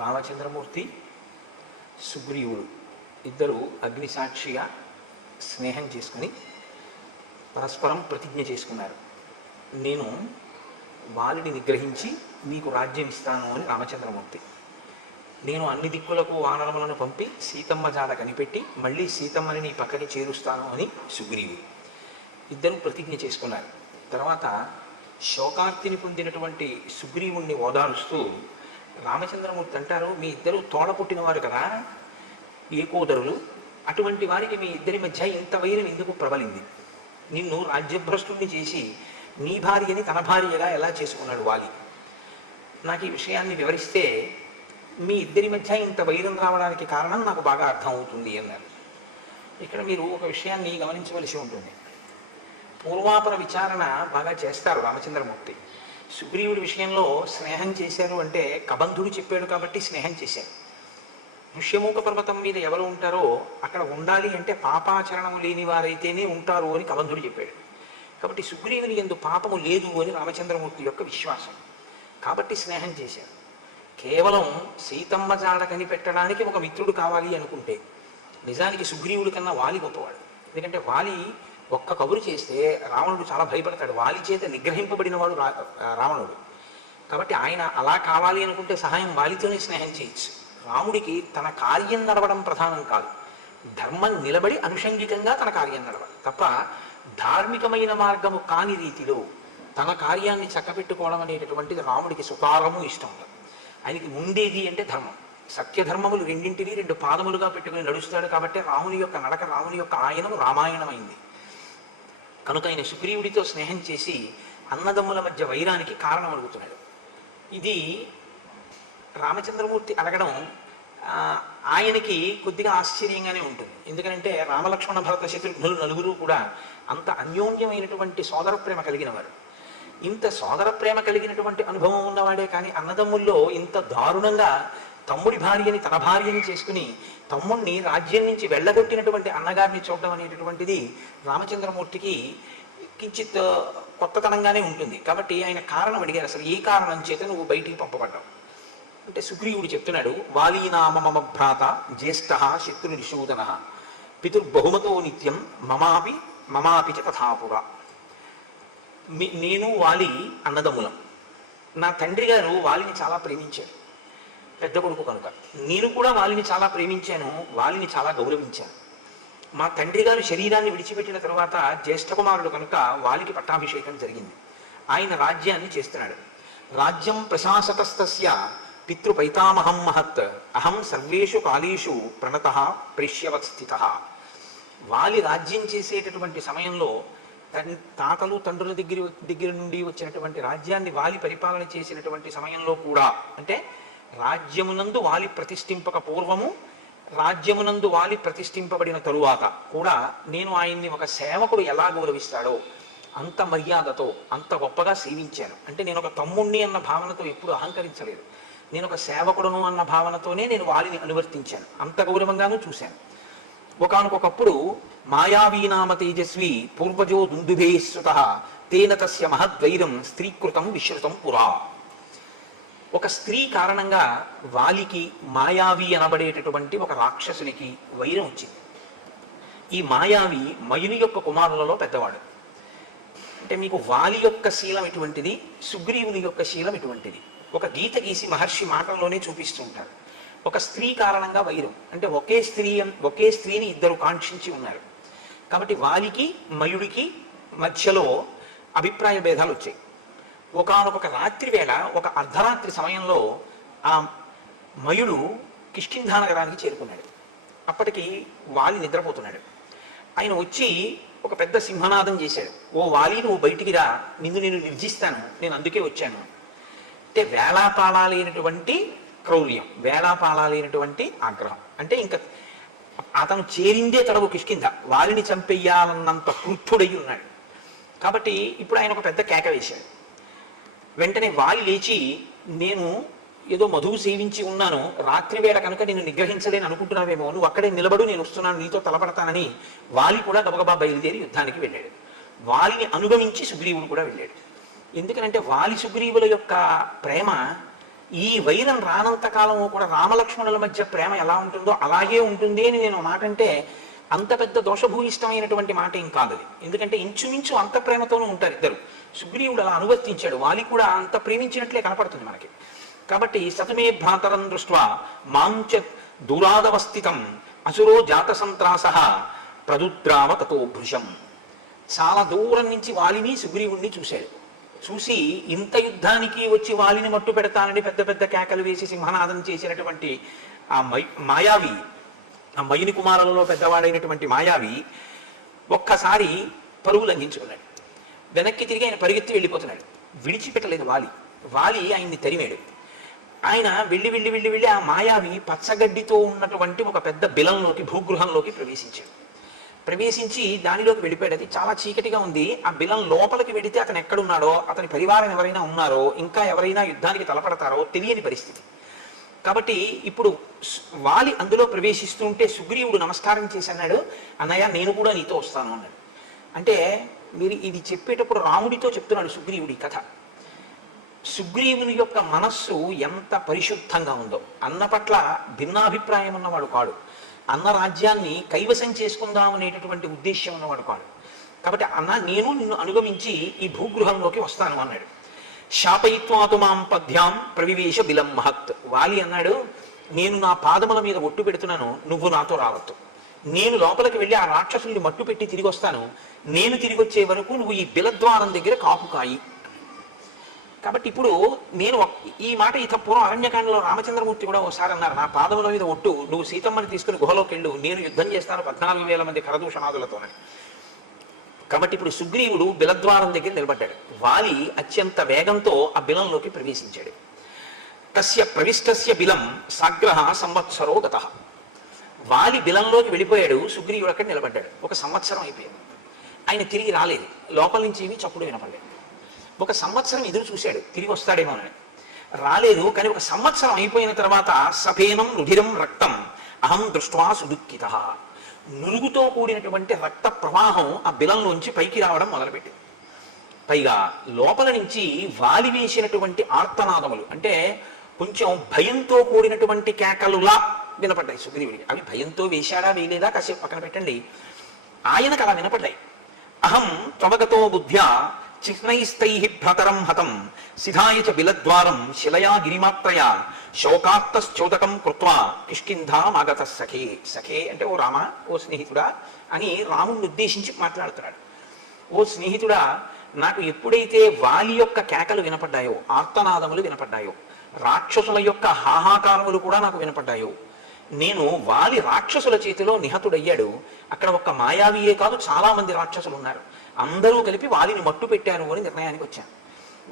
రామచంద్రమూర్తి సుగ్రీవుడు ఇద్దరు అగ్నిసాక్షిగా స్నేహం చేసుకుని పరస్పరం ప్రతిజ్ఞ చేసుకున్నారు. నేను వాలిని నిగ్రహించి నీకు రాజ్యం ఇస్తాను అని రామచంద్రమూర్తి, నేను అన్ని దిక్కులకు వానరములను పంపి సీతమ్మ జాడ కనిపెట్టి మళ్ళీ సీతమ్మని నీ పక్కకి చేరుస్తాను అని సుగ్రీవుడు. ఇద్దరు ప్రతిజ్ఞ చేసుకున్నారు. తర్వాత శోకార్తిని పొందినటువంటి సుగ్రీవుణ్ణి ఓదారుస్తూ రామచంద్రమూర్తి అంటారు, మీ ఇద్దరు తోడ పుట్టినవారు కదా, ఏకోదరులు, అటువంటి వారికి మీ ఇద్దరి మధ్య ఇంత వైరం ఎందుకు ప్రబలింది? నిన్ను రాజ్యభ్రష్టుణ్ణి చేసి నీ భార్యని తన భార్యగా ఎలా చేసుకున్నాడు వాలి? నాకు ఈ విషయాన్ని వివరిస్తే మీ ఇద్దరి మధ్య ఇంత వైరం రావడానికి కారణం నాకు బాగా అర్థం అవుతుంది అన్నారు. ఇక్కడ మీరు ఒక విషయాన్ని గమనించవలసి ఉంటుంది. పూర్వాపర విచారణ బాగా చేస్తారు రామచంద్రమూర్తి. సుగ్రీవుడి విషయంలో స్నేహం చేశారు అంటే కబంధుడు చెప్పాడు కాబట్టి స్నేహం చేశారు. ఋష్యమూక పర్వతం మీద ఎవరు ఉంటారో అక్కడ ఉండాలి అంటే పాపాచరణము లేని వారైతేనే ఉంటారు అని కబంధుడు చెప్పాడు. కాబట్టి సుగ్రీవుని యందు పాపము లేదు అని రామచంద్రమూర్తి యొక్క విశ్వాసం, కాబట్టి స్నేహం చేశారు. కేవలం సీతమ్మ జాడ కనిపెట్టడానికి ఒక మిత్రుడు కావాలి అనుకుంటే నిజానికి సుగ్రీవుడి కన్నా వాలి గొప్పవాడు. ఎందుకంటే వాలి ఒక్క కబురు చేస్తే రావణుడు చాలా భయపడతాడు. వాలి చేత నిగ్రహింపబడిన వాడు రావణుడు. కాబట్టి ఆయన అలా కావాలి అనుకుంటే సహాయం వాలితోనే స్నేహం చేయొచ్చు. రాముడికి తన కార్యం నడవడం ప్రధానం కాదు, ధర్మం నిలబడి అనుషంగికంగా తన కార్యం నడవాలి తప్ప ధార్మికమైన మార్గము కాని రీతిలో తన కార్యాన్ని చక్కబెట్టుకోవడం అనేటటువంటిది రాముడికి సుకారము ఇష్టం ఉండదు. ఆయనకి ఉండేది అంటే ధర్మం. సత్యధర్మములు రెండింటినీ రెండు పాదములుగా పెట్టుకుని నడుస్తాడు. కాబట్టి రాముని యొక్క నడక, రాముని యొక్క ఆయనము రామాయణమైంది. కనుక ఆయన సుగ్రీవుడితో స్నేహం చేసి అన్నదమ్ముల మధ్య వైరానికి కారణం అడుగుతున్నాడు. ఇది రామచంద్రమూర్తి అడగడం ఆయనకి కొద్దిగా ఆశ్చర్యంగానే ఉంటుంది. ఎందుకంటే రామలక్ష్మణ భరత శత్రుఘ్నులు నలుగురు కూడా అంత అన్యోన్యమైనటువంటి సోదర ప్రేమ కలిగిన వారు. ఇంత సోదర ప్రేమ కలిగినటువంటి అనుభవం ఉన్నవాడే కానీ అన్నదమ్ముల్లో ఇంత దారుణంగా తమ్ముడి భార్యని తన భార్యని చేసుకుని తమ్ముడిని రాజ్యం నుంచి వెళ్ళగొట్టినటువంటి అన్నగారిని చూడడం అనేటటువంటిది రామచంద్రమూర్తికి కించిత్ కొత్తతనంగానే ఉంటుంది. కాబట్టి ఆయన కారణం అడిగారు, అసలు ఏ కారణం చేత నువ్వు బయటికి పంపబడ్డావు అంటే సుగ్రీవుడు చెప్తున్నాడు, వాలీనామ మమ భ్రాత జ్యేష్ఠ శత్రునిషూదన పితుర్బహుమతో నిత్యం మమాపి చ తథాపుర. నేను వాలి అన్నదమ్ములం. నా తండ్రి గారు వాలిని చాలా ప్రేమించారు, పెద్ద కొడుకు కనుక. నేను కూడా వాలిని చాలా ప్రేమించాను, వాలిని చాలా గౌరవించాను. మా తండ్రి గారు శరీరాన్ని విడిచిపెట్టిన తరువాత జ్యేష్ఠ కుమారుడు కనుక వాలికి పట్టాభిషేకం జరిగింది. ఆయన రాజ్యాన్ని చేస్తున్నాడు. రాజ్యం ప్రశాసకస్తస్య పితృపైతామహం మహత్ అహం సర్వేషు కాలేషు ప్రణత ప్రేష్యవత్ స్థిత. వాలి రాజ్యం చేసేటటువంటి సమయంలో తాతలు తండ్రుల దగ్గర నుండి వచ్చినటువంటి రాజ్యాన్ని వాలి పరిపాలన చేసినటువంటి సమయంలో కూడా, అంటే రాజ్యమునందు వాలి ప్రతిష్ఠింపక పూర్వము, రాజ్యమునందు వాలి ప్రతిష్ఠింపబడిన తరువాత కూడా నేను ఆయన్ని ఒక సేవకుడు ఎలా గౌరవిస్తాడో అంత మర్యాదతో అంత గొప్పగా సేవించాను. అంటే నేను ఒక తమ్ముణ్ణి అన్న భావనతో ఎప్పుడు అహంకరించలేదు. నేను ఒక సేవకుడును అన్న భావనతోనే నేను వాలిని అనువర్తించాను, అంత గౌరవంగానూ చూశాను. ఒకానొకప్పుడు మాయావీనామ తేజస్వి పూర్వజో దుందుభేశ్రుత తేన తస్య మహద్వైరం స్త్రీకృతం విశ్రుతం పురా. ఒక స్త్రీ కారణంగా వాలికి మాయావి అనబడేటటువంటి ఒక రాక్షసునికి వైరం వచ్చింది. ఈ మాయావి మయుని యొక్క కుమారులలో పెద్దవాడు. అంటే మీకు వాలి యొక్క శీలం ఎటువంటిది, సుగ్రీవుని యొక్క శీలం ఎటువంటిది ఒక గీత గీసి మహర్షి మాటల్లోనే చూపిస్తూ ఉంటారు. ఒక స్త్రీ కారణంగా వైరం, అంటే ఒకే స్త్రీని ఇద్దరు కాంక్షించి ఉన్నారు. కాబట్టి వాలికి మయుడికి మధ్యలో అభిప్రాయ భేదాలు వచ్చాయి. ఒకానొక రాత్రి వేళ, ఒక అర్ధరాత్రి సమయంలో ఆ మయుడు కిష్కింధా నగరానికి చేరుకున్నాడు. అప్పటికి వాలి నిద్రపోతున్నాడు. ఆయన వచ్చి ఒక పెద్ద సింహనాదం చేశాడు, ఓ వాలి నువ్వు బయటికి రా, నేను నిర్జిస్తాను, నేను అందుకే వచ్చాను. అంటే వేళాపాళాలైనటువంటి క్రౌర్యం, వేళాపాళాలైనటువంటి ఆగ్రహం. అంటే ఇంకా అతను చేరిందే తడవు కిష్కింధ, వాలిని చంపెయ్యాలన్నంత క్రుద్ధుడై ఉన్నాడు. కాబట్టి ఇప్పుడు ఆయన ఒక పెద్ద కేక వేశాడు. వెంటనే వాలి లేచి, నేను ఏదో మధువు సేవించి ఉన్నాను, రాత్రి వేళ కనుక నేను నిగ్రహించలేని అనుకుంటున్నావేమో, నువ్వు అక్కడే నిలబడు, నేను వస్తున్నాను, నీతో తలపడతానని వాలి కూడా గబగబా బయలుదేరి యుద్ధానికి వెళ్ళాడు. వాలిని అనుగమించి సుగ్రీవుడు కూడా వెళ్ళాడు. ఎందుకనంటే వాలి సుగ్రీవుల యొక్క ప్రేమ ఈ వైరం రానంత కాలము కూడా రామలక్ష్మణుల మధ్య ప్రేమ ఎలా ఉంటుందో అలాగే ఉంటుంది అని నేను మాట అంటే అంత పెద్ద దోషభూయిష్టమైనటువంటి మాట ఏం కాదు అది. ఎందుకంటే ఇంచుమించు అంత ప్రేమతోనూ ఉంటారు ఇద్దరు. సుగ్రీవుడు అలా అనువర్తించాడు, వాలి కూడా అంత ప్రేమించినట్లే కనపడుతుంది మనకి. కాబట్టి సతమే భ్రాతరం దృష్ట్వా మాంచ దూరాదవస్థితం అసురో జాత సంత్రాస ప్రదుద్రావ తతో భృశం. చాలా దూరం నుంచి వాలిని సుగ్రీవుణ్ణి చూశాడు. చూసి ఇంత యుద్ధానికి వచ్చి వాలిని మట్టు పెడతానని పెద్ద పెద్ద కేకలు వేసి సింహనాదం చేసినటువంటి ఆ మాయావి, ఆ మయుని కుమారులలో పెద్దవాడైనటువంటి మాయావి ఒక్కసారి పరువు లంఘించుకున్నాడు. వెనక్కి తిరిగి ఆయన పరిగెత్తి వెళ్ళిపోతున్నాడు. విడిచిపెట్టలేదు వాలి. వాలి ఆయన్ని తరిమాడు. ఆయన వెళ్ళి వెళ్ళి వెళ్ళి వెళ్ళి ఆ మాయావి పచ్చగడ్డితో ఉన్నటువంటి ఒక పెద్ద బిలంలోకి, భూగృహంలోకి ప్రవేశించాడు. ప్రవేశించి దానిలోకి వెళ్ళిపోయాడు. అది చాలా చీకటిగా ఉంది. ఆ బిలం లోపలికి వెడితే అతను ఎక్కడున్నాడో, అతని పరివారం ఎవరైనా ఉన్నారో, ఇంకా ఎవరైనా యుద్ధానికి తలపడతారో తెలియని పరిస్థితి. కాబట్టి ఇప్పుడు వాలి అందులో ప్రవేశిస్తూ ఉంటే సుగ్రీవుడు నమస్కారం చేసి అన్నాడు, అన్నయ్య నేను కూడా నీతో వస్తాను అన్నాడు. అంటే మీరు ఇది చెప్పేటప్పుడు రాముడితో చెప్తున్నాడు సుగ్రీవుడి కథ. సుగ్రీవుని యొక్క మనస్సు ఎంత పరిశుద్ధంగా ఉందో, అన్న పట్ల భిన్నాభిప్రాయం ఉన్నవాడు కాడు, అన్న రాజ్యాన్ని కైవసం చేసుకుందాం అనేటటువంటి ఉద్దేశ్యం ఉన్నవాడు కాడు. కాబట్టి అన్న నేను నిన్ను అనుగమించి ఈ భూగృహంలోకి వస్తాను అన్నాడు. శాపయిత్వాతు మాం పద్భ్యాం ప్రవివేశ బిలం మహత్. వాలి అన్నాడు, నేను నా పాదముల మీద ఒట్టు పెడుతున్నాను, నువ్వు నాతో రావద్దు. నేను లోపలికి వెళ్ళి ఆ రాక్షసుల్ని మట్టు పెట్టి తిరిగి వస్తాను. నేను తిరిగి వచ్చే వరకు నువ్వు ఈ బిలద్వారం దగ్గర కాపు కాయి. కాబట్టి ఇప్పుడు నేను ఈ మాట ఇత పూర్వం అరణ్యకాండలో రామచంద్రమూర్తి కూడా ఒకసారి అన్నారు, నా పాదముల మీద ఒట్టు, నువ్వు సీతమ్మని తీసుకుని గుహలోకి వెళ్ళు, నేను యుద్ధం చేస్తాను 14,000 మంది కరదూషణాదులతోనని. కాబట్టి ఇప్పుడు సుగ్రీవుడు బిలద్వారం దగ్గర నిలబడ్డాడు. వాలి అత్యంత వేగంతో ఆ బిలంలోకి ప్రవేశించాడు. తస్య ప్రవిష్టస్య బిలం సాగ్రహ సంవత్సరో గతః. వాలి బిలంలోకి వెళ్ళిపోయాడు, సుగ్రీవుడు అక్కడ నిలబడ్డాడు. 1 సంవత్సరం అయిపోయింది. ఆయన తిరిగి రాలేదు. లోపల నుంచి ఏమి చప్పుడు వినపడలేదు. 1 సంవత్సరం ఎదురు చూశాడు, తిరిగి వస్తాడేమోనని. రాలేదు. కానీ 1 సంవత్సరం అయిపోయిన తర్వాత సఫేనం రుధిరం రక్తం అహం దృష్ట్వా సుదుఃఖిత. నురుగుతో కూడినటువంటి రక్త ప్రవాహం ఆ బిలంలోంచి పైకి రావడం మొదలుపెట్టింది. పైగా లోపల నుంచి వాలి వేసినటువంటి ఆర్తనాదములు, అంటే కొంచెం భయంతో కూడినటువంటి కేకలులా వినపడ్డాయి సుగ్రీవుడికి. అవి భయంతో వేశాడా వేయలేదా కాసేపు పక్కన పెట్టండి, ఆయనకు అలా వినపడ్డాయి. అహం త్వమగతో బుద్ధ్యా చిహ్నైస్తై భ్రతరం హతం సిధాయ చ బిలద్వారం శిలయా గిరిమాత్రయా శోకార్తశ్చోదకం కృత్వా కిష్కింధామాగత సఖే. సఖే అంటే ఓ రామ, ఓ స్నేహితుడా అని రాముడిని ఉద్దేశించి మాట్లాడుతున్నాడు. ఓ స్నేహితుడా, నాకు ఎప్పుడైతే వాలి యొక్క కేకలు వినపడ్డాయో, ఆర్తనాదములు వినపడ్డాయో, రాక్షసుల యొక్క హాహాకారములు కూడా నాకు వినపడ్డాయో, నేను వాలి రాక్షసుల చేతిలో నిహతుడయ్యాడు. అక్కడ ఒక్క మాయావియే కాదు, చాలా మంది రాక్షసులు ఉన్నారు. అందరూ కలిపి వాలిని మట్టు పెట్టారు అని నిర్ణయానికి వచ్చాను.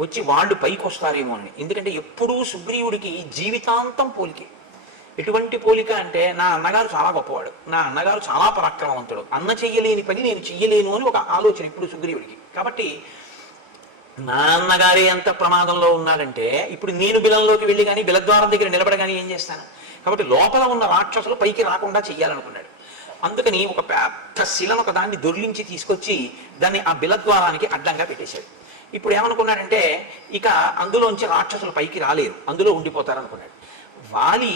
వచ్చి వాళ్ళు పైకి వస్తారేమో అని. ఎందుకంటే ఎప్పుడూ సుగ్రీవుడికి జీవితాంతం పోలికే. ఎటువంటి పోలిక అంటే, నా అన్నగారు చాలా గొప్పవాడు, నా అన్నగారు చాలా పరాక్రమవంతుడు, అన్న చెయ్యలేని పని నేను చెయ్యలేను అని ఒక ఆలోచన ఇప్పుడు సుగ్రీవుడికి. కాబట్టి నా అన్నగారే ఎంత ప్రమాదంలో ఉన్నాడంటే ఇప్పుడు నేను బిలంలోకి వెళ్ళి కానీ బిలద్వారం దగ్గర నిలబడగానే ఏం చేస్తాను. కాబట్టి లోపల ఉన్న రాక్షసులు పైకి రాకుండా చెయ్యాలనుకున్నాడు. అందుకని ఒక పెద్ద శిలను ఒక దాన్ని దొర్లించి తీసుకొచ్చి దాన్ని ఆ బిలద్వారానికి అడ్డంగా పెట్టేశాడు. ఇప్పుడు ఏమనుకున్నాడంటే ఇక అందులోంచి రాక్షసులు పైకి రాలేరు, అందులో ఉండిపోతారనుకున్నాడు. వాలి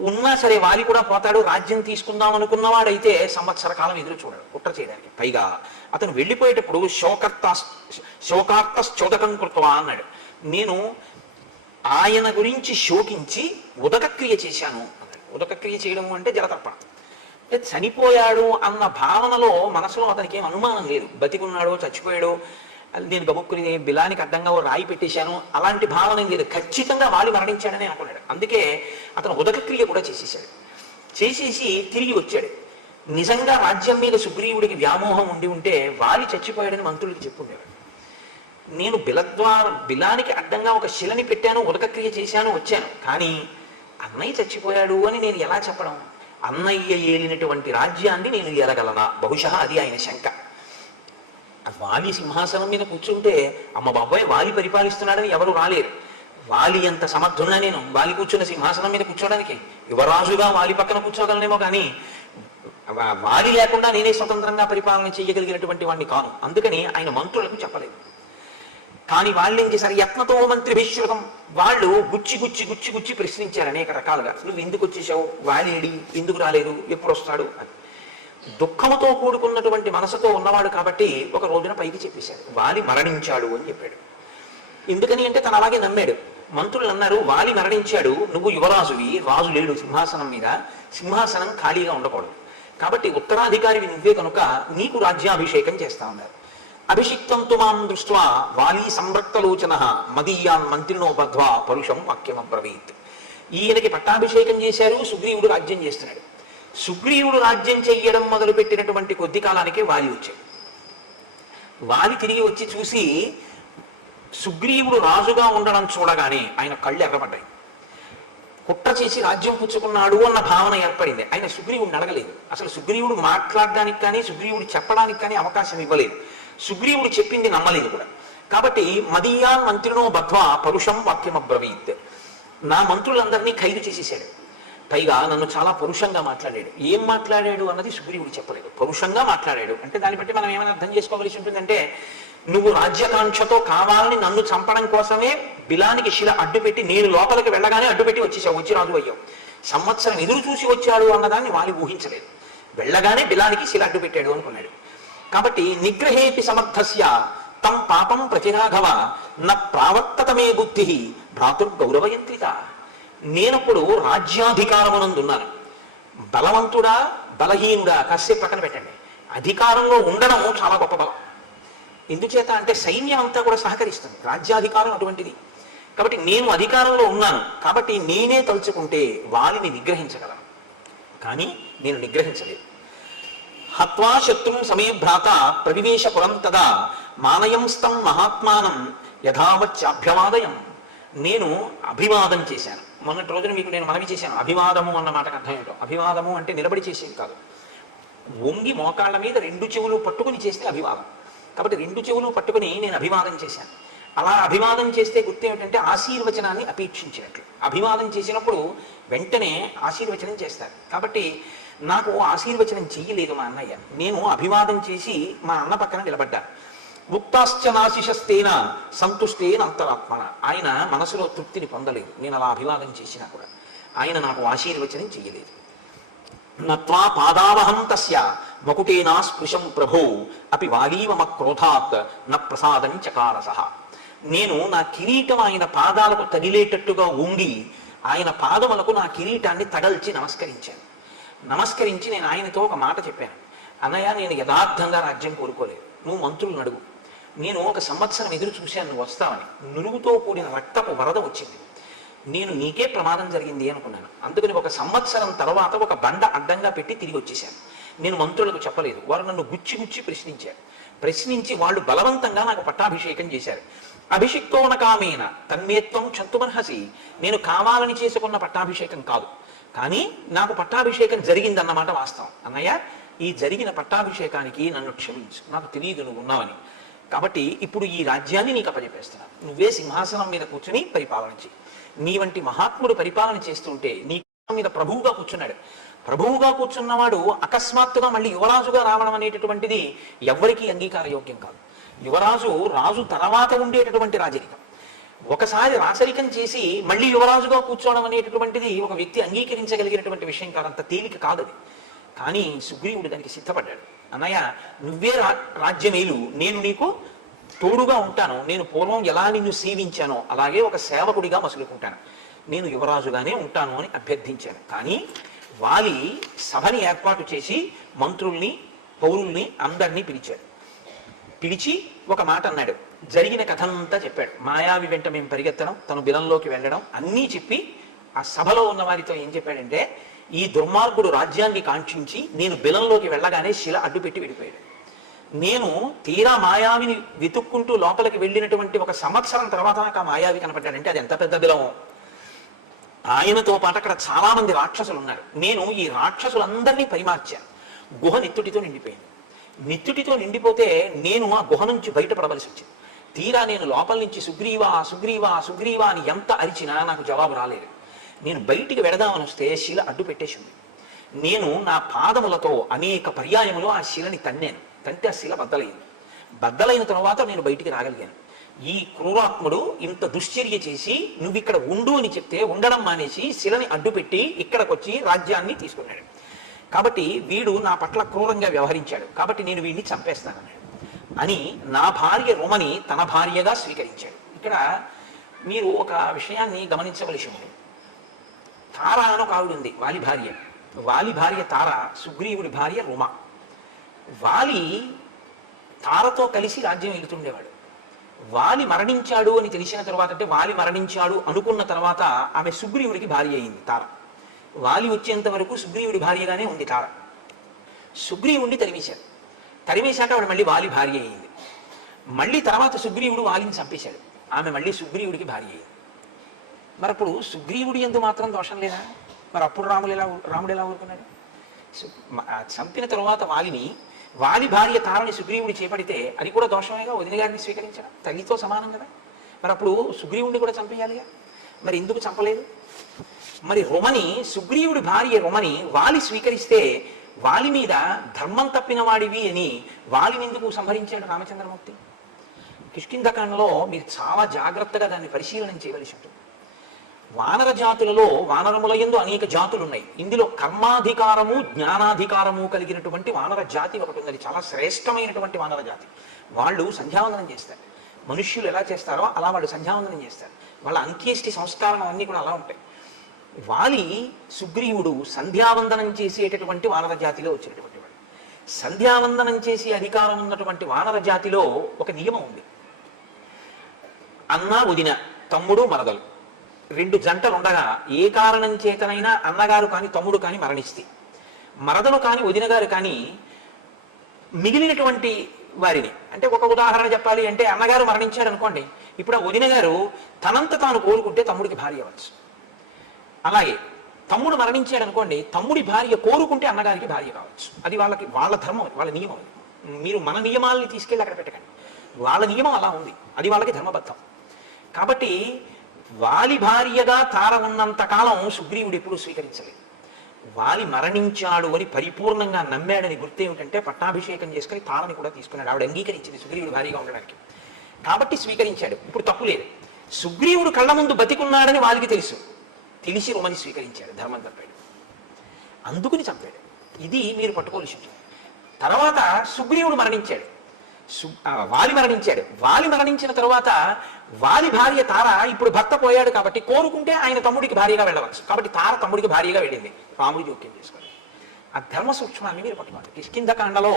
ఉన్నా సరే వాలి కూడా పోతాడు, రాజ్యం తీసుకుందాం అనుకున్నవాడైతే సంవత్సర కాలం ఎదురు చూడడు కుట్ర చేయడానికి. పైగా అతను వెళ్ళిపోయేటప్పుడు శోకార్తశ్చోదకం కృత్వా అన్నాడు. నేను ఆయన గురించి శోకించి ఉదకక్రియ చేశాను అన్నాడు. ఉదకక్రియ చేయడం అంటే జలతర్పణ. చనిపోయాడు అన్న భావనలో మనసులో అతనికి ఏం అనుమానం లేదు. బతికున్నాడో చచ్చిపోయాడో, నేను గబుక్కుని బిలానికి అడ్డంగా రాయి పెట్టేశాను అలాంటి భావన లేదు. ఖచ్చితంగా వాలి మరణించాడని అనుకున్నాడు. అందుకే అతను ఉదకక్రియ కూడా చేసేసాడు. చేసేసి తిరిగి వచ్చాడు. నిజంగా రాజ్యం మీద సుగ్రీవుడికి వ్యామోహం ఉండి ఉంటే వాలి చచ్చిపోయాడని మంత్రులకి చెప్పుండేవాడు. నేను బిలానికి అడ్డంగా ఒక శిలని పెట్టాను, ఉదకక్రియ చేశాను, వచ్చాను, కానీ అన్నయ్య చచ్చిపోయాడు అని నేను ఎలా చెప్పడం? అన్నయ్య ఏలినటువంటి రాజ్యాన్ని నేను ఎరగలనా? బహుశా అది ఆయన శంక. వాలి సింహాసనం మీద కూర్చుంటే అమ్మ బాబాయ్ వాలి పరిపాలిస్తున్నాడని ఎవరు రాలేరు. వాలి ఎంత సమర్థున్నా నేను వాలి కూర్చున్న సింహాసనం మీద కూర్చోడానికి యువరాజుగా వాలి పక్కన కూర్చోగలనేమో, కానీ వాలి లేకుండా నేనే స్వతంత్రంగా పరిపాలన చేయగలిగినటువంటి వాడిని కాను. అందుకని ఆయన మంత్రులకు చెప్పలేదు. కానీ వాళ్ళు ఏం చేశారు? యత్నతో మంత్రి విశ్రుతం. వాళ్ళు గుచ్చి గుచ్చి గుచ్చి గుచ్చి ప్రశ్నించారు అనేక రకాలుగా. నువ్వు ఎందుకు వచ్చేసావు, వాలేడి, ఎందుకు రాలేదు, ఎప్పుడు వస్తాడు అని. దుఃఖముతో కూడుకున్నటువంటి మనసుతో ఉన్నవాడు కాబట్టి ఒక రోజున పైకి చెప్పేశాడు, వాలి మరణించాడు అని చెప్పాడు. ఎందుకని అంటే తను అలాగే నమ్మాడు. మంత్రులు అన్నారు, వాలి మరణించాడు, నువ్వు యువరాజువి, రాజు లేడు సింహాసనం మీద, సింహాసనం ఖాళీగా ఉండకూడదు, కాబట్టి ఉత్తరాధికారివి నువ్వే కనుక నీకు రాజ్యాభిషేకం చేస్తా ఉన్నారు. అభిషిక్తం తుమాం దృష్ట్వా వాలి సంరక్తలోచన మదీయాన్ మంత్రినో బద్ధ్వా పరుషం వాక్యమబ్రవీత్. ఈయనకి పట్టాభిషేకం చేశారు, సుగ్రీవుడు రాజ్యం చేస్తున్నాడు. సుగ్రీవుడు రాజ్యం చెయ్యడం మొదలుపెట్టినటువంటి కొద్ది కాలానికే వాలి వచ్చాడు. వాలి తిరిగి వచ్చి చూసి సుగ్రీవుడు రాజుగా ఉండడం చూడగానే ఆయన కళ్ళు ఎర్రబడ్డాయి. కుట్ర చేసి రాజ్యం పుచ్చుకున్నాడు అన్న భావన ఏర్పడింది. ఆయన సుగ్రీవుడిని అడగలేదు, అసలు సుగ్రీవుడు మాట్లాడడానికి కానీ సుగ్రీవుడు చెప్పడానికి కానీ అవకాశం ఇవ్వలేదు. సుగ్రీవుడు చెప్పింది నమ్మలేదు కూడా. కాబట్టి మదీయాన్ మంత్రినో బద్ధ్వా పరుషం వాక్యమబ్రవీత్, నా మంత్రులందరినీ ఖైదు చేసేసాడు. పైగా నన్ను చాలా పరుషంగా మాట్లాడాడు. ఏం మాట్లాడాడు అన్నది సుగ్రీవుడు చెప్పలేదు. పరుషంగా మాట్లాడాడు అంటే దాన్ని బట్టి మనం ఏమైనా అర్థం చేసుకోవలసి ఉంటుందంటే, నువ్వు రాజ్యకాంక్షతో కావాలని నన్ను చంపడం కోసమే బిలానికి శిల అడ్డుపెట్టి, నేను లోపలికి వెళ్ళగానే అడ్డుపెట్టి వచ్చేసావు, వచ్చి రాజు అయ్యావు. సంవత్సరం ఎదురు చూసి వచ్చాడు అన్నదాన్ని వాలి ఊహించలేదు. వెళ్ళగానే బిలానికి శిల అడ్డుపెట్టాడు అనుకున్నాడు. కాబట్టి నిగ్రహేపి సమర్థస్య తం పాపం ప్రతిరాఘవ న ప్రావర్తతమే బుద్ధి భ్రాతృగౌరవయంత్రిత. నేనప్పుడు రాజ్యాధికారమునందున్నాను. బలవంతుడా బలహీనుడా కాసేపు పక్కన పెట్టండి, అధికారంలో ఉండడం చాలా గొప్ప బలం. ఎందుచేత అంటే సైన్యం అంతా కూడా సహకరిస్తుంది, రాజ్యాధికారం అటువంటిది. కాబట్టి నేను అధికారంలో ఉన్నాను, కాబట్టి నేనే తలుచుకుంటే వాలిని నిగ్రహించగలను, కానీ నేను నిగ్రహించలేదు. హత్వా శత్రుం సమయ భ్రాత ప్రవివేశ పురం తదా మానయంస్తం మహాత్మానం యథావచ్చాభ్యవాదయం. నేను అభివాదం చేశాను. మొన్నటి రోజున మీకు నేను మనవి చేశాను, అభివాదము అన్న మాటకు అర్థం ఏంటో. అభివాదము అంటే నిలబడి చేసేది కాదు, వంగి మోకాళ్ళ మీద రెండు చెవులు పట్టుకుని చేస్తే అభివాదం. కాబట్టి రెండు చెవులు పట్టుకుని నేను అభివాదం చేశాను. అలా అభివాదం చేస్తే గుర్తు ఏమిటంటే ఆశీర్వచనాన్ని అపేక్షించినట్లు. అభివాదం చేసినప్పుడు వెంటనే ఆశీర్వచనం చేస్తారు. కాబట్టి నాకు ఆశీర్వచనం చెయ్యలేదు మా అన్నయ్య. నేను అభివాదం చేసి మా అన్న పక్కన నిలబడ్డాను. ముక్తాశ్చనాశిషస్తేన సంతుష్టేన అంతరాత్మన. ఆయన మనసులో తృప్తిని పొందలేదు నేను అలా అభివాదం చేసినా కూడా. ఆయన నాకు ఆశీర్వచనం చెయ్యలేదు. నత్వా పాదావహం తస్య మకుటేనా స్పృశం ప్రభో అపి వాలీవమ క్రోధాత్ న ప్రసాదం చకారసః. నేను నా కిరీటం ఆయన పాదాలకు తగిలేటట్టుగా ఉంగి ఆయన పాదములకు నా కిరీటాన్ని తగల్చి నమస్కరించాను. నమస్కరించి నేను ఆయనతో ఒక మాట చెప్పాను, అన్నయ్య నేను యథార్థంగా రాజ్యం కోరుకోలేదు, నువ్వు మంత్రులను అడుగు. నేను ఒక సంవత్సరం ఎదురు చూశాను నువ్వు వస్తావని. నురుగుతో కూడిన రక్తపు వరద వచ్చింది, నేను నీకే ప్రమాదం జరిగింది అనుకున్నాను. అందుకని ఒక సంవత్సరం తర్వాత ఒక బండ అడ్డంగా పెట్టి తిరిగి వచ్చేసాను. నేను మంత్రులకు చెప్పలేదు, వారు నన్ను గుచ్చి గుచ్చి ప్రశ్నించారు. ప్రశ్నించి వాళ్ళు బలవంతంగా నాకు పట్టాభిషేకం చేశారు. అభిషిక్తోన కామేన తన్మేత్వం క్షంతుమర్హసి. నేను కావాలని చేసుకున్న పట్టాభిషేకం కాదు, కానీ నాకు పట్టాభిషేకం జరిగిందన్నమాట వాస్తవం. అన్నయ్య ఈ జరిగిన పట్టాభిషేకానికి నన్ను క్షమించు, నాకు తెలియదు నువ్వు ఉన్నావని. కాబట్టి ఇప్పుడు ఈ రాజ్యాన్ని నీకు అప్పచెప్పేస్తున్నాను, నువ్వే సింహాసనం మీద కూర్చుని పరిపాలన చేయి. నీ వంటి మహాత్ముడు పరిపాలన చేస్తుంటే నీ మీద ప్రభువుగా కూర్చున్నాడు. ప్రభువుగా కూర్చున్నవాడు అకస్మాత్తుగా మళ్ళీ యువరాజుగా రావడం అనేటటువంటిది ఎవ్వరికీ అంగీకారయోగ్యం కాదు. యువరాజు రాజు తర్వాత ఉండేటటువంటి రాజరికం. ఒకసారి రాచరికం చేసి మళ్ళీ యువరాజుగా కూర్చోవడం అనేటటువంటిది ఒక వ్యక్తి అంగీకరించగలిగినటువంటి విషయం కాదు, అంత తేలిక కాదు అది. కానీ సుగ్రీవుడు దానికి సిద్ధపడ్డాడు. అన్నయ్య నువ్వే రాజ్యమేలు, నేను నీకు తోడుగా ఉంటాను. నేను పూర్వం ఎలా నిన్ను సేవించానో అలాగే ఒక సేవకుడిగా మసులుకుంటాను, నేను యువరాజుగానే ఉంటాను అని అభ్యర్థించాను. కానీ వాలి సభని ఏర్పాటు చేసి మంత్రుల్ని పౌరుల్ని అందరినీ పిలిచాడు. పిలిచి ఒక మాట అన్నాడు, జరిగిన కథనంతా చెప్పాడు. మాయావి వెంట మేము పరిగెత్తడం, తను బిలంలోకి వెళ్ళడం అన్నీ చెప్పి ఆ సభలో ఉన్న వారితో ఏం చెప్పాడంటే, ఈ దుర్మార్గుడు రాజ్యాన్ని కాంక్షించి నేను బిలంలోకి వెళ్ళగానే శిల అడ్డుపెట్టి వెళ్ళిపోయాడు. నేను తీరా మాయావిని వెతుక్కుంటూ లోపలికి వెళ్ళినటువంటి ఒక సంవత్సరం తర్వాత నాకు ఆ మాయావి కనపడ్డాడంటే అది ఎంత పెద్ద బిలమో. ఆయనతో పాటు అక్కడ చాలా మంది రాక్షసులు ఉన్నారు. నేను ఈ రాక్షసులందరినీ పరిమార్చాను. గుహ నెత్తుటితో నిండిపోయింది. నెత్తుటితో నిండిపోతే నేను ఆ గుహ నుంచి బయటపడవలసి వచ్చింది. తీరా నేను లోపల నుంచి సుగ్రీవా సుగ్రీవా సుగ్రీవా అని ఎంత అరిచినా నాకు జవాబు రాలేదు. నేను బయటికి వెడదామని వస్తే శిల అడ్డు పెట్టేసింది. నేను నా పాదములతో అనేక పర్యాయములు ఆ శిలని తన్నాను. తంటే ఆ శిల బద్దలైంది. బద్దలైన తర్వాత నేను బయటికి రాగలిగాను. ఈ క్రూరాత్ముడు ఇంత దుశ్చర్య చేసి నువ్వు ఇక్కడ ఉండు అని చెప్తే ఉండడం మానేసి శిలని అడ్డుపెట్టి ఇక్కడికి వచ్చి రాజ్యాన్ని తీసుకున్నాడు. కాబట్టి వీడు నా పట్ల క్రూరంగా వ్యవహరించాడు, కాబట్టి నేను వీడిని చంపేస్తానన్నాడు అని నా భార్య రుమని తన భార్యగా స్వీకరించాడు. ఇక్కడ మీరు ఒక విషయాన్ని గమనించవలసి ఉంది. తార అని ఒక ఆవిడ ఉంది, వాలి భార్య. వాలి భార్య తార, సుగ్రీవుడి భార్య రుమ. వాలి తారతో కలిసి రాజ్యం వెళుతుండేవాడు. వాలి మరణించాడు అని తెలిసిన తర్వాత, అంటే వాలి మరణించాడు అనుకున్న తర్వాత ఆమె సుగ్రీవుడికి భార్య అయింది తార. వాలి వచ్చేంత వరకు సుగ్రీవుడి భార్యగానే ఉంది తార. సుగ్రీవుడిని తరిమేశాడు. తరిమేశాక ఆవిడ మళ్ళీ వాలి భార్య అయింది. మళ్ళీ తర్వాత సుగ్రీవుడు వాలిని చంపేశాడు. ఆమె మళ్ళీ సుగ్రీవుడికి భార్య అయింది. మరి అప్పుడు సుగ్రీవుడి యందు మాత్రం దోషం లేదా? మరి అప్పుడు రాముడు ఎలా ఊరుకున్నాడు? చంపిన తరువాత వాలి భార్య తారని సుగ్రీవుడి చేపడితే అది కూడా దోషమేగా, వదిన గారిని స్వీకరించడం తల్లితో సమానం కదా. మరి అప్పుడు సుగ్రీవుడిని కూడా చంపేయాలిగా, మరి ఎందుకు చంపలేదు? మరి రుమని, సుగ్రీవుడి భార్య రుమని వాలి స్వీకరిస్తే వాలి మీద ధర్మం తప్పిన వాడివి అని వాలిని ఎందుకు సంహరించాడు రామచంద్రమూర్తి? కిష్కింధకాండలో మీరు చాలా జాగ్రత్తగా దాన్ని పరిశీలన చేయవలసి ఉంటుంది. వానర జాతులలో వానరముల యందు అనేక జాతులు ఉన్నాయి. ఇందులో కర్మాధికారము జ్ఞానాధికారము కలిగినటువంటి వానర జాతి ఒకటి ఉంది. చాలా శ్రేష్టమైనటువంటి వానర జాతి. వాళ్ళు సంధ్యావందనం చేస్తారు. మనుష్యులు ఎలా చేస్తారో అలా వాళ్ళు సంధ్యావందనం చేస్తారు. వాళ్ళ అంత్యేష్టి సంస్కారం అన్నీ కూడా అలా ఉంటాయి. వాలి సుగ్రీవుడు సంధ్యావందనం చేసేటటువంటి వానర జాతిలో వచ్చినటువంటి వాడు. సంధ్యావందనం చేసే అధికారం ఉన్నటువంటి వానర జాతిలో ఒక నియమం ఉంది. అన్న వదిన, తమ్ముడు మరదలు, రెండు జంటలు ఉండగా ఏ కారణం చేతనైనా అన్నగారు కానీ తమ్ముడు కానీ మరణిస్తే, మరదలు కానీ వదిన గారు కానీ మిగిలినటువంటి వారిని, అంటే ఒక ఉదాహరణ చెప్పాలి అంటే అన్నగారు మరణించాడు అనుకోండి, ఇప్పుడు ఆ వదిన గారు తనంత తాను కోరుకుంటే తమ్ముడికి భార్య అవ్వచ్చు. అలాగే తమ్ముడు మరణించాడు అనుకోండి, తమ్ముడి భార్య కోరుకుంటే అన్నగారికి భార్య కావచ్చు. అది వాళ్ళ ధర్మం, వాళ్ళ నియమం. మీరు మన నియమాలని తీసుకెళ్ళి అక్కడ పెట్టకండి. వాళ్ళ నియమం అలా ఉంది, అది వాళ్ళకి ధర్మబద్ధం. కాబట్టి వాలి భార్యగా తార ఉన్నంత కాలం సుగ్రీవుడు ఎప్పుడూ స్వీకరించలేదు. వాలి మరణించాడు అని పరిపూర్ణంగా నమ్మాడని గుర్తు ఏమిటంటే పట్టాభిషేకం చేసుకుని తారని కూడా తీసుకున్నాడు. ఆవిడ అంగీకరించింది సుగ్రీవుడు భార్యగా ఉండడానికి, కాబట్టి స్వీకరించాడు. ఇప్పుడు తప్పు లేదు. సుగ్రీవుడు కళ్ళ ముందు బతికున్నాడని వాలికి తెలిసి రుమని స్వీకరించాడు, ధర్మం తప్పాడు, అందుకుని చంపాడు. ఇది మీరు పట్టుకోవాల్సి ఉంటుంది. తర్వాత సుగ్రీవుడు మరణించాడు, వాలి మరణించాడు. వాలి మరణించిన తర్వాత వాలి భార్య తార ఇప్పుడు భర్త పోయాడు కాబట్టి కోరుకుంటే ఆయన తమ్ముడికి భార్యగా వెళ్ళవచ్చు. కాబట్టి తార తమ్ముడికి భార్యగా వెళ్ళింది, రాముడి జోక్యం చేసుకోవాలి. ఆ ధర్మ సూక్ష్మాన్ని మీరు పట్టుకోవాలి. కిష్కింధకాండలో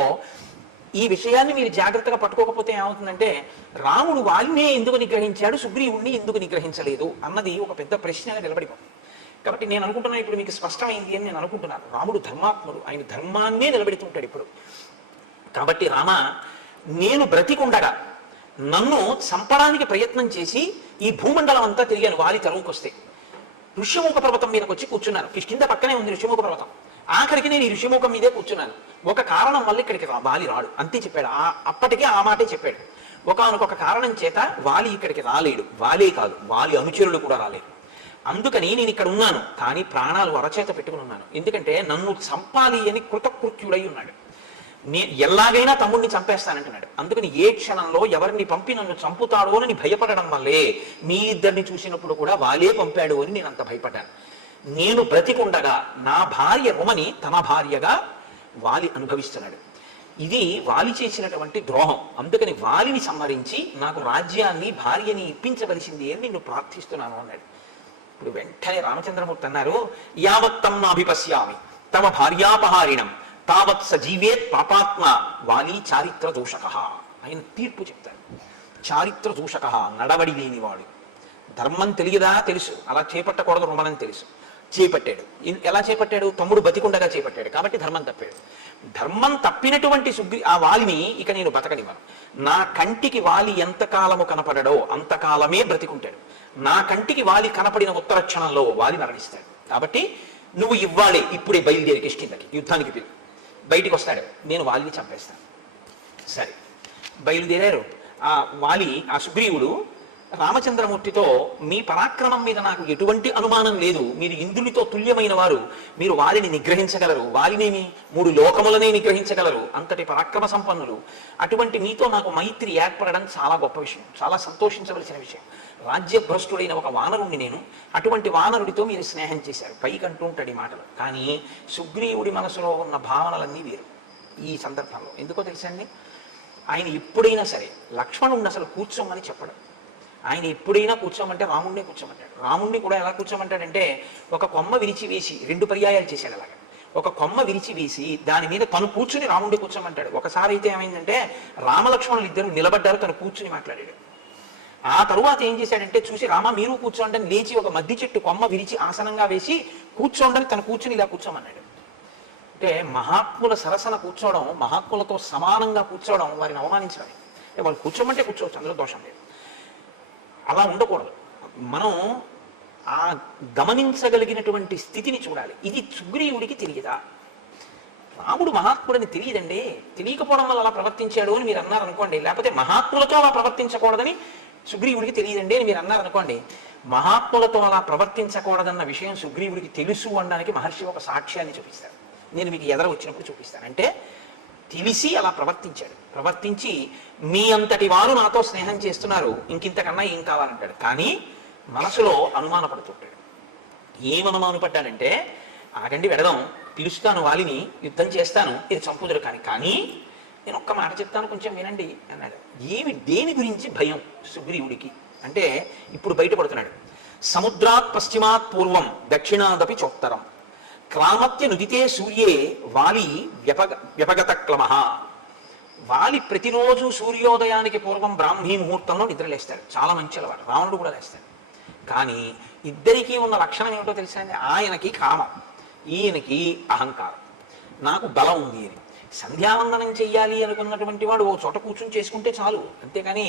ఈ విషయాన్ని మీరు జాగ్రత్తగా పట్టుకోకపోతే ఏమవుతుందంటే రాముడు వాలినే ఎందుకు నిగ్రహించాడు, సుగ్రీవుడిని ఎందుకు నిగ్రహించలేదు అన్నది ఒక పెద్ద ప్రశ్నగా నిలబడిపోతుంది. కాబట్టి నేను అనుకుంటున్నాను ఇప్పుడు మీకు స్పష్టమైంది అని నేను అనుకుంటున్నాను. రాముడు ధర్మాత్ముడు, ఆయన ధర్మాన్నే నిలబెడుతుంటాడు ఇప్పుడు. కాబట్టి రామ, నేను బ్రతికుండగా నన్ను చంపడానికి ప్రయత్నం చేసి ఈ భూమండలం అంతా తిరిగాను వాలి తరువుకొస్తే. ఋష్యముఖ పర్వతం మీదకి వచ్చి కూర్చున్నాను. కిష్కింద పక్కనే ఉంది ఋష్యముఖ పర్వతం. ఆఖరికి నేను ఈ ఋష్యముఖం మీదే కూర్చున్నాను. ఒక కారణం వల్ల ఇక్కడికి వాలి రాడు అంతే చెప్పాడు. అప్పటికే ఆ మాటే చెప్పాడు. ఒకానొక కారణం చేత వాలి ఇక్కడికి రాలేడు. వాలే కాదు, వాలి అనుచరులు కూడా రాలేడు. అందుకని నేను ఇక్కడ ఉన్నాను, కానీ ప్రాణాలు అరచేత పెట్టుకుని ఉన్నాను. ఎందుకంటే నన్ను చంపాలి అని కృతకృత్యుడై ఉన్నాడు. నేను ఎలాగైనా తమ్ముడిని చంపేస్తానంటున్నాడు. అందుకని ఏ క్షణంలో ఎవరిని పంపి నన్ను చంపుతాడో అని భయపడడం వల్లే మీ ఇద్దరిని చూసినప్పుడు కూడా వాలే పంపాడు అని నేను అంత భయపడ్డాను. నేను బ్రతికుండగా నా భార్య రుమని తన భార్యగా వాలి అనుభవిస్తున్నాడు. ఇది వాలి చేసినటువంటి ద్రోహం. అందుకని వాలిని సంహరించి నాకు రాజ్యాన్ని భార్యని ఇప్పించవలసింది అని నిన్ను ప్రార్థిస్తున్నాను అన్నాడు. ఇప్పుడు వెంటనే రామచంద్రమూర్తి అన్నారు, యావత్తం నాభిపశ్యామి తమ భార్యాపహారిణం తావత్ సజీవేత్ పాపాత్మ వాలి చారిత్ర దూషక. ఆయన తీర్పు చెప్తారు. చారిత్ర దూషక, నడవడి లేనివాడు. ధర్మం తెలియదా? తెలుసు, అలా చేపట్టకూడదు రుమనని తెలుసు, చేపట్టాడు. ఎలా చేపట్టాడు? తమ్ముడు బతికుండగా చేపట్టాడు, కాబట్టి ధర్మం తప్పాడు. ధర్మం తప్పినటువంటి ఆ వాలిని ఇక నేను బతకనివ్వను. నా కంటికి వాలి ఎంతకాలము కనపడడో అంతకాలమే బ్రతికుంటాడు. నా కంటికి వాలి కనపడిన ఉత్తర క్షణంలో వాలి మరణిస్తాడు. కాబట్టి నువ్వు ఇవ్వాలి, ఇప్పుడే బయలుదేరి కిష్కింధకి యుద్ధానికి పిలు. బయటికి వస్తాడు, నేను వాలిని చంపేస్తాను. సరే, బయలుదేరారు. ఆ వాలి, ఆ సుగ్రీవుడు రామచంద్రమూర్తితో మీ పరాక్రమం మీద నాకు ఎటువంటి అనుమానం లేదు, మీరు ఇంద్రునితో తుల్యమైన వారు, మీరు వారిని నిగ్రహించగలరు, వారినేమి 3 లోకములనే నిగ్రహించగలరు, అంతటి పరాక్రమ సంపన్నులు. అటువంటి మీతో నాకు మైత్రి ఏర్పడడం చాలా గొప్ప విషయం, చాలా సంతోషించవలసిన విషయం. రాజ్యభ్రష్టుడైన ఒక వానరుణ్ణి నేను, అటువంటి వానరుడితో మీరు స్నేహం చేశారు. పైకి అంటూ ఉంటాడు ఈ మాటలు, కానీ సుగ్రీవుడి మనసులో ఉన్న భావనలన్నీ వేరు ఈ సందర్భంలో. ఎందుకో తెలుసండి, ఆయన ఎప్పుడైనా సరే లక్ష్మణుడిని అసలు కూర్చోమని చెప్పడం. ఆయన ఎప్పుడైనా కూర్చోమంటే రాముడినే కూర్చోమంటాడు. రాముడిని కూడా ఎలా కూర్చోమంటాడంటే, ఒక కొమ్మ విరిచి వేసి 2 పర్యాయాలు చేశాడు అలాగా. ఒక కొమ్మ విరిచి వేసి దాని మీద తను కూర్చుని రాముడిని కూర్చోమంటాడు. ఒకసారి అయితే ఏమైందంటే, రామలక్ష్మణులు ఇద్దరు నిలబడ్డారు, తను కూర్చుని మాట్లాడాడు. ఆ తరువాత ఏం చేశాడంటే, చూసి రామ మీరు కూర్చోండి అని లేచి ఒక మద్ది చెట్టు కొమ్మ విరిచి ఆసనంగా వేసి కూర్చోండి, తను కూర్చుని ఇలా కూర్చోమన్నాడు. అంటే మహాత్ముల సరసన కూర్చోవడం, మహాత్ములతో సమానంగా కూర్చోవడం వారిని అవమానించడం. వాళ్ళు కూర్చోమంటే కూర్చోవచ్చు, అందులో దోషం లేదు. అలా ఉండకూడదు. మనం ఆ గమనించగలిగినటువంటి స్థితిని చూడాలి. ఇది సుగ్రీవుడికి తెలియదా? రాముడు మహాత్ముడని తెలియదండి, తెలియకపోవడం వల్ల అలా ప్రవర్తించాడు అని మీరు అన్నారనుకోండి. లేకపోతే మహాత్ములతో అలా ప్రవర్తించకూడదని సుగ్రీవుడికి తెలియదండి అని మీరు అన్నారనుకోండి. మహాత్ములతో అలా ప్రవర్తించకూడదన్న విషయం సుగ్రీవుడికి తెలుసు అనడానికి మహర్షి ఒక సాక్ష్యాన్ని చూపిస్తారు. నేను మీకు ఎదర వచ్చినప్పుడు చూపిస్తాను. అంటే తెలిసి అలా ప్రవర్తించాడు. ప్రవర్తించి మీ అంతటి వారు నాతో స్నేహం చేస్తున్నారు, ఇంకింతకన్నా ఏం కావాలంటాడు. కానీ మనసులో అనుమానపడుతుంటాడు. ఏమనుమానపడ్డాడంటే, ఆగండి వెడదాం, పిలుస్తాను వాలిని, యుద్ధం చేస్తాను, ఇది చంపుదురు కానీ నేను ఒక్క మాట చెప్తాను, కొంచెం వినండి అన్నాడు. దేని గురించి భయం సుగ్రీవుడికి అంటే, ఇప్పుడు బయటపడుతున్నాడు. సముద్రాత్ పశ్చిమాత్ పూర్వం దక్షిణాదపి చోత్తరం క్రామత్య నుదితే సూర్యే వాలి వ్యపగత క్లమః. వాలి ప్రతిరోజు సూర్యోదయానికి పూర్వం బ్రాహ్మీ ముహూర్తంలో నిద్రలేస్తాడు. చాలా మంచి అలవాటు, రావణుడు కూడా లేస్తాడు. కానీ ఇద్దరికీ ఉన్న లక్షణం ఏమిటో తెలుసా అండి? ఆయనకి కామం, ఈయనకి అహంకారం. నాకు బలం ఉంది అని సంధ్యావందనం చెయ్యాలి అనుకున్నటువంటి వాడు ఓ చోట కూర్చుని చేసుకుంటే చాలు. అంతేకాని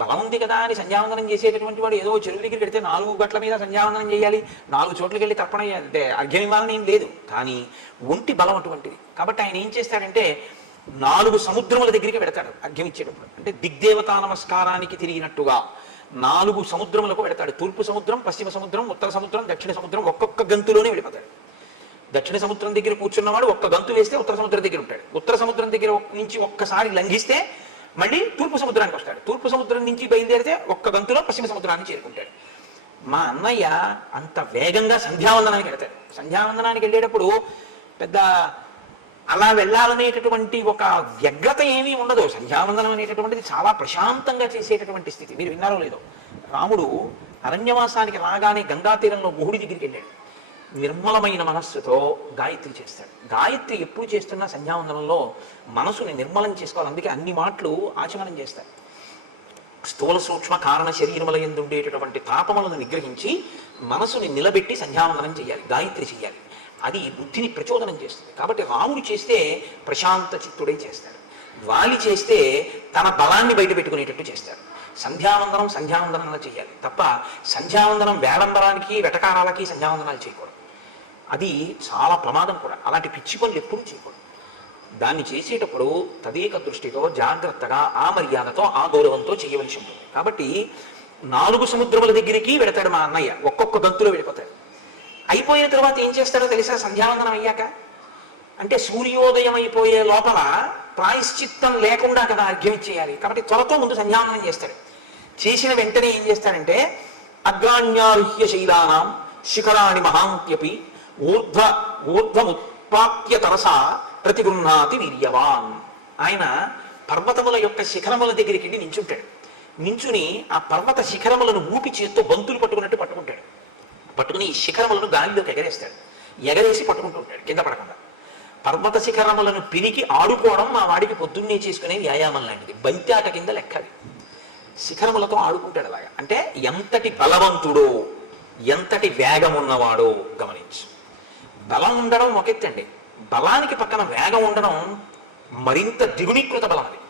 బలం ఉంది కదా అని సంధ్యావందనం చేసేటటువంటి వాడు ఏదో చెరువు దగ్గరికి వెడితే 4 గట్ల మీద సంధ్యావందనం చేయాలి, 4 చోట్లకి వెళ్ళి తర్పణ అంటే అర్ఘ్యం ఇవ్వాలని ఏం లేదు. కానీ ఒంటి బలం అటువంటిది. కాబట్టి ఆయన ఏం చేస్తాడంటే, 4 సముద్రముల దగ్గరికి పెడతాడు అర్ఘ్యం ఇచ్చేటప్పుడు. అంటే దిగ్దేవతా నమస్కారానికి తిరిగినట్టుగా 4 సముద్రములకు పెడతాడు. తూర్పు సముద్రం, పశ్చిమ సముద్రం, ఉత్తర సముద్రం, దక్షిణ సముద్రం, ఒక్కొక్క గంతులోనే వెళ్ళిపోతాడు. దక్షిణ సముద్రం దగ్గర కూర్చున్నవాడు ఒక్క గంతు వేస్తే ఉత్తర సముద్రం దగ్గర ఉంటాడు. ఉత్తర సముద్రం దగ్గర నుంచి ఒక్కసారి లంఘిస్తే మళ్ళీ తూర్పు సముద్రానికి వస్తాడు. తూర్పు సముద్రం నుంచి బయలుదేరితే ఒక్క గంతులో పశ్చిమ సముద్రాన్ని చేరుకుంటాడు. మా అన్నయ్య అంత వేగంగా సంధ్యావందనానికి వెళ్తాడు. సంధ్యావందనానికి వెళ్ళేటప్పుడు పెద్ద అలా వెళ్ళాలనేటటువంటి ఒక వ్యగ్రత ఏమీ ఉండదు. సంధ్యావందనం అనేటటువంటిది చాలా ప్రశాంతంగా చేసేటటువంటి స్థితి. మీరు విన్నారో లేదో, రాముడు అరణ్యవాసానికి రాగానే గంగా తీరంలో గుహుడి దగ్గరికి వెళ్ళాడు. నిర్మలమైన మనస్సుతో గాయత్రి చేస్తాడు. గాయత్రి ఎప్పుడు చేస్తున్నా సంధ్యావందనంలో మనసుని నిర్మలం చేసుకోవాలి. అందుకే అన్ని మాటలు ఆచమనం చేస్తారు. స్థూల సూక్ష్మ కారణ శరీరముల యందు ఉండేటటువంటి తాపములను నిగ్రహించి మనసుని నిలబెట్టి సంధ్యావందనం చేయాలి, గాయత్రి చేయాలి. అది బుద్ధిని ప్రచోదనం చేస్తుంది. కాబట్టి రాముడు చేస్తే ప్రశాంత చిత్తుడై చేస్తాడు, వాలి చేస్తే తన బలాన్ని బయట పెట్టుకునేటట్టు చేస్తాడు. సంధ్యావందనంలో చేయాలి తప్ప సంధ్యావందనం వేడంబరానికి వెటకారాలకి సంధ్యావందనాలు చేయకూడదు. అది చాలా ప్రమాదం కూడా. అలాంటి పిచ్చి పనులు ఎప్పుడూ చేయకూడదు. దాన్ని చేసేటప్పుడు తదేక దృష్టితో జాగ్రత్తగా ఆ మర్యాదతో ఆ గౌరవంతో చేయవలసి ఉంటుంది. కాబట్టి 4 సముద్రముల దగ్గరికి వెడతాడు మా అన్నయ్య, ఒక్కొక్క గంతులో వెళ్ళిపోతాడు. అయిపోయిన తర్వాత ఏం చేస్తాడో తెలుసా? సంధ్యావందనం అయ్యాక అంటే సూర్యోదయం అయిపోయే లోపల ప్రాయశ్చిత్తం లేకుండా కదా అర్ఘ్యం ఇచ్చేయాలి. కాబట్టి త్వరతో ముందు సంధ్యావందనం చేస్తాడు. చేసిన వెంటనే ఏం చేస్తాడంటే, అగ్రాణ్యారుహ్య శైలానాం శిఖరాణి మహాంత్యపి ఊర్ధ్వముత్పాత్య తరసా ప్రతిగృహ్ణాతి వీర్యవాన్. ఆయన పర్వతముల యొక్క శిఖరముల దగ్గరికి వెళ్ళి నించుంటాడు. నించుని ఆ పర్వత శిఖరములను ఊపి చేత్తో బంతులు పట్టుకున్నట్టు పట్టుకుంటాడు. పట్టుకుని ఈ శిఖరములను గాలిలోకి ఎగరేస్తాడు. ఎగరేసి పట్టుకుంటూ ఉంటాడు కింద పడకుండా. పర్వత శిఖరములను పిరికి ఆడుకోవడం మా వాడికి పొద్దున్నే చేసుకునే వ్యాయామం లాంటిది. బంత్యాట కింద లెక్కది. శిఖరములతో ఆడుకుంటాడు అలాగా. అంటే ఎంతటి బలవంతుడో, ఎంతటి వేగం ఉన్నవాడో గమనించు. బలం ఉండడం ఒక ఎత్తండి, బలానికి పక్కన వేగం ఉండడం మరింత ద్విగుణీకృత బలం. అది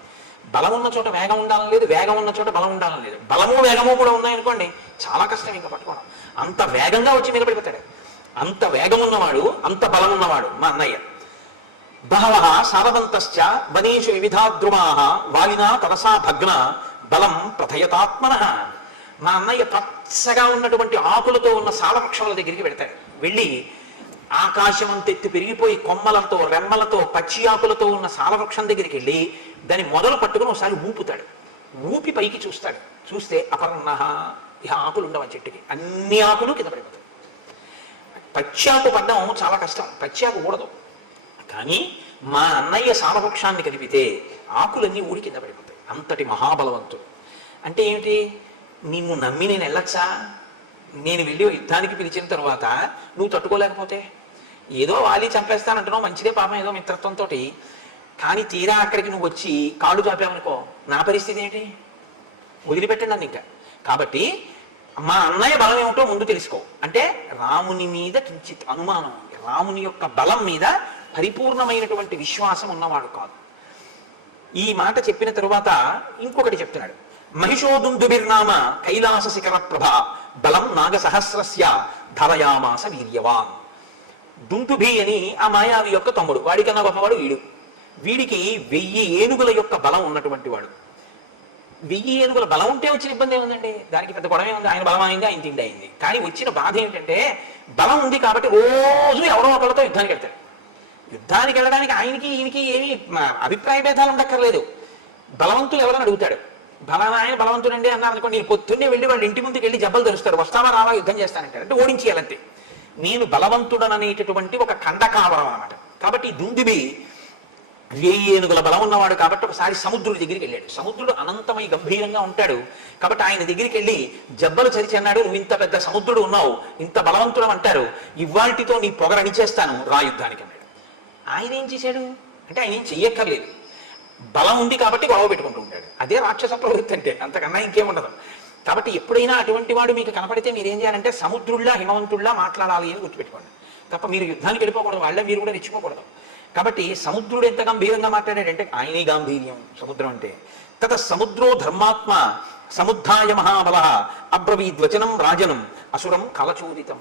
బలం ఉన్న చోట వేగం ఉండాలని లేదు, వేగం ఉన్న చోట బలం ఉండాలని లేదు. బలము వేగము కూడా ఉన్నాయనుకోండి, చాలా కష్టం ఇంకా పట్టుకోవడం. అంత వేగంగా వచ్చి మీద పడిపోతాడు. అంత వేగం ఉన్నవాడు, అంత బలం ఉన్నవాడు మా అన్నయ్య. బహవః సారవంతశ్చ వనేషు వివిధా ద్రుమాః వాలినా తరసా భగ్న బలం ప్రథయతాత్మనః. మా అన్నయ్య పచ్చగా ఉన్నటువంటి ఆకులతో ఉన్న సాలవృక్షముల దగ్గరికి వెడతాడు. వెళ్ళి ఆకాశం అంతెత్తు పెరిగిపోయి కొమ్మలతో రెమ్మలతో పచ్చి ఆకులతో ఉన్న సాలవృక్షం దగ్గరికి వెళ్ళి దాన్ని మొదలు పట్టుకుని ఒకసారి ఊపుతాడు. ఊపి పైకి చూస్తాడు. చూస్తే అపర్ణహ, ఇహ ఆకులు ఉండవు ఆ చెట్టుకి, అన్ని ఆకులు కింద పడిపోతాయి. పచ్చి ఆకు పడ్డం చాలా కష్టం, పచ్చి ఆకు ఊడదు. కానీ మా అన్నయ్య సాలవృక్షాన్ని కలిపితే ఆకులన్నీ ఊడి కింద పడిపోతాయి. అంతటి మహాబలవంతుడు. అంటే ఏమిటి? నిన్ను నమ్మి నేను వెళ్ళొచ్చా? నేను వెళ్ళి యుద్ధానికి పిలిచిన తర్వాత నువ్వు తట్టుకోలేకపోతే ఏదో వాలి చంపేస్తానంటున్నావు, మంచిదే పాపం, ఏదో మిత్రత్వంతో. కానీ తీరా అక్కడికి నువ్వు వచ్చి కాళ్ళు చాపావనుకో, నా పరిస్థితి ఏంటి? వదిలిపెట్టండి నన్ను ఇంకా. కాబట్టి మా అన్నయ్య బలం ఏమిటో ముందు తెలుసుకో. అంటే రాముని మీద కించిత్ అనుమానం, రాముని యొక్క బలం మీద పరిపూర్ణమైనటువంటి విశ్వాసం ఉన్నవాడు కాదు. ఈ మాట చెప్పిన తరువాత ఇంకొకటి చెప్తున్నాడు. మహిషోదుందుభిర్నామ కైలాస శిఖర ప్రభ బలం నాగ సహస్రస్య ధరయామాస వీర్యవాన్. దుందుభి అని ఆ మాయావి యొక్క తమ్ముడు, వాడికన్నా గొప్పవాడు వీడు. వీడికి 1000 ఏనుగుల యొక్క బలం ఉన్నటువంటి వాడు. 1000 ఏనుగుల బలం ఉంటే వచ్చిన ఇబ్బంది ఏముందండి? దానికి పెద్ద గొడవ ఉంది. ఆయన బలం అయింది, ఆయన తిండి అయింది. కానీ వచ్చిన బాధ ఏంటంటే బలం ఉంది కాబట్టి రోజు ఎవరో ఒకరితో యుద్ధానికి వెళ్తాడు. యుద్ధానికి వెళ్ళడానికి ఆయనకి ఈయనకి ఏమి అభిప్రాయ భేదాలు ఉండక్కర్లేదు. బలవంతులు ఎవరైనా అడుగుతాడు. ఆయన బలవంతుడండి అన్నారు అనుకోండి, నేను పొద్దున్నే వెళ్ళి వాళ్ళ ఇంటి ముందుకు వెళ్ళి జబ్బలు తెరుస్తాడు. వస్తావా రావా యుద్ధం చేస్తానంటాడు. అంటే ఓడించేయాలంతే. నేను బలవంతుడననేటటువంటి ఒక ఖండకావరం అన్నమాట. కాబట్టి దుందుబి 1000 ఏనుగుల బలం ఉన్నవాడు కాబట్టి ఒకసారి సముద్రుడి దగ్గరికి వెళ్ళాడు. సముద్రుడు అనంతమై గంభీరంగా ఉంటాడు కాబట్టి ఆయన దగ్గరికి వెళ్ళి జబ్బలు చరిచి అన్నాడు, నువ్వు ఇంత పెద్ద సముద్రుడు ఉన్నావు, ఇంత బలవంతుడు అంటారు, ఇవాల్టితో నీ పొగరనిచేస్తాను, రా యుద్ధానికి అన్నాడు. ఆయన ఏం చేశాడు అంటే ఆయన ఏం చెయ్యక్కర్లేదు. బలం ఉంది కాబట్టి గొడవ పెట్టుకుంటూ ఉంటాడు. అదే రాక్షస ప్రవృత్తి అంటే, అంతకన్నా ఇంకేముండదు. కాబట్టి ఎప్పుడైనా అటువంటి వాడు మీకు కనపడితే మీరు ఏం చేయాలంటే సముద్రుల్లా హిమవంతుల్లా మాట్లాడాలి అని గుర్తుపెట్టుకోండి. తప్ప మీరు యుద్ధానికి వెళ్ళిపోకూడదు, వాళ్ళే మీరు కూడా రెచ్చిపోకూడదు. కాబట్టి సముద్రుడు ఎంత గంభీరంగా మాట్లాడాడంటే ఆయనే గాంభీర్యం సముద్రం అంటే. తత సముద్రో ధర్మాత్మ సముద్ధాయ మహాబల అబ్రవీద్వచనం రాజనం అసురం కలచోదితం.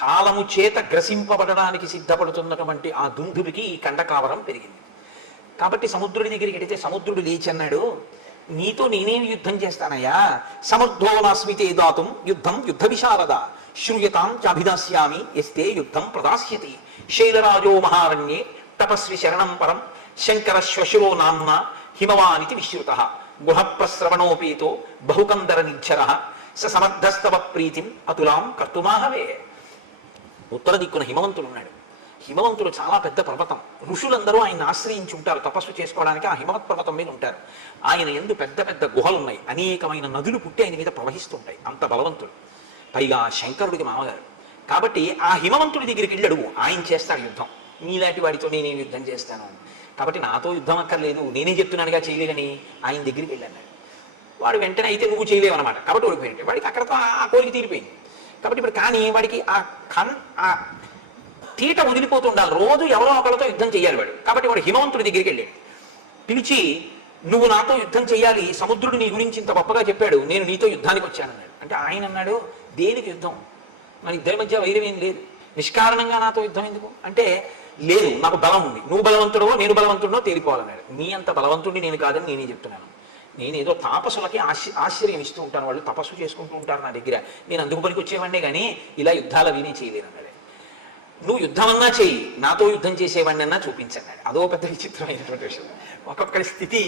కాలము చేత గ్రసింపబడడానికి సిద్ధపడుతున్నటువంటి ఆ దుందుడికి ఈ కండకావరం పెరిగింది. కాబట్టి సముద్రుడి దగ్గరికి వెడితే సముద్రుడు లేచి అన్నాడు, నీతో నేనేమి యుద్ధం చేస్తానయ్యా? సముద్రో నాస్మితే దాతుం యుద్ధం యుద్ధ విశారద శ్రూయతాం చాభిదాస్యామి ఎస్తే యుద్ధం ప్రదాస్యతి. శైలరాజో మహారణ్యే తపస్వి శరణం పరం శంకర శ్వశురో నామ్న హిమవానితి విశ్రుత గుహప్రశ్రవణోపేతో బహుకందర నిర్ఝర స సమర్థస్తవ ప్రీతిం అతులాం కర్తుమాహవే. ఉత్తర దిక్కున హిమవంతుడు ఉన్నాడు. హిమవంతుడు చాలా పెద్ద పర్వతం. ఋషులందరూ ఆయన ఆశ్రయించి ఉంటారు తపస్సు చేసుకోవడానికి. ఆ హిమవత్ పర్వతం మీద ఉంటారు. ఆయన ఎందు పెద్ద పెద్ద గుహలు ఉన్నాయి. అనేకమైన నదులు పుట్టి ఆయన మీద ప్రవహిస్తుంటాయి. అంత బలవంతుడు. పైగా శంకరుడికి మామగారు. కాబట్టి ఆ హిమవంతుడి దగ్గరికి వెళ్ళాడు, ఆయన చేస్తాడు యుద్ధం. నీలాంటి వాడితో నేనేం యుద్ధం చేస్తాను, కాబట్టి నాతో యుద్ధం అక్కర్లేదు, నేనే చెప్తున్నానుగా చేయలేదని ఆయన దగ్గరికి వెళ్ళాను. వాడు వెంటనే అయితే నువ్వు చేయలేవు అనమాట. కాబట్టి ఓడిపోయింది. వాడికి అక్కడతో ఆ కోరిక తీరిపోయింది. కాబట్టి ఇప్పుడు కానీ వాడికి ఆ తీట వదిలిపోతూ ఉండాలి. రోజు ఎవరో ఒకరితో యుద్ధం చేయాలి వాడు. కాబట్టి వాడు హిమవంతుడి దగ్గరికి వెళ్ళాడు. పిలిచి నువ్వు నాతో యుద్ధం చేయాలి, సముద్రుడు నీ గురించి ఇంత గొప్పగా చెప్పాడు, నేను నీతో యుద్ధానికి వచ్చానన్నాడు. అంటే ఆయన అన్నాడు, దేనికి యుద్ధం? మన ఇద్దరి మధ్య వైరం ఏం లేదు, నిష్కారణంగా నాతో యుద్ధం ఎందుకు అంటే, లేదు నాకు బలం ఉంది, నువ్వు బలవంతుడో నేను బలవంతుడో తేలిపోవాలన్నాడు. నీ అంత బలవంతుడిని నేను కాదని నేనే చెప్తున్నాను. నేనేదో తాపసులకి ఆశ్చర్యం ఇస్తూ ఉంటాను, వాళ్ళు తపస్సు చేసుకుంటూ ఉంటారు నా దగ్గర, నేను అందుకు పనికి వచ్చేవాడినే కానీ ఇలా యుద్ధాలు అవి చేయలేను అన్నాడు. నువ్వు యుద్ధం అన్నా చెయ్యి, నాతో యుద్ధం చేసేవాడిని అన్నా చూపించన్నాడు. అదో పెద్ద విచిత్రమైనటువంటి విషయం. ఒక్కొక్కరి స్థితి,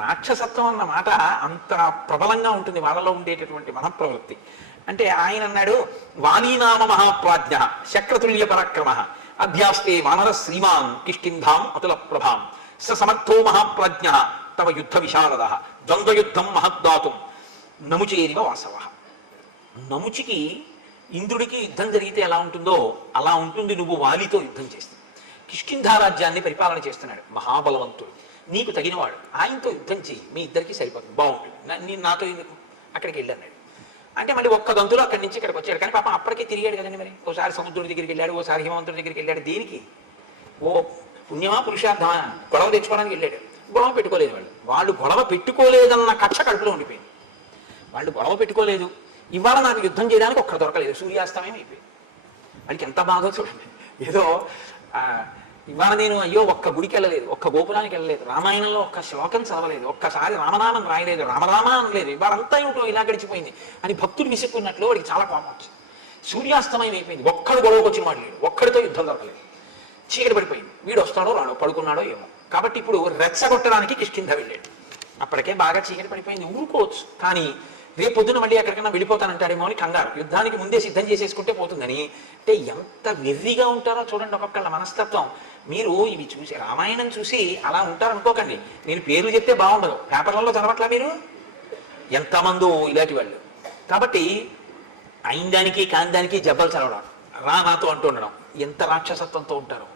రాక్షసత్వం అన్న మాట అంత ప్రబలంగా ఉంటుంది వాళ్ళలో ఉండేటటువంటి మనఃప్రవృత్తి. అంటే ఆయన అన్నాడు, వాలీనామ మహాప్రాజ్ఞ శక్రతుల్య పరాక్రమ అభ్యాస్తే వానర శ్రీమాన్ కిష్కింధాం అతుల ప్రభాం స సమర్థో మహాప్రాజ్ఞ తవ యుద్ధ విశారద ద్వంద్వయుద్ధం మహద్దాతుం నముచేరివ వాసవ. నముచికి ఇంద్రుడికి యుద్ధం జరిగితే ఎలా ఉంటుందో అలా ఉంటుంది నువ్వు వాలితో యుద్ధం చేస్తే. కిష్కింధా రాజ్యాన్ని పరిపాలన చేస్తున్నాడు, మహాబలవంతుడు, నీకు తగినవాడు, ఆయనతో యుద్ధం చెయ్యి, మీ ఇద్దరికి సరిపోతుంది, బాగుంటుంది, నేను నాతో ఎందుకు అక్కడికి వెళ్ళన్నాడు. అంటే మళ్ళీ ఒక్క గంతులో అక్కడి నుంచి ఇక్కడికి వచ్చాడు. కానీ పాపం అప్పటికే తిరిగాడు కదండి. మరి ఓసారి సముద్రుడి దగ్గరికి వెళ్ళాడు, ఓసారి హిమవంతుడి దగ్గరికి వెళ్ళాడు. దేనికి? ఓ పుణ్యమా పురుషార్థమా? గొడవ తెచ్చుకోవడానికి వెళ్ళాడు. గొడవ పెట్టుకోలేదు వాళ్ళు గొడవ పెట్టుకోలేదన్న కక్ష కడుపులో ఉండిపోయింది. వాళ్ళు గొడవ పెట్టుకోలేదు, ఇవాళ నాకు యుద్ధం చేయడానికి ఒక్కడ దొరకలేదు, సూర్యాస్తమయం అయిపోయింది. వాళ్ళకి ఎంత బాధో చూడండి. ఏదో ఇవాళ నేను అయ్యో ఒక్క గుడికి వెళ్ళలేదు, ఒక్క గోపురానికి వెళ్ళలేదు, రామాయణంలో ఒక్క శ్లోకం చదవలేదు, ఒక్కసారి రామనామం రాయలేదు, రామరామ అనలేదు, ఇవాళంతా ఏమిటో ఇలా గడిచిపోయింది అని భక్తుడు విసుక్కున్నట్లు వాడికి చాలా కోపం వచ్చింది. సూర్యాస్తమయం అయిపోయింది, ఒక్కడు గొడవకు వచ్చిన వాడు లేడు, ఒక్కడితో యుద్ధం దొరకలేదు, చీకటి పడిపోయింది, వీడు వస్తాడో రాడో, పడుకున్నాడో ఏమో. కాబట్టి ఇప్పుడు రెచ్చగొట్టడానికి కిష్కింధ వెళ్ళాడు. అప్పటికే బాగా చీకటి పడిపోయింది, ఊరుకోవచ్చు, కానీ రేపు పొద్దున మళ్ళీ ఎక్కడికైనా వెళ్ళిపోతానంటాడేమో అని కంగారు, యుద్ధానికి ముందే సిద్ధం చేసేసుకుంటే పోతుందని. అంటే ఎంత వెర్రిగా ఉంటారో చూడండి ఒక్కొక్కళ్ళ మనస్తత్వం. మీరు ఇవి చూసి రామాయణం చూసి అలా ఉంటారనుకోకండి. నేను పేర్లు చెప్తే బాగుండదు, పేపర్లలో చదవట్లా మీరు ఎంతమందో ఇలాంటి వాళ్ళు. కాబట్టి అయిన దానికి కాని దానికి జబ్బలు చదవడం, రా నాతో అంటూ ఉండడం, ఎంత రాక్షసత్వంతో ఉంటారు.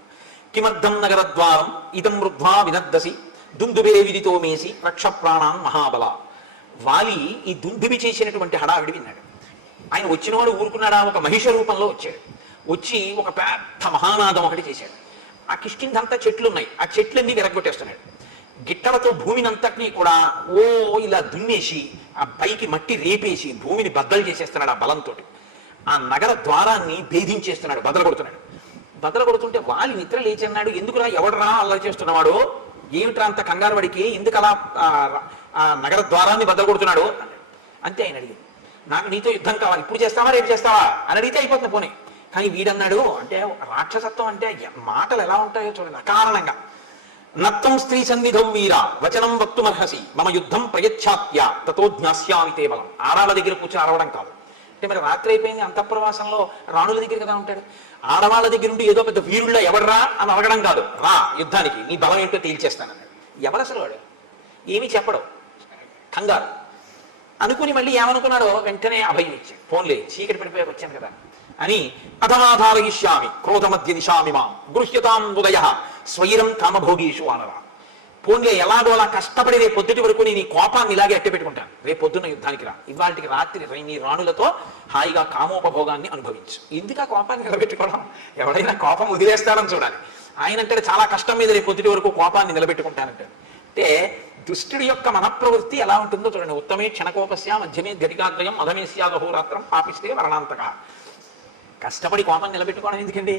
కిమర్థం నగరద్వారం ఇదం వృద్ధ్వా వినద్దసి దుందుబే విదితో మేసి రక్ష ప్రాణాన్ మహాబల. వాలి ఈ దుందుబి చేసినటువంటి హడావిడి విన్నాడు. ఆయన వచ్చినవాడు ఊరుకున్నాడా, ఒక మహిష రూపంలో వచ్చాడు. వచ్చి ఒక పెద్ద మహానాదం ఒకటి చేశాడు. ఆ కిష్కింధంతా చెట్లు ఉన్నాయి, ఆ చెట్లన్నీ విరగొట్టేస్తున్నాడు. గిట్టలతో భూమిని అంతటినీ కూడా ఓ ఇలా దున్నేసి ఆ పైకి మట్టి రేపేసి భూమిని బద్దలు చేసేస్తున్నాడు. ఆ బలంతో ఆ నగర ద్వారాన్ని భేదించేస్తున్నాడు, బద్దలు కొడుతున్నాడు. బద్దలు కొడుతుంటే వాలి నిద్ర లేచి అన్నాడు, ఎందుకురా ఎవడరా అలా చేస్తున్నవాడు, ఏమిట్రా అంత కంగారు వాడికి, ఎందుకు అలా ఆ నగర ద్వారాన్ని బద్దలు కొడుతున్నాడు అన్నాడు. అంతే ఆయన అడిగింది, నాకు నీతో యుద్ధం కావాలి, ఇప్పుడు చేస్తావా రేపు చేస్తావా అని అడిగితే అయిపోతుంది పోనీ. కానీ వీడన్నాడు, అంటే రాక్షసత్వం అంటే మాటలు ఎలా ఉంటాయో చూడండి. అకారణంగా నత్తం స్త్రీ సంధిధౌ వీర వచనం వక్తుమర్హసి మమ యుద్ధం ప్రయచ్ఛాత్య తతో జ్ఞాస్యామి తే బలం. ఆడాళ్ళ దగ్గర కూర్చొని అరవడం కాదు. అంటే మరి రాత్రి అయిపోయింది, అంతఃప్రవాసంలో రాణుల దగ్గర కదా ఉంటాడు. ఆడవాళ్ళ దగ్గర ఉండి ఏదో పెద్ద వీరుళ్ళ ఎవడరా అని అడగడం కాదు, రా యుద్ధానికి, నీ బలం ఏంటో తేల్చేస్తానన్నాడు. ఎవరు అసలు వాడు, ఏమీ చెప్పడం, కంగారు అనుకుని మళ్ళీ ఏమనుకున్నాడో వెంటనే అభయం ఇచ్చాడు. ఫోన్లే చీకటి పడిపోయాక వచ్చాను కదా అని, అథమాధారయిష్యామి క్రోధమధ్య దిశామి మాం గృహ్యతాం ఉదయ స్వైరం కామభోగీషు అనరా. పోన్లే ఎలాగో అలా కష్టపడి రేపు పొద్దుటి వరకు నీ కోపాన్ని ఇలాగే అట్టే పెట్టుకుంటాను, రేపు పొద్దున్న యుద్ధానికి రా, ఇవాళకి రాత్రి నీ రాణులతో హాయిగా కామోపభోగాన్ని అనుభవించు. ఎందుకు ఆ కోపాన్ని నిలబెట్టుకోవడం, ఎవడైనా కోపం వదిలేస్తాడని చూడాలి. ఆయన అంటే చాలా కష్టం మీద రేపు పొద్దుటి వరకు కోపాన్ని నిలబెట్టుకుంటానంటాడు. అంటే దుష్టుడి యొక్క మనప్రవృత్తి ఎలా ఉంటుందో చూడండి. ఉత్తమే క్షణకోపస్య మధ్యమే గతికాద్రయం అధమేస్యాదహోరాత్రం పాపిస్తే మరణాంతక. కష్టపడి కోపం నిలబెట్టుకోవడం ఎందుకండి,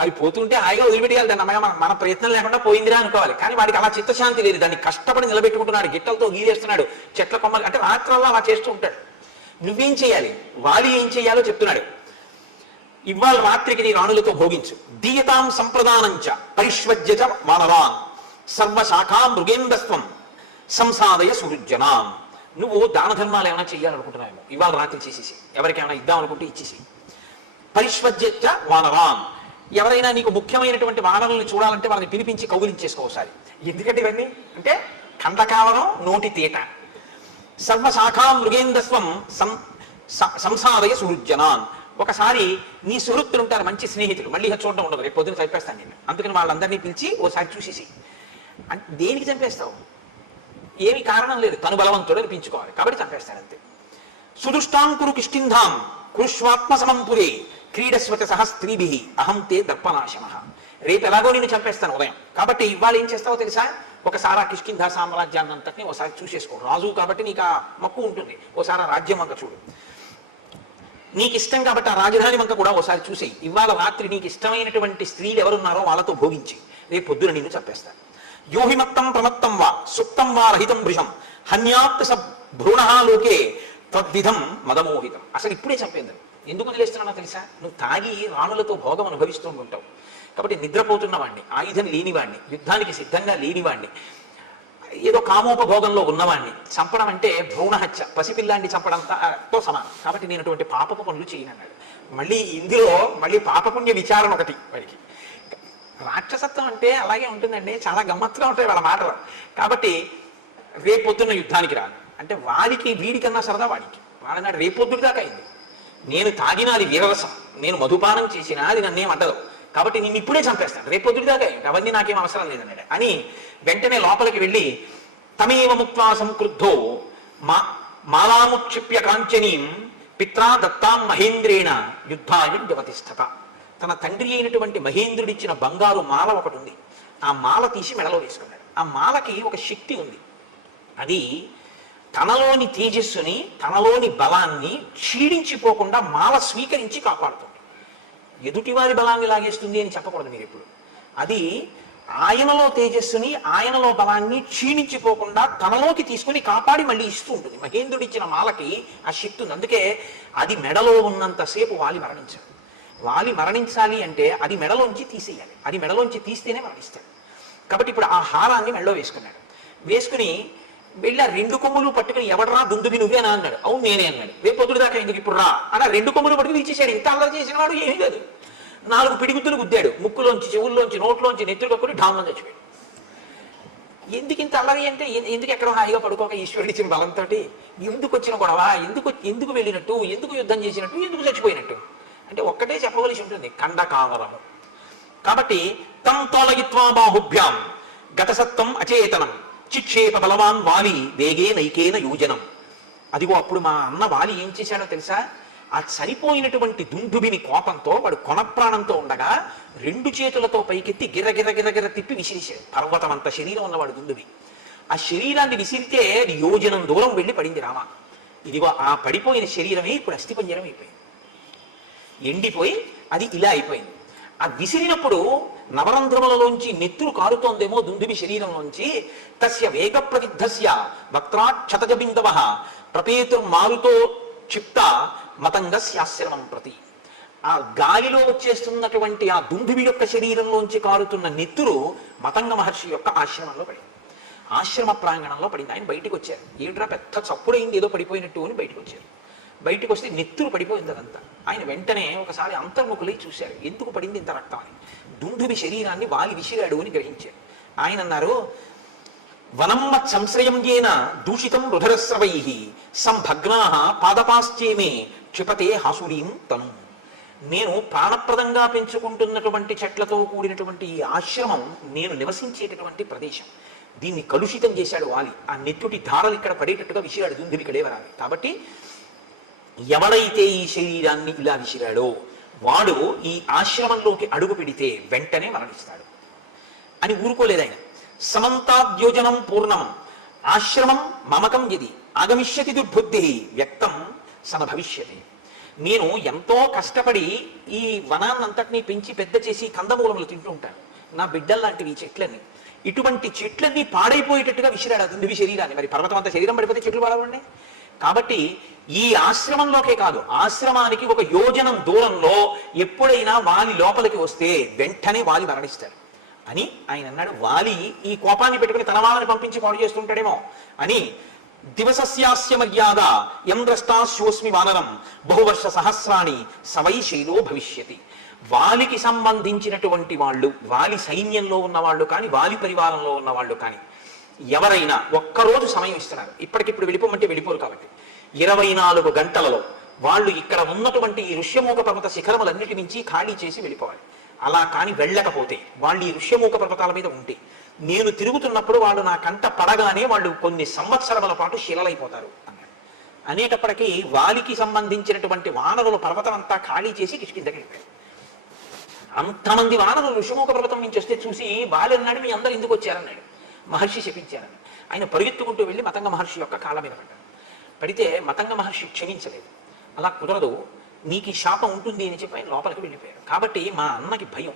అవి పోతుంటే హాయిగా వదిలిపెట్టేయాలి దాన్ని, అమ్మగా మన ప్రయత్నం లేకుండా పోయిందిరా అనుకోవాలి. కానీ వాడికి అలా చిత్తశాంతి లేదు, దాన్ని కష్టపడి నిలబెట్టుకుంటున్నాడు, గిట్టలతో గీరేస్తున్నాడు, చెట్ల కొమ్మలు అంటే రాత్రల్లా అలా చేస్తూ ఉంటాడు. నువ్వేం చేయాలి, వాలి ఏం చేయాలో చెప్తున్నాడు. ఇవాళ రాత్రికి నీ రాణులతో భోగించు, దీయతాం సంప్రదానంచ పరిష్వజ్యచ వానరాన్ సర్వశాఖా మృగేంద్రస్వం సంసాదయ సుహృజ్జనాం. నువ్వు దాన ధర్మాలు ఏమైనా చెయ్యాలనుకుంటున్నావు, ఇవాళ రాత్రి చేసేసి, ఎవరికైనా ఇద్దాం అనుకుంటే ఇచ్చేసి. పరిష్వజ్యచ వానరాన్, ఎవరైనా నీకు ముఖ్యమైనటువంటి వానరుల్ని చూడాలంటే వాళ్ళని పిలిపించి కౌగిలించేసుకోసారి. ఎందుకంటే ఇవన్నీ అంటే కందకావరం నోటి తీట. సర్వశాఖా మృగేంద్రస్వం సంసాదయ సుహృజ్జనాన్. ఒకసారి నీ సుహృత్తులు ఉంటారు, మంచి స్నేహితులు, మళ్ళీ చూడడం ఉండదు, రేపు పొద్దున చంపేస్తాను నేను, అందుకని వాళ్ళందరినీ పిలిచి ఓసారి చూసేసి. అంటే దేనికి చంపేస్తావు, ఏమి కారణం లేదు, తను బలవంతుడు అనిపించుకోవాలి కాబట్టి చంపేస్తాడు అంతే. సుదుష్టాంకురు కిష్కింధాం కురుష్వాత్మ సమంపురే క్రీడస్వత సహ స్త్రీభి అహం తే దర్పనాశమ. రేపు ఎలాగో నేను చంపేస్తాను ఉదయం, కాబట్టి ఇవాళ ఏం చేస్తావో తెలుసా, ఒకసారి ఆ కిష్కింధ సామ్రాజ్యాన్ని అంతటిని ఒకసారి చూసేసుకో. రాజు కాబట్టి నీకు ఆ మక్కువ ఉంటుంది, ఓసారి ఆ రాజ్యం అంతా చూడు. నీకు ఇష్టం కాబట్టి ఆ రాజధాని వంక కూడా ఒకసారి చూసి, ఇవాళ రాత్రి నీకు ఇష్టమైనటువంటి స్త్రీలు ఎవరున్నారో వాళ్ళతో భోగించి రేపు పొద్దున నిన్ను చంపేస్తాను. యోహిమత్తం ప్రమత్తం వా సుప్తం వా రహితం భృషం హన్యాత్ స భ్రూణలోకే తద్విధం మదమోహితం. అసలు ఇప్పుడే చంపేందు. ఎందుకు వదిలేస్తున్నానో తెలుసా, నువ్వు తాగి రాణులతో భోగం అనుభవిస్తూ ఉంటావు కాబట్టి నిద్రపోతున్న వాడిని, ఆయుధం లేనివాడిని, యుద్ధానికి సిద్ధంగా లేనివాడిని, ఏదో కామోపభోగంలో ఉన్నవాడిని చంపడం అంటే భ్రూణహత్య, పసిపిల్లాన్ని చంపడంతో సమానం. కాబట్టి నేను అటువంటి పాపపు పనులు చేయనన్నాడు. మళ్ళీ ఇందులో మళ్ళీ పాపపుణ్య విచారణ ఒకటి వాడికి. రాక్షసత్వం అంటే అలాగే ఉంటుందండి, చాలా గమ్మత్తుగా ఉంటాయి వాళ్ళ మాటలు. కాబట్టి రేపొద్దున్న యుద్ధానికి రాను అంటే వాడికి వీడికన్నా సరదా వాడికి. వాడన్నాడు రేపొద్దుటి దాకా అయింది, నేను తాగిన అది వీరరసం, నేను మధుపానం చేసినా అది నన్నేం అంటదు, కాబట్టి నేను ఇప్పుడే చంపేస్తాను, రేపొద్దుటి దాకా అయింది, అవన్నీ నాకేం అవసరం లేదన్నాడు. అని వెంటనే లోపలికి వెళ్ళి తమేవ ముక్త్వా సంక్రుద్ధో మాలాముక్షిప్య కాంచనీం పిత్రా దత్తాం మహేంద్రేణ యుద్ధాయ వ్యవతిష్టత. తన తండ్రి అయినటువంటి మహేంద్రుడిచ్చిన బంగారు మాల ఒకటి ఉంది, ఆ మాల తీసి మెడలో వేసుకున్నాడు. ఆ మాలకి ఒక శక్తి ఉంది, అది తనలోని తేజస్సుని తనలోని బలాన్ని క్షీణించిపోకుండా మాల స్వీకరించి కాపాడుతుంది. ఎదుటివారి బలాన్ని లాగేస్తుంది అని చెప్పకూడదు మీరు ఎప్పుడు. అది ఆయనలో తేజస్సుని ఆయనలో బలాన్ని క్షీణించిపోకుండా తనలోకి తీసుకుని కాపాడి మళ్ళీ ఇస్తూ ఉంటుంది. మహేంద్రుడు ఇచ్చిన మాలకి ఆ శక్తి ఉంది. అందుకే అది మెడలో ఉన్నంతసేపు వాలి మరణించాడు. వాలి మరణించాలి అంటే అది మెడలోంచి తీసేయాలి. అది మెడలోంచి తీస్తేనే మరణిస్తాడు. కాబట్టి ఇప్పుడు ఆ హారాన్ని మెడలో వేసుకున్నాడు. వేసుకుని వెళ్ళి ఆ 2 కొమ్ములు పట్టుకుని ఎవడరా దుందుబి నువ్వేనా అన్నాడు. అవును నేనే అన్నాడు. రేపు పొద్దుడు దాకా ఎందుకు ఇప్పుడు రా అని 2 కొమ్ములు పట్టుకుని ఇచ్చేసాడు. ఇంత అల్లరి చేసిన వాడు ఏమీ లేదు. 4 పిడిగుద్దులు గుద్దాడు. ముక్కులోంచి, చెవుల్లోంచి, నోట్లోంచి, నెత్తులు కక్కుని ఢామ్లో చచ్చిపోయాడు. ఎందుకు ఇంత అల్లరి అంటే ఎందుకు ఎక్కడో హాయిగా పడుకోక ఈశ్వరుడు ఇచ్చిన బలంతో ఎందుకు వచ్చిన గొడవ, ఎందుకు వెళ్ళినట్టు, ఎందుకు యుద్ధం చేసినట్టు, ఎందుకు చచ్చిపోయినట్టు అంటే ఒక్కటే చెప్పవలసి ఉంటుంది, ఖండకావరము. కాబట్టి తం తోలగిత్వా బాహుభ్యాం గతసత్వం అచేతనం చిక్షేప బలవాన్ వాలి వేగే నైకేన యోజనం. అదిగో అప్పుడు మా అన్న వాలి ఏం చేశాడో తెలుసా? ఆ చనిపోయినటువంటి దుందుబిని కోపంతో వాడు కొన ప్రాణంతో ఉండగా 2 చేతులతో పైకెత్తి గిర్ర తిప్పి విసిరిశాడు. పర్వతం అంత శరీరం ఉన్నవాడు దుందుబి. ఆ శరీరాన్ని విసిరితే అది యోజనం దూరం వెళ్ళి పడింది రామ. ఇదిగో ఆ పడిపోయిన శరీరమే ఇప్పుడు అస్థిపంజరం అయిపోయింది. ఎండిపోయి అది ఇలా అయిపోయింది. ఆ విసిరినప్పుడు నవరంధ్రములలోంచి నెత్తురు కారుతోందేమో దుందుబి శరీరంలోంచి. తస్య వేగ ప్రవిద్ధస్య వక్త్రాక్షతజ బిందవ ప్రపేతుర్మారుతో క్షిప్త మతంగస్యాశ్రమం ప్రతి. ఆ గాలిలో వచ్చేస్తున్నటువంటి ఆ దుందుబి యొక్క శరీరంలోంచి కారుతున్న నెత్తురు మతంగ మహర్షి యొక్క ఆశ్రమంలో పడింది. ఆశ్రమ ప్రాంగణంలో పడింది. ఆయన బయటికి వచ్చారు. ఏడ్రా పెద్ద చప్పుడైంది, ఏదో పడిపోయినట్టు అని బయటకు వచ్చారు. బయటకు వస్తే నెత్తురు పడిపోయింది అదంతా. ఆయన వెంటనే ఒకసారి అంతర్ముఖులై చూశారు, ఎందుకు పడింది ఇంత రక్తం అని. దుందుబి శరీరాన్ని వాలి విసిరాడు అని గ్రహించారు. ఆయన అన్నారు, వనమ్మత్ సంశ్రయం ఏన దూషితం రుధరస్రవై సంభగ్నా పాదపాశ్చేమే క్షిపతే హాసురీం తను. నేను ప్రాణప్రదంగా పెంచుకుంటున్నటువంటి చెట్లతో కూడినటువంటి ఈ ఆశ్రమం నేను నివసించేటటువంటి ప్రదేశం. దీన్ని కలుషితం చేశాడు వాలి. ఆ నెత్తుటి ధారలు ఇక్కడ పడేటట్టుగా విసిరాడు దుందుబి కడేవరాలి. కాబట్టి ఎవడైతే ఈ శరీరాన్ని ఇలా విసిరాడో వాడు ఈ ఆశ్రమంలోకి అడుగు పెడితే వెంటనే మరణిస్తాడు అని ఊరుకోలేదు ఆయన. సమంతాద్యోజనం పూర్ణం ఆశ్రమం మమకం యది ఆగమిష్యతి దుర్బుద్ధి వ్యక్తం సన భవిష్యతి. నేను ఎంతో కష్టపడి ఈ వనాన్నంతటినీ పెంచి పెద్ద చేసి కందమూలములు తింటూ ఉంటాను. నా బిడ్డల్లాంటివి ఈ చెట్లన్నీ. ఇటువంటి చెట్లన్నీ పాడైపోయేటట్టుగా విసిరాడు ఆ దుందుబి శరీరాన్ని. మరి పర్వతం అంతా శరీరం పడిపోతే చెట్లు పాడవండి. కాబట్టి ఈ ఆశ్రమంలోకే కాదు, ఆశ్రమానికి 1 యోజనం దూరంలో ఎప్పుడైనా వాలి లోపలికి వస్తే వెంటనే వాలి మరణిస్తాడు అని ఆయన అన్నాడు. వాలి ఈ కోపాన్ని పెట్టుకుని తన వాళ్ళని పంపించి పాడు చేస్తుంటాడేమో అని. దివసస్యాస్య మర్యాద యం ద్రష్టాస్యోస్మి వానరం బహువర్ష సహస్రాణి సవై శైలో భవిష్యతి. వాలికి సంబంధించినటువంటి వాళ్ళు, వాలి సైన్యంలో ఉన్నవాళ్ళు కానీ వాలి పరివారంలో ఉన్నవాళ్ళు కానీ ఎవరైనా ఒక్కరోజు సమయం ఇస్తున్నారు. ఇప్పటికిప్పుడు వెళ్ళిపోమంటే వెళ్ళిపోరు. కాబట్టి 24 గంటలలో వాళ్ళు ఇక్కడ ఉన్నటువంటి ఈ ఋష్యమూక పర్వత శిఖరములన్నిటి నుంచి ఖాళీ చేసి వెళ్ళిపోవాలి. అలా కానీ వెళ్ళకపోతే వాళ్ళు ఈ ఋష్యమూక పర్వతాల మీద ఉంటే నేను తిరుగుతున్నప్పుడు వాళ్ళు నా కంట పడగానే వాళ్ళు కొన్ని సంవత్సరముల పాటు శిలలైపోతారు అన్నాడు. అనేటప్పటికీ వాలికి సంబంధించినటువంటి వానరులు పర్వతం అంతా ఖాళీ చేసి కిష్కిందకి వెళ్ళిపోయారు. అంతమంది వానరులు ఋష్యమూక పర్వతం నుంచి వస్తే చూసి వాలి అన్నాడు, మీ అందరూ ఎందుకు వచ్చారన్నాడు. మహర్షి శపించారని. ఆయన పరిగెత్తుకుంటూ వెళ్ళి మతంగ మహర్షి యొక్క కాళ్ళ మీద పడ్డాడు. పడితే మతంగ మహర్షి క్షమించలేదు. అలా కుదరదు, నీకు ఈ శాపం ఉంటుంది అని చెప్పి ఆయన లోపలికి వెళ్ళిపోయాడు. కాబట్టి మా అన్నకి భయం.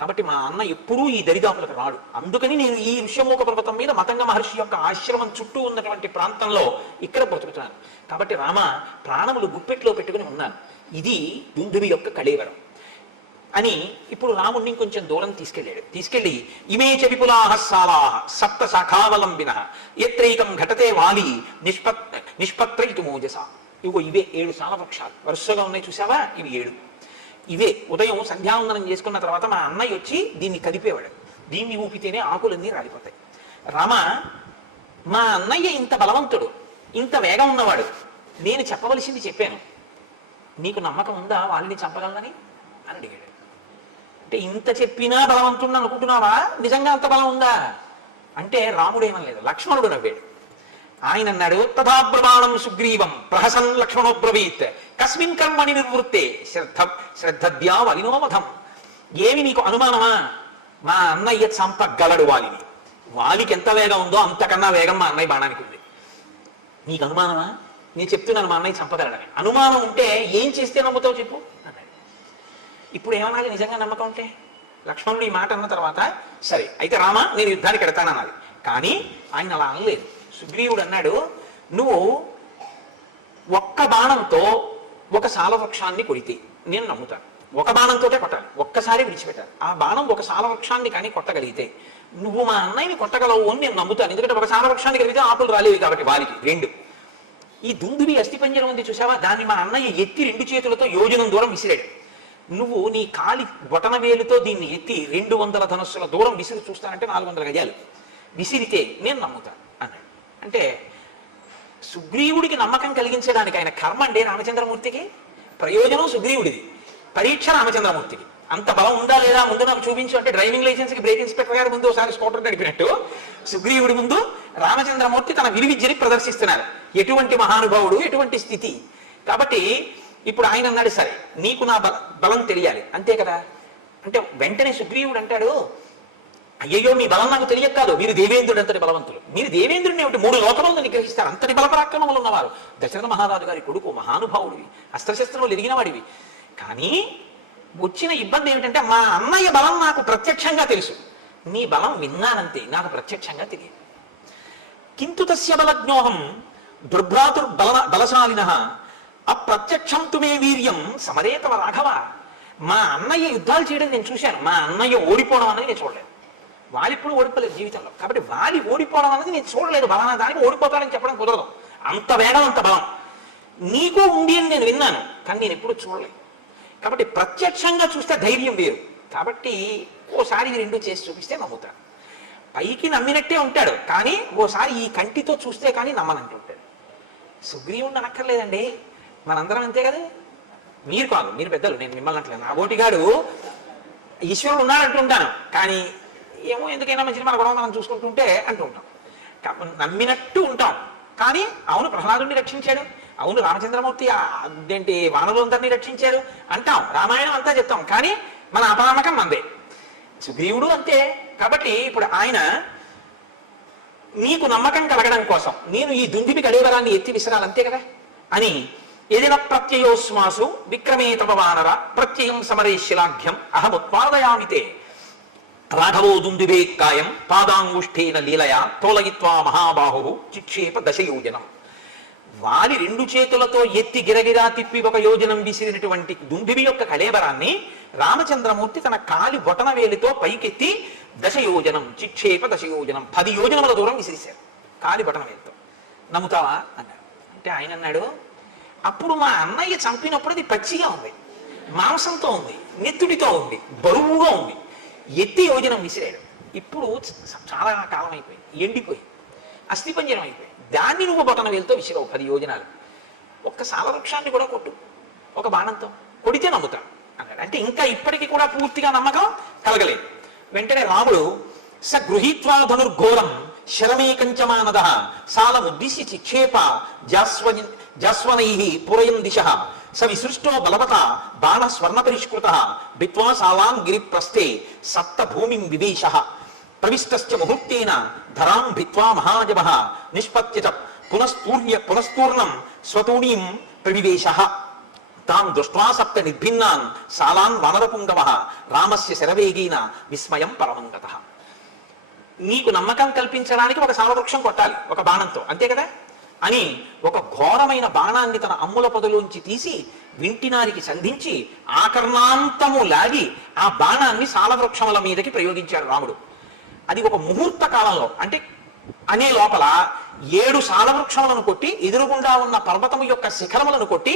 కాబట్టి మా అన్న ఎప్పుడూ ఈ దరిదాపులకు రాడు. అందుకని నేను ఈ ఋష్యమూక పర్వతం మీద మతంగ మహర్షి యొక్క ఆశ్రమం చుట్టూ ఉన్నటువంటి ప్రాంతంలో ఇక్కడ బ్రతుకుతున్నాను. కాబట్టి రామ, ప్రాణములు గుప్పెట్లో పెట్టుకుని ఉన్నాను. ఇది దుందుబి యొక్క కళేవరం అని ఇప్పుడు రాముణ్ణి కొంచెం దూరం తీసుకెళ్ళి ఇమే చ విపులాహ సాలాహ సప్త శాఖావలంబిన ఎత్రైకం ఘటతే వాలి నిష్పత్రయితు మోజస. ఇగో ఇవే 7 సాల వృక్షాలు వరుసగా ఉన్నాయి, చూసావా? ఇవి 7. ఇవే ఉదయం సంధ్యావందనం చేసుకున్న తర్వాత మా అన్నయ్య వచ్చి దీన్ని కదిపేవాడు. దీన్ని ఊపితేనే ఆకులన్నీ రాలిపోతాయి. రామ, మా అన్నయ్య ఇంత బలవంతుడు, ఇంత వేగం ఉన్నవాడు, నేను చెప్పవలసింది చెప్పాను, నీకు నమ్మకం ఉందా వాళ్ళని చంపగలనని అని అడిగాడు. అంటే ఇంత చెప్పినా బలవంతుడు అనుకుంటున్నావా? నిజంగా అంత బలం ఉందా అంటే రాముడేమనలేదు, లక్ష్మణుడు నవ్వాడు. ఆయన అన్నాడు, తథా బ్రవాణం సుగ్రీవం ప్రహసన్ లక్ష్మణోబ్రవీత్ కస్మిన్ కర్మణి నిర్వృత్తే శ్రద్ధద్యా వలినోమధం. ఏమి నీకు అనుమానమా? మా అన్నయ్య చంపగలడు వాలిని. వాలికి ఎంత వేగం ఉందో అంతకన్నా వేగం మా అన్నయ్య బాణానికి ఉంది. నీకు అనుమానమా? నేను చెప్తున్నాను మా అన్నయ్య చంపగలడని. అనుమానం ఉంటే ఏం చేస్తే నమ్ముతావు చెప్పు అన్నాడు. ఇప్పుడు ఏమనాలి నిజంగా నమ్మకం ఉంటే? లక్ష్మణుడు ఈ మాట అన్న తర్వాత సరే అయితే రామా నేను యుద్ధానికి ఎడతానన్నది. కానీ ఆయన అలా అనలేదు. సుగ్రీవుడు అన్నాడు, నువ్వు ఒక్క బాణంతో ఒక సాలవృక్షాన్ని కొడితే నేను నమ్ముతాను. ఒక బాణంతోటే కొట్టాలి, ఒక్కసారి విడిచిపెట్టాలి. ఆ బాణం ఒక సాలవృక్షాన్ని కానీ కొట్టగలిగితే నువ్వు మా అన్నయ్యని కొట్టగలవు అని నేను నమ్ముతాను. ఎందుకంటే ఒక సాలవృక్షాన్ని కలిగితే ఆకులు రాలేవి కాబట్టి వారికి. రెండు, ఈ దుందువి అస్థిపంజరం ఉంది చూసావా, దాన్ని మా అన్నయ్య ఎత్తి 2 చేతులతో యోజనం దూరం విసిరాడు. నువ్వు నీ కాలి బొటన వేలుతో దీన్ని ఎత్తి 200 ధనుస్సుల దూరం విసిరి చూస్తానంటే 400 గజాలు విసిరితే నేను నమ్ముతాను అన్నాడు. అంటే సుగ్రీవుడికి నమ్మకం కలిగించడానికి ఆయన కర్మ అండి రామచంద్రమూర్తికి, ప్రయోజనం సుగ్రీవుడిది, పరీక్ష రామచంద్రమూర్తికి. అంత బలం ఉందా లేదా ముందు నాకు చూపించు అంటే డ్రైవింగ్ లైసెన్స్ కి బ్రేక్ ఇన్స్పెక్టర్ గారి ముందు ఒకసారి స్కూటర్ నడిపినట్టు సుగ్రీవుడి ముందు రామచంద్రమూర్తి తన విలువిద్యని ప్రదర్శిస్తున్నారు. ఎటువంటి మహానుభావుడు, ఎటువంటి స్థితి. కాబట్టి ఇప్పుడు ఆయన అన్నాడు, సరే నీకు నా బలం తెలియాలి అంతే కదా. అంటే వెంటనే సుగ్రీవుడు అంటాడు, అయ్యయ్యో మీ బలం నాకు తెలియక కాదు, మీరు దేవేంద్రుడు అంతటి బలవంతులు, మీరు దేవేంద్రుడిని ఏమిటి 3 లోకములను నిగ్రహిస్తారు, అంతటి బలపరాక్రమములు ఉన్నవారు, దశరథ మహారాజు గారి కొడుకు, మహానుభావుడివి, అస్త్రశస్త్రములు ఎదిగిన వాడివి. కానీ వచ్చిన ఇబ్బంది ఏమిటంటే మా అన్నయ్య బలం నాకు ప్రత్యక్షంగా తెలుసు, నీ బలం విన్నానంతే, నాకు ప్రత్యక్షంగా తెలియదు. కింతు తస్య బలజ్ఞోహం బలశాలిన అప్రత్యక్షం తుమే వీర్యం సమరేతవ రాఘవ. మా అన్నయ్య యుద్ధాలు చేయడం నేను చూశాను, మా అన్నయ్య ఓడిపోవడం అనేది నేను చూడలేదు. వారిప్పుడు ఓడిపోలేదు జీవితంలో, కాబట్టి వారి ఓడిపోవడం అనేది నేను చూడలేదు. బలానా దానికి ఓడిపోతాడని చెప్పడం కుదరదు, అంత వేగం అంత బలం నీకు ఉంది అని నేను విన్నాను, కానీ నేను ఎప్పుడు చూడలేదు. కాబట్టి ప్రత్యక్షంగా చూస్తే ధైర్యం వేరు. కాబట్టి ఓసారి ఈ 2 చేసి చూపిస్తే నమ్ముతాడు. పైకి నమ్మినట్టే ఉంటాడు, కానీ ఓసారి ఈ కంటితో చూస్తే కానీ నమ్మనంటుంటాడు. సుగ్రీవుడిని అనక్కర్లేదండి, మనందరం అంతే కదా. మీరు కాదు, మీరు పెద్దలు, నేను మిమ్మల్ని అంటలేదు. నా బోటిగాడు ఈశ్వరుడు ఉన్నాడంటుంటాను, కానీ ఏమో ఎందుకైనా మంచిది మన గొడవ మనం చూసుకుంటుంటే అంటూ ఉంటాం. నమ్మినట్టు ఉంటాం, కానీ అవును ప్రహ్లాదుని రక్షించాడు, అవును రామచంద్రమూర్తి అదేంటి వానరులందరినీ రక్షించాడు అంటాం, రామాయణం అంతా చెప్తాం, కానీ మన అపనమ్మకం మందే. సుగ్రీవుడు అంతే. కాబట్టి ఇప్పుడు ఆయన నీకు నమ్మకం కలగడం కోసం నేను ఈ దుందిని కళేవరాన్ని ఎత్తి విసరాలి అంతే కదా అని, ఏదైనా ప్రత్యయోస్మాసు విక్రమే తవ వానర ప్రత్యయం సమరేశ్లాఘ్యం అహముత్పాదయామితే రాఘవో దుందుబేక్కాయం పాదాంగుష్ఠేన లీలయా తోలయిత్వా మహాబాహు చిక్షేప దశయోజనం. వారి 2 చేతులతో ఎత్తి గిరగిరా తిప్పి 1 యోజనం విసిరినటువంటి దుందుబి యొక్క కళేబరాన్ని రామచంద్రమూర్తి తన కాలి బొటన వేలితో పైకెత్తి దశయోజనం చిక్షేప దశయోజనం 10 యోజనముల దూరం విసిరిశారు కాలి బొటన వేలితో. నమ్ముతావా అన్నాడు. అంటే ఆయన అన్నాడు, అప్పుడు మా అన్నయ్య చంపినప్పుడు అది పచ్చిగా ఉంది, మాంసంతో ఉంది, నెత్తుడితో ఉంది, బరువుగా ఉంది, ఎత్తి యోజనం విసిరాడు. ఇప్పుడు చాలా కాలం అయిపోయింది, ఎండిపోయి అస్థిపంజరం అయిపోయింది, దాన్ని నువ్వు బొటన వేలుతో విసిరావు 10 యోజనాలు. ఒక్క సాలవృక్షాన్ని కూడా కొట్టు ఒక బాణంతో, కొడితే నమ్ముతాను అన్నాడు. అంటే ఇంకా ఇప్పటికీ కూడా పూర్తిగా నమ్మకం కలగలేదు. వెంటనే రాముడు స గృహీత్వా ధనుర్ఘోరం శరమేకంచమానద సాలముద్దిశ్య చిక్షేప జాస్వనై పురయం దిశ స విసృష్టో బలవత బాణ స్వర్ణ పరిష్కృత బిత్వా సాలాం గిరి ప్రస్థే సప్త భూమిం వివేశ ప్రవిష్టస్య ముహూర్తేన ధరాం భిత్వా మహాజవ నిష్పత్య పునస్తూర్ణం స్వతూణీం ప్రవివేశ తాం దృష్ట్వా సప్త నిర్భిన్నాన్ సాలాన్ వానరపుంగవ రామస్య శరవేగేన విస్మయం పరమంగత. నీకు నమ్మకం కల్పించడానికి ఒక సాలవృక్షం కొట్టాలి ఒక బాణంతో అంతే కదా అని ఒక ఘోరమైన బాణాన్ని తన అమ్ముల పొదలోంచి తీసి వింటినారికి సంధించి ఆకర్ణాంతము లాగి ఆ బాణాన్ని సాలవృక్షముల మీదకి ప్రయోగించాడు రాముడు. అది ఒక ముహూర్త కాలంలో, అంటే అనే లోపల 7 సాలవృక్షములను కొట్టి ఎదురుగుండా ఉన్న పర్వతము యొక్క శిఖరములను కొట్టి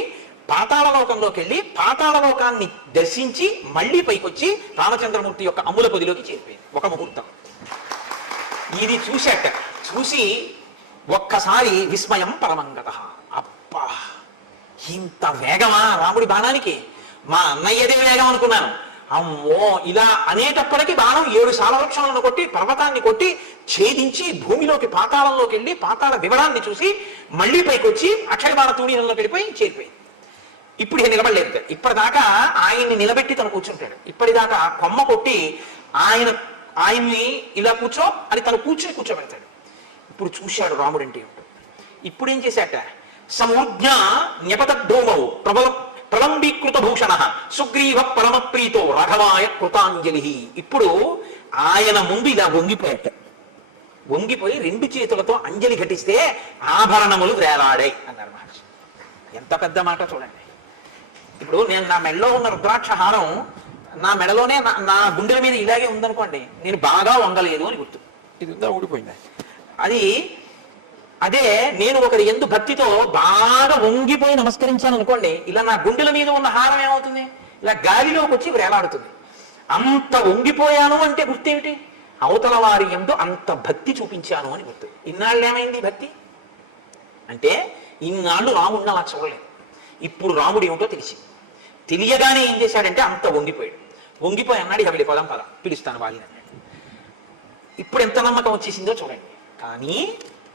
పాతాళలోకంలోకి వెళ్ళి పాతాళలోకాన్ని దర్శించి మళ్ళీ పైకొచ్చి రామచంద్రమూర్తి యొక్క అమ్ముల పొదిలోకి చేరిపోయింది ఒక ముహూర్తం. ఇది చూశాక చూసి ఒక్కసారి విస్మయం పరమంగత. అబ్బా ఇంత వేగమా రాముడి బాణానికి, మా అన్నయ్యదే వేగం అనుకున్నాను. అమ్మో ఇలా అనేటప్పటికీ బాణం 7 సాలవృక్షాలను కొట్టి పర్వతాన్ని కొట్టి ఛేదించి భూమిలోకి పాతాళంలోకి వెళ్ళి పాతాళ వివరాన్ని చూసి మళ్ళీ పైకి వచ్చి అక్షయబాణ తూణీలలో వెళ్ళిపోయి చేరిపోయింది. ఇప్పుడు ఇక నిలబడలేదు. ఇప్పటిదాకా ఆయన్ని నిలబెట్టి తను కూర్చుంటాడు, ఇప్పటిదాకా కొమ్మ కొట్టి ఆయన్ని ఇలా కూర్చో అని తను కూర్చోబెడతాడు. ఇప్పుడు చూశాడు రాముడు అంటే ఏమిటో. ఇప్పుడు ఏం చేశాట, సమూర్జ్ఞ న్యపతద్ధూమౌ ప్రలంబీకృత భూషణ సుగ్రీవ పరమప్రీతో రఘవాయ కృతాంజలి. ఇప్పుడు ఆయన ముందు ఇలా వంగిపోయి రెండు చేతులతో అంజలి ఘటిస్తే ఆభరణములు వేలాడాయి అన్నారు మహర్షి. ఎంత పెద్ద మాట చూడండి. ఇప్పుడు నేను నా మెడలో ఉన్న రుద్రాక్ష హారం నా మెడలోనే నా గుండెల మీద ఇలాగే ఉందనుకోండి, నేను బాగా వంగలేదు అని గుర్తు. ఇది ఉందా, ఊడిపోయింది. అదే నేను ఒకరి ఎందు భక్తితో బాగా వంగిపోయి నమస్కరించాను అనుకోండి, ఇలా నా గుండెల మీద ఉన్న హారం ఏమవుతుంది, ఇలా గాలిలోకి వచ్చి వేలాడుతుంది. అంత వంగిపోయాను అంటే గుర్తేమిటి, అవతల వారి ఎందు అంత భక్తి చూపించాను అని గుర్తు. ఇన్నాళ్ళు ఏమైంది భక్తి అంటే, ఇన్నాళ్ళు రాముడిని అలా చూడలేదు. ఇప్పుడు రాముడు ఏమిటో తెలియగానే ఏం చేశాడంటే అంత వంగిపోయి అన్నాడు, ఇక వెళ్ళి పదం పిలుస్తాను వాళ్ళని అన్నాడు. ఇప్పుడు ఎంత నమ్మకం వచ్చేసిందో చూడండి. కానీ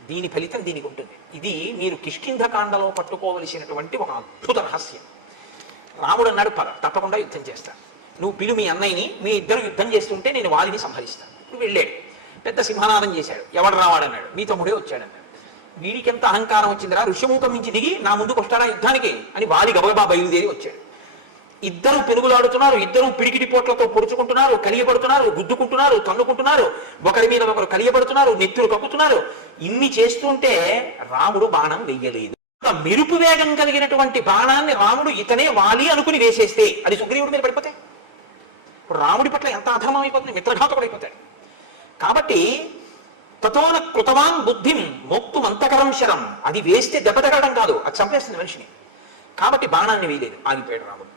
దీని ఫలితం దీనికి ఉంటుంది. ఇది మీరు కిష్కింధకాండలో పట్టుకోవలసినటువంటి ఒక అద్భుత రహస్యం. రాముడు అన్నాడు, తప్పకుండా యుద్ధం చేస్తాను, నువ్వు పిలు మీ అన్నయ్యని, మీ ఇద్దరు యుద్ధం చేస్తుంటే నేను వాలిని సంహరిస్తాను. ఇప్పుడు వెళ్ళాడు, పెద్ద సింహనాదం చేశాడు. ఎవడు రావాడన్నాడు, మీ తమ్ముడే వచ్చాడన్నాడు. వీడికి ఎంత అహంకారం వచ్చిందిరా, ఋష్యమూకం నుంచి దిగి నా ముందుకు వస్తాడా యుద్ధానికి అని వాలి గబగబా బయలుదేరి వచ్చాడు. ఇద్దరు పెనుగులాడుతున్నారు, ఇద్దరు పిడికిడి పోట్లతో పొడుచుకుంటున్నారు, కలియబడుతున్నారు, గుద్దుకుంటున్నారు, తన్నుకుంటున్నారు, ఒకరి మీద ఒకరు కలియబడుతున్నారు, నెత్తులు కక్కుతున్నారు. ఇన్ని చేస్తుంటే రాముడు బాణం వెయ్యలేదు. మెరుపు వేగం కలిగినటువంటి బాణాన్ని రాముడు ఇతనే వాలి అనుకుని వేసేస్తే అది సుగ్రీవుడి మీద పడిపోతే ఇప్పుడు రాముడి పట్ల ఎంత అధర్మం అయిపోతుంది, మిత్రఘాతకుడు అయిపోతాడు. కాబట్టి తతోన కృతవాన్ బుద్ధిం మోక్తు అంతకరం శరం, అది వేస్తే దెబ్బ తగలడం కాదు, అది చంపేస్తుంది మనిషిని. కాబట్టి బాణాన్ని వేయలేదు, ఆగిపోయాడు రాముడు.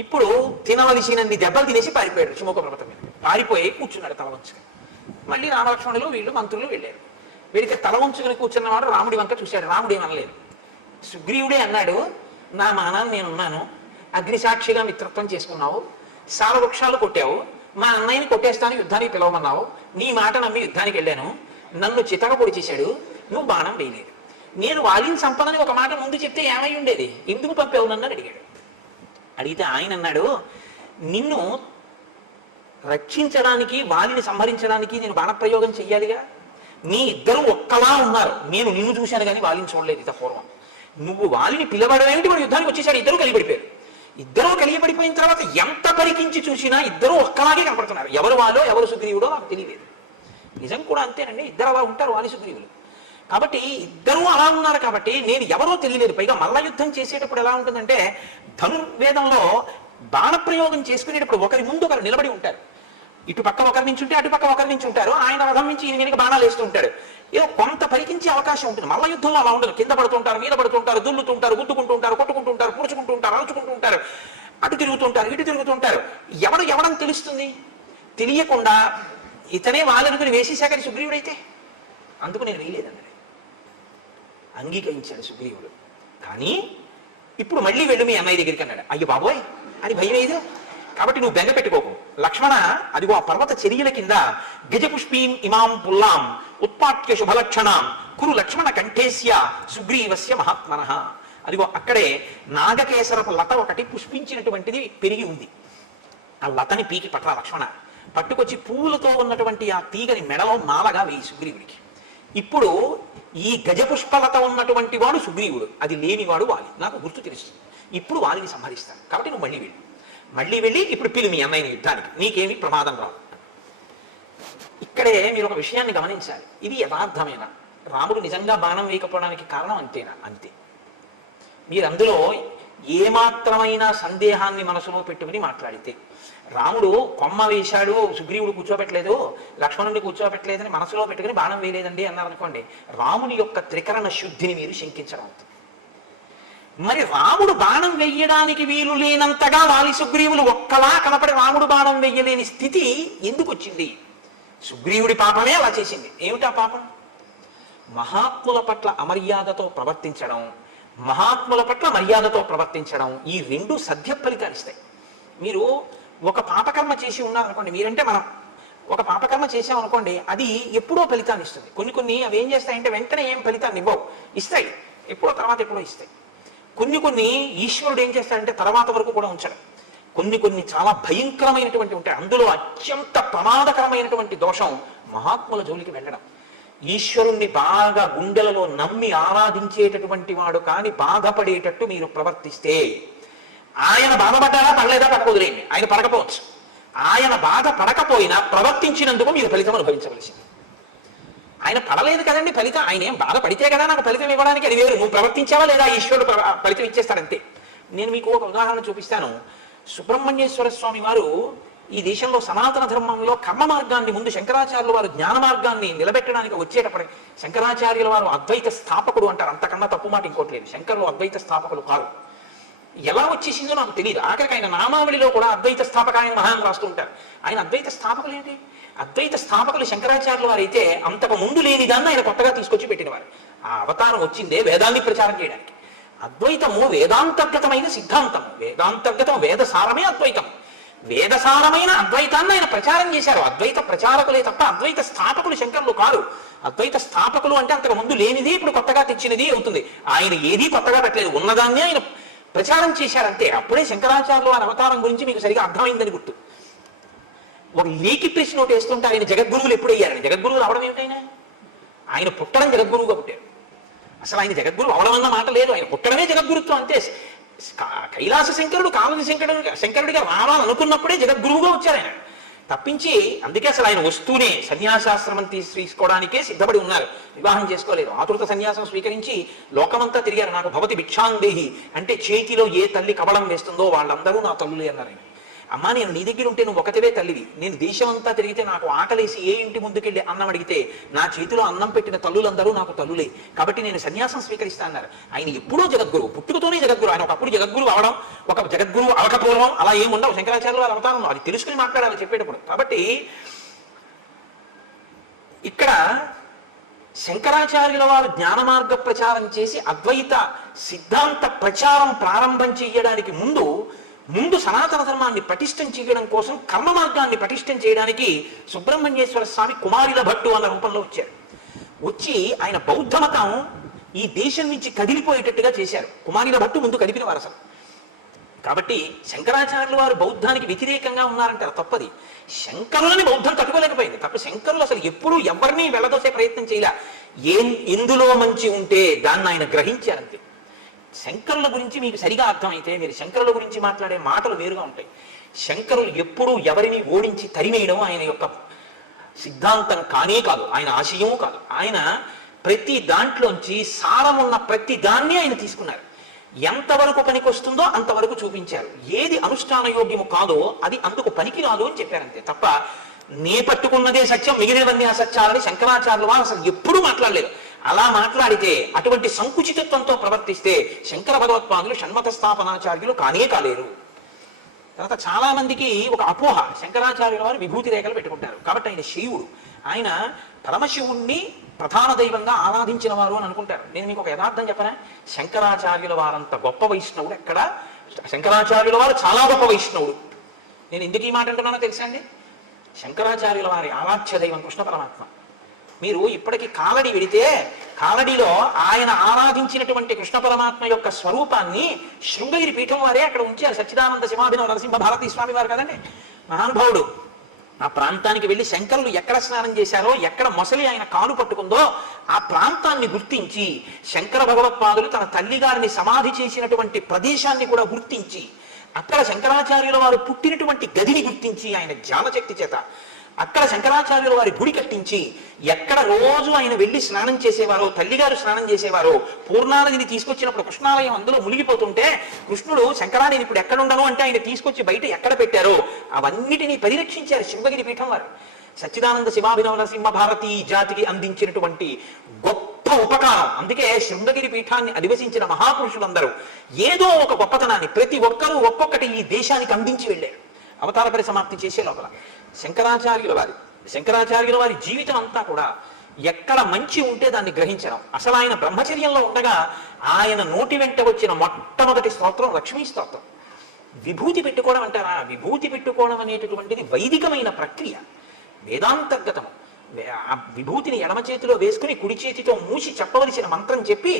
ఇప్పుడు తినవలసినన్ని దెబ్బలు తినేసి పారిపోయాడు ఋషిముఖ పర్వతం మీద. పారిపోయి కూర్చున్నాడు తల వంచుకొని. మళ్ళీ రామలక్ష్మణులు వీళ్ళు మంత్రులు వెళ్ళారు. వీడికి తల వంచుకొని కూర్చున్నవాడు రాముడి వంక చూశాడు. రాముడు ఏమనలేదు. సుగ్రీవుడే అన్నాడు, నా మానాన్ని నేనున్నాను, అగ్నిసాక్షిగా మిత్రత్వం చేసుకున్నావు, సాల వృక్షాలు కొట్టావు, మా అన్నయ్యని కొట్టేస్తాను యుద్ధానికి పిలవమన్నావు, నీ మాట నమ్మి యుద్ధానికి వెళ్ళాను, నన్ను చితక పొడి చేశాడు, నువ్వు బాణం వేయలేదు. నేను వాలిని సంపదని ఒక మాట ముందు చెప్తే ఏమై ఉండేది, ఎందుకు పంపావు నన్ను అడిగాడు. అడిగితే ఆయన అన్నాడు, నిన్ను రక్షించడానికి వాలిని సంహరించడానికి నేను బాణప్రయోగం చెయ్యాలిగా, నీ ఇద్దరు ఒక్కలా ఉన్నారు, నేను నిన్ను చూశాను కానీ వాలిని చూడలేదు ఇంత పూర్వం, నువ్వు వాలిని పిలవడమేమిటి, వాడు యుద్ధానికి వచ్చేసాడు, ఇద్దరు కలిపడిపోయారు. ఇద్దరూ కలియబడిపోయిన తర్వాత ఎంత పరికించి చూసినా ఇద్దరు ఒక్కలాగే కనపడుతున్నారు. ఎవరు వాలో ఎవరు సుగ్రీవుడో నాకు తెలియలేదు. నిజం కూడా అంతేనండి, ఇద్దరు అలా ఉంటారు వాలి సుగ్రీవులు. కాబట్టి ఇద్దరూ అలా ఉన్నారు కాబట్టి నేను ఎవరో తెలియలేదు. పైగా మల్ల యుద్ధం చేసేటప్పుడు ఎలా ఉంటుందంటే, ధనుర్వేదంలో బాణప్రయోగం చేసుకునేటప్పుడు ఒకరి ముందు ఒకరు నిలబడి ఉంటారు. ఇటు పక్క ఒకరి నుంచి ఉంటే అటు పక్క ఒకరి నుంచి ఉంటారు. ఆయన రథం నుంచి ఈయన వెనక బాణాలు వేస్తూ ఉంటాడు. ఏదో కొంత పరికించే అవకాశం ఉంటుంది. మల్ల యుద్ధంలో అలా ఉండదు. కింద పడుతుంటారు, మీద పడుతుంటారు, దుల్లుతుంటారు, గుద్దుకుంటూ ఉంటారు, కొట్టుకుంటుంటారు, పుడుచుకుంటూ ఉంటారు, అరుచుకుంటూ ఉంటారు, అటు తిరుగుతుంటారు, ఇటు తిరుగుతుంటారు. ఎవడం తెలుస్తుంది. తెలియకుండా ఇతనే వాళ్ళనుకుని వేసేశాకని సుగ్రీవుడైతే అందుకు నేను వేయలేదన్నాడు. అంగీకరించాడు సుగ్రీవుడు. కానీ ఇప్పుడు మళ్ళీ వెళ్ళు మీ అన్నయ్య దగ్గరికి అన్నాడు. అయ్యో బాబోయ్ అని భయం లేదు. కాబట్టి నువ్వు బెంగ పెట్టుకోకు లక్ష్మణ, అదిగో ఆ పర్వత చర్యల కింద గజపుష్పీం ఇమాం పుల్లాం ఉత్పాట్య శుభలక్షణాం కురు లక్ష్మణ కంఠేస్య సుగ్రీవస్య మహాత్మనః. అదిగో అక్కడే నాగకేసరపు లత ఒకటి పుష్పించినటువంటిది పెరిగి ఉంది. ఆ లతని పీకి పట్ల లక్ష్మణ, పట్టుకొచ్చి పూలతో ఉన్నటువంటి ఆ తీగని మెడలో మాలగా వేయి సుగ్రీవుడికి. ఇప్పుడు ఈ గజపుష్పలత ఉన్నటువంటి వాడు సుగ్రీవుడు, అది లేనివాడు వాలి. నాకు గుర్తు తెలుస్తుంది. ఇప్పుడు వాలిని సంహరిస్తాను. కాబట్టి నువ్వు మళ్ళీ వెళ్ళి ఇప్పుడు పిలు మీ అన్నయ్యని యుద్ధానికి, నీకేమి ప్రమాదం రాదు. ఇక్కడే మీరు ఒక విషయాన్ని గమనించాలి. ఇది యథార్థమేనా, రాముడు నిజంగా బాణం వేయకపోవడానికి కారణం అంతేనా? అంతే. మీరు అందులో ఏమాత్రమైన సందేహాన్ని మనసులో పెట్టుకుని మాట్లాడితే, రాముడు కొమ్మ వేశాడు సుగ్రీవుడు కూర్చోబెట్టలేదు, లక్ష్మణుడిని కూర్చోబెట్టలేదని మనసులో పెట్టుకుని బాణం వేయలేదండి అన్నారనుకోండి, రాముని యొక్క త్రికరణ శుద్ధిని మీరు శంకించడం అవుతుంది. మరి రాముడు బాణం వెయ్యడానికి వీలు లేనంతగా వాలి సుగ్రీవులు ఒక్కలా కనపడి రాముడు బాణం వెయ్యలేని స్థితి ఎందుకు వచ్చింది? సుగ్రీవుడి పాపమే అలా చేసింది. ఏమిటా పాపం? మహాత్ముల పట్ల అమర్యాదతో ప్రవర్తించడం, మహాత్ముల పట్ల మర్యాదతో ప్రవర్తించడం, ఈ రెండు సద్య ఫలితాలు ఇస్తాయి. మీరు ఒక పాపకర్మ చేసి ఉన్నారనుకోండి, మీరంటే మనం ఒక పాపకర్మ చేసామనుకోండి, అది ఎప్పుడో ఫలితాన్ని ఇస్తుంది. కొన్ని అవి ఏం చేస్తాయంటే వెంటనే ఏం ఫలితాన్ని ఇవ్వవు, ఇస్తాయి ఎప్పుడో తర్వాత ఎప్పుడో ఇస్తాయి. కొన్ని ఈశ్వరుడు ఏం చేస్తాడంటే తర్వాత వరకు కూడా ఉంచడు. కొన్ని చాలా భయంకరమైనటువంటి ఉంటాయి. అందులో అత్యంత ప్రమాదకరమైనటువంటి దోషం మహాత్ముల జోలికి వెళ్ళడం. ఈశ్వరుణ్ణి బాగా గుండెలలో నమ్మి ఆరాధించేటటువంటి వాడు కానీ బాధపడేటట్టు మీరు ప్రవర్తిస్తే, ఆయన బాధపడ్డారా పడలేదా పక్క వదిలేయండి, ఆయన పడకపోవచ్చు. ఆయన బాధ పడకపోయినా ప్రవర్తించినందుకు మీరు ఫలితం అనుభవించవలసింది. ఆయన పడలేదు కదండి ఫలితం, ఆయన ఏం బాధపడితే కదా నాకు ఫలితం ఇవ్వడానికి, అది వేరు. నువ్వు ప్రవర్తించావా లేదా ఈశ్వరుడు ఫలితం ఇచ్చేస్తాడంతే. నేను మీకు ఒక ఉదాహరణ చూపిస్తాను. సుబ్రహ్మణ్యేశ్వర స్వామి వారు ఈ దేశంలో సనాతన ధర్మంలో కర్మ మార్గాన్ని ముందు శంకరాచార్యుల వారు జ్ఞాన మార్గాన్ని నిలబెట్టడానికి వచ్చేటప్పుడు, శంకరాచార్యుల వారు అద్వైత స్థాపకుడు అంటారు, అంతకన్నా తప్పు మాట ఇంకోటి లేదు. శంకరులు అద్వైత స్థాపకులు కాదు. ఎలా వచ్చేసిందో నాకు తెలియదు. ఆఖరికి ఆయన నామావళిలో కూడా అద్వైత స్థాపక ఆయన మహాన్ రాస్తూ ఉంటారు. ఆయన అద్వైత స్థాపకులు ఏంటి? అద్వైత స్థాపకులు శంకరాచార్యుల వారు అయితే అంతకు ముందు లేని దాన్ని ఆయన కొత్తగా తీసుకొచ్చి పెట్టినవారు. ఆ అవతారం వచ్చిందే వేదాన్ని ప్రచారం చేయడానికి. అద్వైతము వేదాంతర్గతమైన సిద్ధాంతం, వేదాంతర్గతం వేద సారమే అద్వైతం. వేదసారమైన అద్వైతాన్ని ఆయన ప్రచారం చేశారు. అద్వైత ప్రచారకులే తప్ప అద్వైత స్థాపకులు శంకరులు కాదు. అద్వైత స్థాపకులు అంటే అంతకు ముందు లేనిది ఇప్పుడు కొత్తగా తెచ్చినది అవుతుంది. ఆయన ఏదీ కొత్తగా పెట్టలేదు, ఉన్నదాన్ని ఆయన ప్రచారం చేశారంతే. అప్పుడే శంకరాచార్యులు వారి అవతారం గురించి మీకు సరిగా అర్థమైందని గుర్తు. ఒక లీకి ప్రశ్న ఒకటి వేస్తుంటే ఆయన జగద్గురువులు ఎప్పుడు అయ్యారని. జగద్గురువులు అవడం ఏమిటైనా? ఆయన పుట్టడం జగద్గురువుగా పుట్టారు. అసలు ఆయన జగద్గురువు అవడం అన్న మాట లేదు, ఆయన పుట్టడమే జగద్గురుత్వం అంతే. కైలాస శంకరుడు కామది శంకరుడిగా రావాలనుకున్నప్పుడే జగద్గురువుగా వచ్చారు ఆయన తప్పించి. అందుకే అసలు ఆయన వస్తూనే సన్యాసాశ్రమం తీసుకోవడానికే సిద్ధపడి ఉన్నారు, వివాహం చేసుకోలేదు. ఆతురత సన్యాసం స్వీకరించి లోకమంతా తిరిగారు. నాకు భవతి భిక్షాందేహి అంటే చేతిలో ఏ తల్లి కబళం వేస్తుందో వాళ్ళందరూ నా తల్లులే అన్నారు ఆయన. అమ్మా నేను నీ దగ్గర ఉంటే నువ్వు ఒకటివే తల్లివి, నేను దేశమంతా తిరిగితే నాకు ఆకలేసి ఏ ఇంటి ముందుకెళ్ళి అన్నం అడిగితే నా చేతిలో అన్నం పెట్టిన తల్లులందరూ నాకు తల్లులే, కాబట్టి నేను సన్యాసం స్వీకరిస్తా అన్నారు. ఆయన ఎప్పుడూ జగద్గురువు, పుట్టుకతోనే జగద్గురు. ఆయన ఒకప్పుడు జగద్గురువు అవడం, ఒక జగద్గురువు అవకపోవడం అలా ఏముండవు శంకరాచార్యుల వారి అవతారంలో. అది తెలుసుకుని మాట్లాడాలి చెప్పేటప్పుడు. కాబట్టి ఇక్కడ శంకరాచార్యుల వారు జ్ఞాన మార్గ ప్రచారం చేసి అద్వైత సిద్ధాంత ప్రచారం ప్రారంభం చేయడానికి ముందు సనాతన ధర్మాన్ని పటిష్టం చేయడం కోసం కర్మ మార్గాన్ని పటిష్టం చేయడానికి సుబ్రహ్మణ్యేశ్వర స్వామి కుమారిల భట్టు అన్న రూపంలో వచ్చారు. వచ్చి ఆయన బౌద్ధ మతం ఈ దేశం నుంచి కదిలిపోయేటట్టుగా చేశారు. కుమారిల భట్టు ముందు కదిపిన వారు అసలు. కాబట్టి శంకరాచార్యుల వారు బౌద్ధానికి వ్యతిరేకంగా ఉన్నారంటారు, తప్పది. శంకరులని బౌద్ధం తట్టుకోలేకపోయింది తప్ప. శంకరులు అసలు ఎప్పుడూ ఎవరిని వెళ్ళదోసే ప్రయత్నం చేయలే. ఎందులో మంచి ఉంటే దాన్ని ఆయన గ్రహించారంతే. శంకరుల గురించి మీకు సరిగా అర్థమైతే మీరు శంకరుల గురించి మాట్లాడే మాటలు వేరుగా ఉంటాయి. శంకరులు ఎప్పుడూ ఎవరిని ఓడించి తరిమేయడం ఆయన యొక్క సిద్ధాంతం కానే కాదు, ఆయన ఆశయము కాదు. ఆయన ప్రతి దాంట్లోంచి సారం ఉన్న ప్రతి దాన్ని ఆయన తీసుకున్నారు. ఎంతవరకు పనికి వస్తుందో అంతవరకు చూపించారు. ఏది అనుష్ఠాన యోగ్యము కాదో అది అందుకు పనికి రాదు అని చెప్పారంతే తప్ప నే పట్టుకున్నదే సత్యం మిగిలినవన్నీ అసత్యాలని శంకరాచార్యుల వారు అసలు ఎప్పుడూ మాట్లాడలేదు. అలా మాట్లాడితే అటువంటి సంకుచితత్వంతో ప్రవర్తిస్తే శంకర భగవత్పాదులు షణ్మత స్థాపనాచార్యులు కానే కాలేరు. తర్వాత చాలా మందికి ఒక అపోహ, శంకరాచార్యుల వారు విభూతి రేఖలు పెట్టుకుంటారు కాబట్టి ఆయన శివుడు, ఆయన పరమశివుణ్ణి ప్రధాన దైవంగా ఆరాధించిన వారు అని అనుకుంటారు. నేను మీకు ఒక యథార్థం చెప్పనా? శంకరాచార్యుల వారంత గొప్ప వైష్ణవుడు ఎక్కడ? శంకరాచార్యుల వారు చాలా గొప్ప వైష్ణవుడు. నేను ఎందుకు ఈ మాట అంటున్నానో తెలుసా అండి? శంకరాచార్యుల వారి ఆరాధ్య దైవం కృష్ణ పరమాత్మ. మీరు ఇప్పటికీ కాలడి వెడితే కాలడిలో ఆయన ఆరాధించినటువంటి కృష్ణ పరమాత్మ యొక్క స్వరూపాన్ని శృంగగిరి పీఠం వారే అక్కడ ఉంచారు. సచ్చిదానంద శివాభినవ నరసింహ భారతీ స్వామి వారు కదండి మహానుభావుడు. ఆ ప్రాంతానికి వెళ్ళి శంకరులు ఎక్కడ స్నానం చేశారో, ఎక్కడ మొసలి ఆయన కాలు పట్టుకుందో ఆ ప్రాంతాన్ని గుర్తించి శంకర భగవత్పాదులు తన తల్లిగారిని సమాధి చేసినటువంటి ప్రదేశాన్ని కూడా గుర్తించి, అక్కడ శంకరాచార్యుల వారు పుట్టినటువంటి గదిని గుర్తించి ఆయన జ్ఞానశక్తి చేత అక్కడ శంకరాచార్యుల వారి గుడి కట్టించి, ఎక్కడ రోజు ఆయన వెళ్ళి స్నానం చేసేవారో, తల్లిగారు స్నానం చేసేవారో, పూర్ణానదిని తీసుకొచ్చినప్పుడు కృష్ణాలయం అందులో మునిగిపోతుంటే కృష్ణుడు శంకరా నేను ఇప్పుడు ఎక్కడుండను అంటే ఆయన తీసుకొచ్చి బయట ఎక్కడ పెట్టారో అవన్నిటినీ పరిరక్షించారు శృంగగిరి పీఠం వారు. సచ్చిదానంద శివాభినవ నరసింహ భారతీ జాతికి అందించినటువంటి గొప్ప ఉపకారం. అందుకే శృంగగిరి పీఠాన్ని అధివసించిన మహాపురుషులందరూ ఏదో ఒక గొప్పతనాన్ని ప్రతి ఒక్కరూ ఒక్కొక్కటి ఈ దేశానికి అందించి వెళ్ళారు. అవతార పరిసమాప్తి చేసే లోపల శంకరాచార్యుల వారి జీవితం అంతా కూడా ఎక్కడ మంచి ఉంటే దాన్ని గ్రహించడం. అసలు ఆయన బ్రహ్మచర్యంలో ఉండగా ఆయన నోటి వెంట వచ్చిన మొట్టమొదటి స్తోత్రం లక్ష్మీ స్తోత్రం. విభూతి పెట్టుకోవడం అంటారా? విభూతి పెట్టుకోవడం అనేటటువంటిది వైదికమైన ప్రక్రియ, వేదాంతర్గతము. ఆ విభూతిని ఎడమ చేతిలో వేసుకుని కుడి చేతితో మూసి చెప్పవలసిన మంత్రం చెప్పి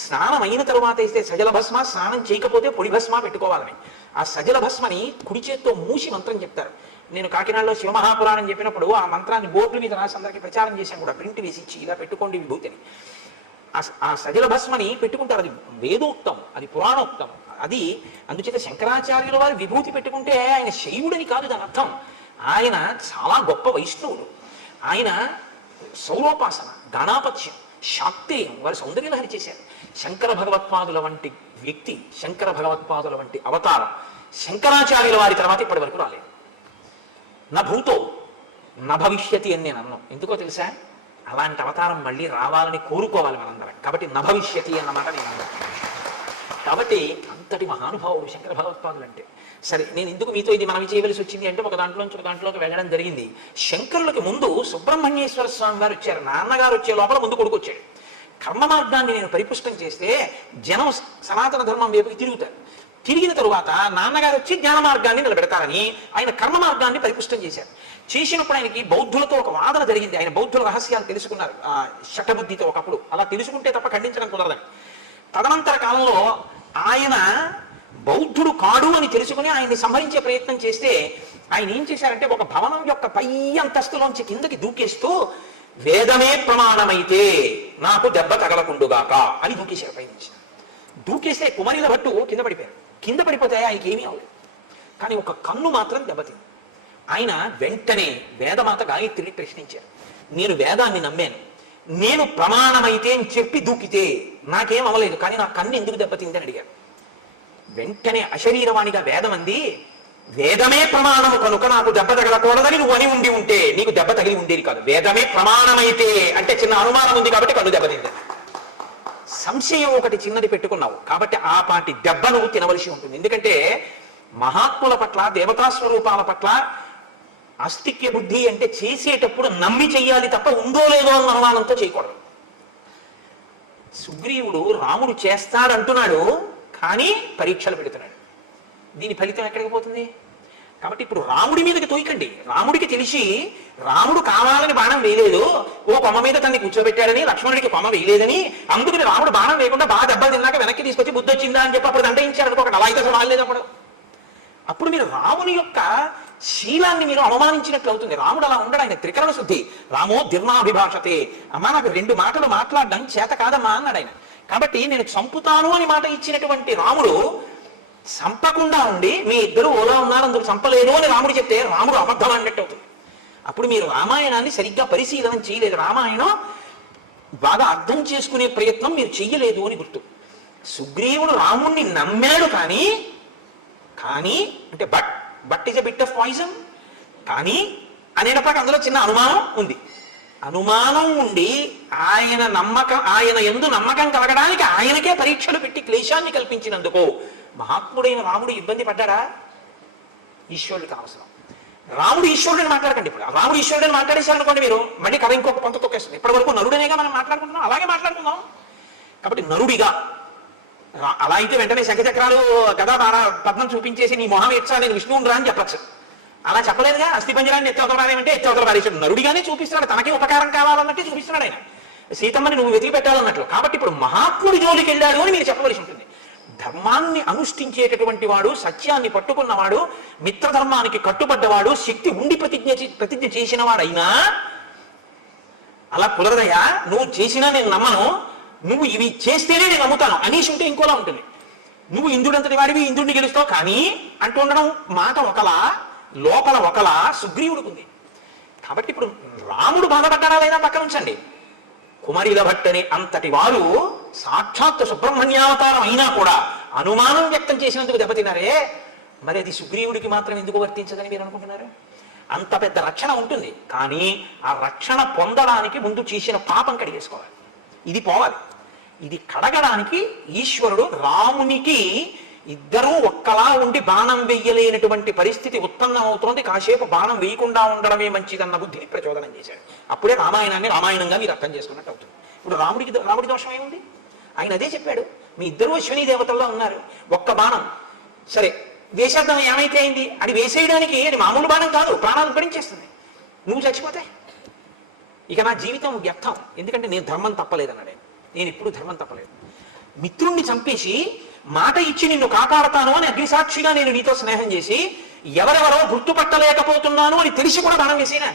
స్నానం అయిన తరువాత ఇస్తే సజల భస్మ, స్నానం చేయకపోతే పొడి భస్మ పెట్టుకోవాలని. ఆ సజల భస్మని కుడి చేతితో మూసి మంత్రం చెప్తారు. నేను కాకినాడలో శివమహాపురాణం చెప్పినప్పుడు ఆ మంత్రాన్ని బోర్డుల మీద రాసి అందరికీ ప్రచారం చేశాను కూడా, ప్రింట్ వేసి ఇచ్చి ఇలా పెట్టుకోండి విభూతిని. ఆ సజల భస్మని పెట్టుకుంటారు. అది వేదోక్తం, అది పురాణోక్తం, అది అందుచేత శంకరాచార్యుల వారు విభూతి పెట్టుకుంటే ఆయన శైవుడని కాదు దాని అర్థం. ఆయన చాలా గొప్ప వైష్ణవుడు. ఆయన సౌరోపాసన, గణాపత్యం, శాక్తేయం వారి సౌందర్యలహరి చేశారు. శంకర భగవత్పాదుల వంటి వ్యక్తి, శంకర భగవత్పాదుల వంటి అవతారం శంకరాచార్యుల వారి తర్వాత ఇప్పటి వరకు రాలేదు. నా భూతో నా భవిష్యతి అని నేను అన్నాను. ఎందుకో తెలుసా? అలాంటి అవతారం మళ్ళీ రావాలని కోరుకోవాలి మనందరం. కాబట్టి నా భవిష్యతి అన్నమాట నేను అన్నాను. కాబట్టి అంతటి మహానుభావుడు శంకర భగవత్పాదులు అంటే. సరే, నేను ఎందుకు మీతో ఇది మనం చేయవలసి వచ్చింది అంటే ఒక దాంట్లోంచి ఒక దాంట్లోకి వెళ్ళడం జరిగింది. శంకరులకి ముందు సుబ్రహ్మణ్యేశ్వర స్వామి వారు వచ్చారు. నాన్నగారు వచ్చే లోపల ముందు కొడుకు వచ్చాడు. కర్మ మార్గాన్ని నేను పరిపుష్టం చేస్తే జనం సనాతన ధర్మం వైపుకి తిరుగుతారు. తిరిగిన తరువాత నాన్నగారు వచ్చి జ్ఞాన మార్గాన్ని నిలబెడతారని ఆయన కర్మ మార్గాన్ని పరిపుష్టం చేశారు. చేసినప్పుడు ఆయనకి బౌద్ధులతో ఒక వాదన జరిగింది. ఆయన బౌద్ధుల రహస్యాలు తెలుసుకున్నారు శఠబుద్ధితో ఒకప్పుడు. అలా తెలుసుకుంటే తప్ప ఖండించడం కుదరదని. తదనంతర కాలంలో ఆయన బౌద్ధుడు కాడు అని తెలుసుకుని ఆయన్ని సంహరించే ప్రయత్నం చేస్తే ఆయన ఏం చేశారంటే ఒక భవనం యొక్క పై అంతస్తులోంచి కిందకి దూకేస్తూ వేదమే ప్రమాణమైతే నాకు దెబ్బ తగలకుండుగాక అని దూకేశారు. పైనుంచి దూకేస్తే కుమరిల భట్టు కింద పడిపోయారు. కింద పడిపోతే ఆయనకి ఏమీ అవ్వలేదు. కానీ ఒక కన్ను మాత్రం దెబ్బతింది. ఆయన వెంటనే వేదమాత గాయత్రిని ప్రశ్నించారు. నేను వేదాన్ని నమ్మాను, నేను ప్రమాణమైతే అని చెప్పి దూకితే నాకేం అవ్వలేదు, కానీ నా కన్ను ఎందుకు దెబ్బతింది అని అడిగారు. వెంటనే అశరీరవాణిగా వేదం అంది, వేదమే ప్రమాణము కనుక నాకు దెబ్బ తగలకూడదని నువ్వు అని ఉండి ఉంటే నీకు దెబ్బ తగిలి ఉండేది కాదు. వేదమే ప్రమాణమైతే అంటే చిన్న అనుమానం ఉంది కాబట్టి కన్ను దెబ్బతింది. సంశయం ఒకటి చిన్నది పెట్టుకున్నావు కాబట్టి ఆ పాటి దెబ్బ నువ్వు తినవలసి ఉంటుంది. ఎందుకంటే మహాత్ముల పట్ల, దేవతా స్వరూపాల పట్ల ఆస్తిక్య బుద్ధి అంటే చేసేటప్పుడు నమ్మి చెయ్యాలి తప్ప ఉందో లేదో అన్న అనుమానంతో చేయకూడదు. సుగ్రీవుడు రాముడు చేస్తాడంటున్నాడు కానీ పరీక్షలు పెడుతున్నాడు. దీని ఫలితం ఎక్కడికి పోతుంది? కాబట్టి ఇప్పుడు రాముడి మీదకి తోయకండి. రాముడికి తెలిసి రాముడు కావాలని బాణం వేయలేదు, ఓ కొమ్మ మీద తనని కూర్చోబెట్టాడని, లక్ష్మణుడికి కొమ్మ వేయలేదని, అందుకని రాముడు బాణం వేయకుండా బాగా దెబ్బలు తిన్నాక వెనక్కి తీసుకొచ్చి బుద్ధి వచ్చిందా అని చెప్పి అప్పుడు దండయించారు అనుకోకండి. అలా అయితే అసలు వాళ్ళలేదు. అప్పుడు మీరు రాముని యొక్క శీలాన్ని మీరు అవమానించినట్లు అవుతుంది. రాముడు అలా ఉండడు, ఆయన త్రికరణ శుద్ధి. రామో దిర్మాభిభాషతే, అమ్మా నాకు 2 మాటలు మాట్లాడడం చేత కాదమ్మా అన్నాడు ఆయన. కాబట్టి నేను చంపుతాను అని మాట ఇచ్చినటువంటి రాముడు చంపకుండా ఉండి మీ ఇద్దరు ఓలా ఉన్నారు అందుకు చంపలేదు అని రాముడు చెప్తే రాముడు అబద్ధం అన్నట్టు అవుతుంది. అప్పుడు మీరు రామాయణాన్ని సరిగ్గా పరిశీలన చేయలేదు, రామాయణం బాగా అర్థం చేసుకునే ప్రయత్నం మీరు చెయ్యలేదు అని గుర్తు. సుగ్రీవుడు రాముణ్ణి నమ్మాడు కానీ అంటే but is a bit of poison కానీ అనేటప్పటికి అందులో చిన్న అనుమానం ఉంది. అనుమానం ఉండి ఆయన యందు నమ్మకం కలగడానికి ఆయనకే పరీక్షలు పెట్టి క్లేశాన్ని కల్పించినందుకు మహాత్ముడైన రాముడు ఇబ్బంది పడ్డాడా? ఈశ్వరుడికి అవసరం. రాముడు ఈశ్వరుడని మాట్లాడకండి. ఇప్పుడు రాముడు ఈశ్వరుడని మాట్లాడేశారు అనుకోండి, మీరు మళ్ళీ కథ ఇంకొక పొంత తొక్కేస్తుంది. ఇప్పటి వరకు నరుడనేగా మనం మాట్లాడుకుంటున్నాం, అలాగే మాట్లాడుకుందాం. కాబట్టి నరుడిగా అలా అయితే వెంటనే శంఖచక్రాలు గదా పద్మం చూపించేసి నీ మొహం ఎచ్చా నేను విష్ణువుని రా అని చెప్పచ్చు. అలా చెప్పలేదుగా. అస్థిపంజరాన్ని ఎత్తవతల పారేమంటే ఎత్తవతల పారేసాడు. నరుడిగానే చూపిస్తున్నాడు, తనకి ఉపకారం కావాలన్నట్టే చూపిస్తున్నాడు ఆయన. సీతమ్మని నువ్వు వెతికి పెట్టాలన్నట్లు. కాబట్టి ఇప్పుడు మహాత్ముడి జోలికి వెళ్ళాడు అని మీరు చెప్పవలసి ఉంటుంది. ధర్మాన్ని అనుష్ఠించేటటువంటి వాడు, సత్యాన్ని పట్టుకున్నవాడు, మిత్రధర్మానికి కట్టుబడ్డవాడు, శక్తి ఉండి ప్రతిజ్ఞ చేసిన వాడైనా అలా కుదరదయ్యా, నువ్వు చేసినా నేను నమ్మను, నువ్వు ఇవి చేస్తేనే నేను నమ్ముతాను అనేసి ఉంటే ఇంకోలా ఉంటుంది. నువ్వు ఇంద్రుడంతటి వాడివి, ఇంద్రుడిని గెలుస్తావు కానీ అంటూ ఉండడం మాట ఒకలా, లోపల ఒకలా సుగ్రీవుడికి ఉంది. కాబట్టి ఇప్పుడు రాముడు బాధపడ్డారా లేదా పక్కన ఉంచండి. కుమరిల భట్టని అంతటి వారు సాక్షాత్ సుబ్రహ్మణ్యావతారం అయినా కూడా అనుమానం వ్యక్తం చేసినందుకు దెబ్బతిన్నారే, మరి అది సుగ్రీవుడికి మాత్రం ఎందుకు వర్తించదని మీరు అనుకుంటున్నారు? అంత పెద్ద రక్షణ ఉంటుంది కానీ ఆ రక్షణ పొందడానికి ముందు చేసిన పాపం కడిగేసుకోవాలి. ఇది పోవాలి. ఇది కడగడానికి ఈశ్వరుడు రామునికి ఇద్దరూ ఒక్కలా ఉండి బాణం వెయ్యలేనటువంటి పరిస్థితి ఉత్పన్నం అవుతోంది, కాసేపు బాణం వేయకుండా ఉండడమే మంచిదన్న బుద్ధిని ప్రచోదనం చేశాడు. అప్పుడే రామాయణాన్ని రామాయణంగా మీరు అర్థం చేసుకున్నట్టు అవుతుంది. ఇప్పుడు రాముడి దోషం ఏముంది? ఆయన అదే చెప్పాడు, మీ ఇద్దరు అశ్విని దేవతల్లో ఉన్నారు, ఒక్క బాణం సరే వేసేద్దాం, ఏమైతే అయింది, అది వేసేయడానికి అది మామూలు బాణం కాదు, ప్రాణాలు పడించేస్తుంది, నువ్వు చచ్చిపోతే ఇక నా జీవితం వ్యర్థం. ఎందుకంటే నేను ధర్మం తప్పలేదన్నాడు. నేను ఎప్పుడు ధర్మం తప్పలేదు. మిత్రుణ్ణి చంపేసి మాట ఇచ్చి నిన్ను కాపాడతాను అని అగ్నిసాక్షిగా నేను నీతో స్నేహం చేసి ఎవరెవరో గుర్తుపట్టలేకపోతున్నాను అని తెలిసి కూడా బాణం వేసినా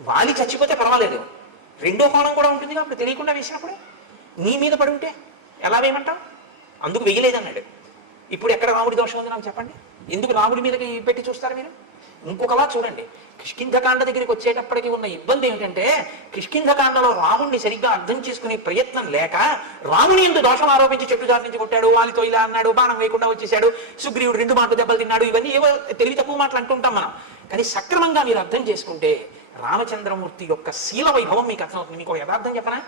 వాలి చచ్చిపోతే పర్వాలేదు, రెండో కోణం కూడా ఉంటుంది. అప్పుడు తెలియకుండా వేసినప్పుడు నీ మీద పడి ఉంటే ఎలా వేయమంటావు? అందుకు వెయ్యలేదన్నాడు. ఇప్పుడు ఎక్కడ రాముడి దోషం ఉంది నాకు చెప్పండి. ఎందుకు రాముడి మీదకి పెట్టి చూస్తారు మీరు? ఇంకొకలా చూడండి, కిష్కింధకాండ దగ్గరికి వచ్చేటప్పటికి ఉన్న ఇబ్బంది ఏమిటంటే, కిష్కింధకాండలో రాముడిని సరిగ్గా అర్థం చేసుకునే ప్రయత్నం లేక రాముని ఎందుకు దోషం ఆరోపించి చెట్టు జాతి నుంచి కొట్టాడు, వాలితో ఇలా అన్నాడు, బాణం వేయకుండా వచ్చేసాడు, సుగ్రీవుడు 2 మాటలు దెబ్బలు తిన్నాడు, ఇవన్నీ ఏవో తెలివి తక్కువ మాటలు అంటుంటాం మనం. కానీ సక్రమంగా మీరు అర్థం చేసుకుంటే రామచంద్రమూర్తి యొక్క శీల వైభవం మీకు అర్థమవుతుంది. మీకు యథార్థం చెప్పనా,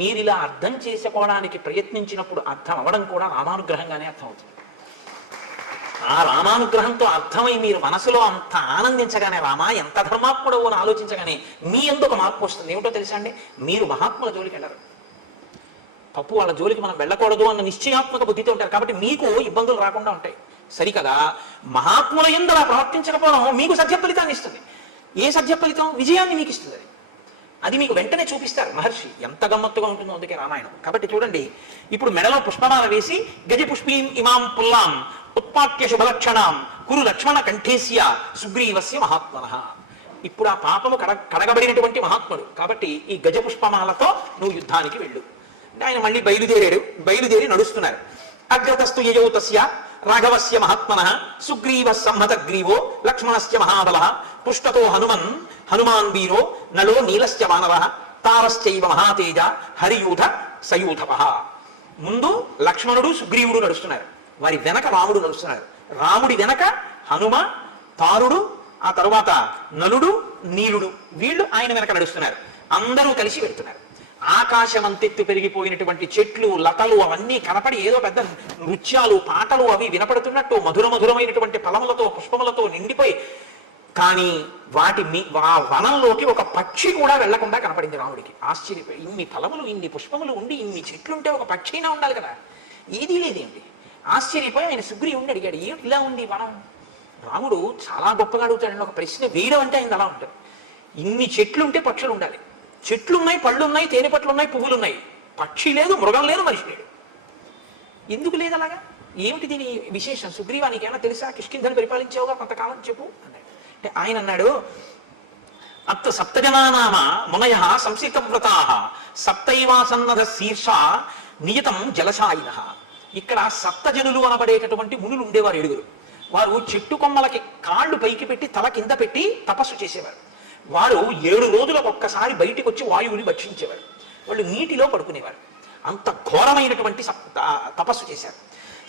మీరు ఇలా అర్థం చేసుకోవడానికి ప్రయత్నించినప్పుడు అర్థం అవ్వడం కూడా రామానుగ్రహంగానే అర్థమవుతుంది. ఆ రామానుగ్రహంతో అర్థమై మీరు మనసులో అంత ఆనందించగానే, రామా ఎంత ధర్మాత్ముడవు అని ఆలోచించగానే మీ ఎందుకు మార్పు వస్తుంది. ఏమిటో తెలుసా అండి, మీరు మహాత్ముల జోలికి వెళ్ళరు. తప్పు వాళ్ళ జోలికి మనం వెళ్ళకూడదు అన్న నిశ్చయాత్మక బుద్ధితో ఉంటారు కాబట్టి మీకు ఇబ్బందులు రాకుండా ఉంటాయి. సరికదా, మహాత్ముల యందు అలా ప్రవర్తించకపోవడం మీకు సత్య ఫలితాన్ని ఇస్తుంది. ఏ సత్య ఫలితం? విజయాన్ని మీకు ఇస్తుంది. అది మీకు వెంటనే చూపిస్తారు మహర్షి. ఎంత గమ్మత్తుగా ఉంటుందో అందుకే రామాయణం. కాబట్టి చూడండి, ఇప్పుడు మెడలో పుష్పమాల వేసి గజ పుష్పీం ఇమాం పుల్లాం ఉత్పాట్య శుభలక్షణాం కురు లక్ష్మణ కంఠేస్య సుగ్రీవస్య మహాత్మనః. ఇప్పుడు ఆ పాపము కడగబడినటువంటి మహాత్ముడు కాబట్టి ఈ గజ పుష్పమాలతో నువ్వు యుద్ధానికి వెళ్ళు. ఆయన మళ్ళీ బయలుదేరి నడుస్తున్నారు. అగ్రతస్తు యయౌ తస్య రాఘవస్య మహాత్మనః సుగ్రీవ సంహతగ్రీవో లక్ష్మణస్య మహాబలః పృష్ఠతో హనుమాన్ వీరో నలో నీలస్య వానరః తారశ్చైవ మహాతేజ హరియూథ సయూథపః. ముందు లక్ష్మణుడు సుగ్రీవుడు నడుస్తున్నారు, వారి వెనక రాముడు నడుస్తున్నారు. రాముడి వెనక హనుమ, తారుడు, ఆ తరువాత నలుడు, నీలుడు, వీళ్ళు ఆయన వెనక నడుస్తున్నారు. అందరూ కలిసి వెళ్తున్నారు. ఆకాశం అంతెత్తు పెరిగిపోయినటువంటి చెట్లు, లతలు అవన్నీ కనపడి ఏదో పెద్ద నృత్యాలు, పాటలు అవి వినపడుతున్నట్టు మధురమైనటువంటి ఫలములతో పుష్పములతో నిండిపోయి, కానీ ఆ వనంలోకి ఒక పక్షి కూడా వెళ్లకుండా కనపడింది రాముడికి. ఆశ్చర్యపోయి, ఇన్ని ఫలములు, ఇన్ని పుష్పములు ఉండి ఇన్ని చెట్లుంటే ఒక పక్షి అయినా ఉండాలి కదా, ఏదీ లేదేంటి. ఆశ్చర్యపోయి ఆయన సుగ్రీవుడిని అడిగాడు, ఏమిటి ఇలా ఉంది వనం? రాముడు చాలా గొప్పగా అడుగుతాడని ఒక ప్రశ్న వేయడం అంటే ఆయన అలా ఉంటుంది. ఇన్ని చెట్లుంటే పక్షులు ఉండాలి, చెట్లున్నాయి, పళ్ళున్నాయి, తేనె పట్లు ఉన్నాయి, పువ్వులు ఉన్నాయి, పక్షి లేదు, మృగం లేదు, మనిషి లేడు. ఎందుకు లేదు అలాగా? ఏమిటి దీని విశేషం? సుగ్రీవానికి ఏమైనా తెలుసా? కిష్కింధని పరిపాలించావుగా కొంతకాలం, చెప్పు అన్నాడు. అంటే ఆయన అన్నాడు, అత్త సప్తజనానామ మునయ సంసితవ్రతాః సప్తైవాసన్నధ శీర్ష నియతం జలశాయినః. ఇక్కడ సప్తజనులు అనబడేటటువంటి మునులు ఉండేవారు 7. వారు చెట్టు కొమ్మలకి కాళ్ళు పైకి పెట్టి తల కింద పెట్టి తపస్సు చేసేవారు. వారు 7 రోజులకు ఒక్కసారి బయటికి వచ్చి వాయువుని భక్షించేవారు. వాళ్ళు నీటిలో పడుకునేవారు. అంత ఘోరమైనటువంటి తపస్సు చేశారు.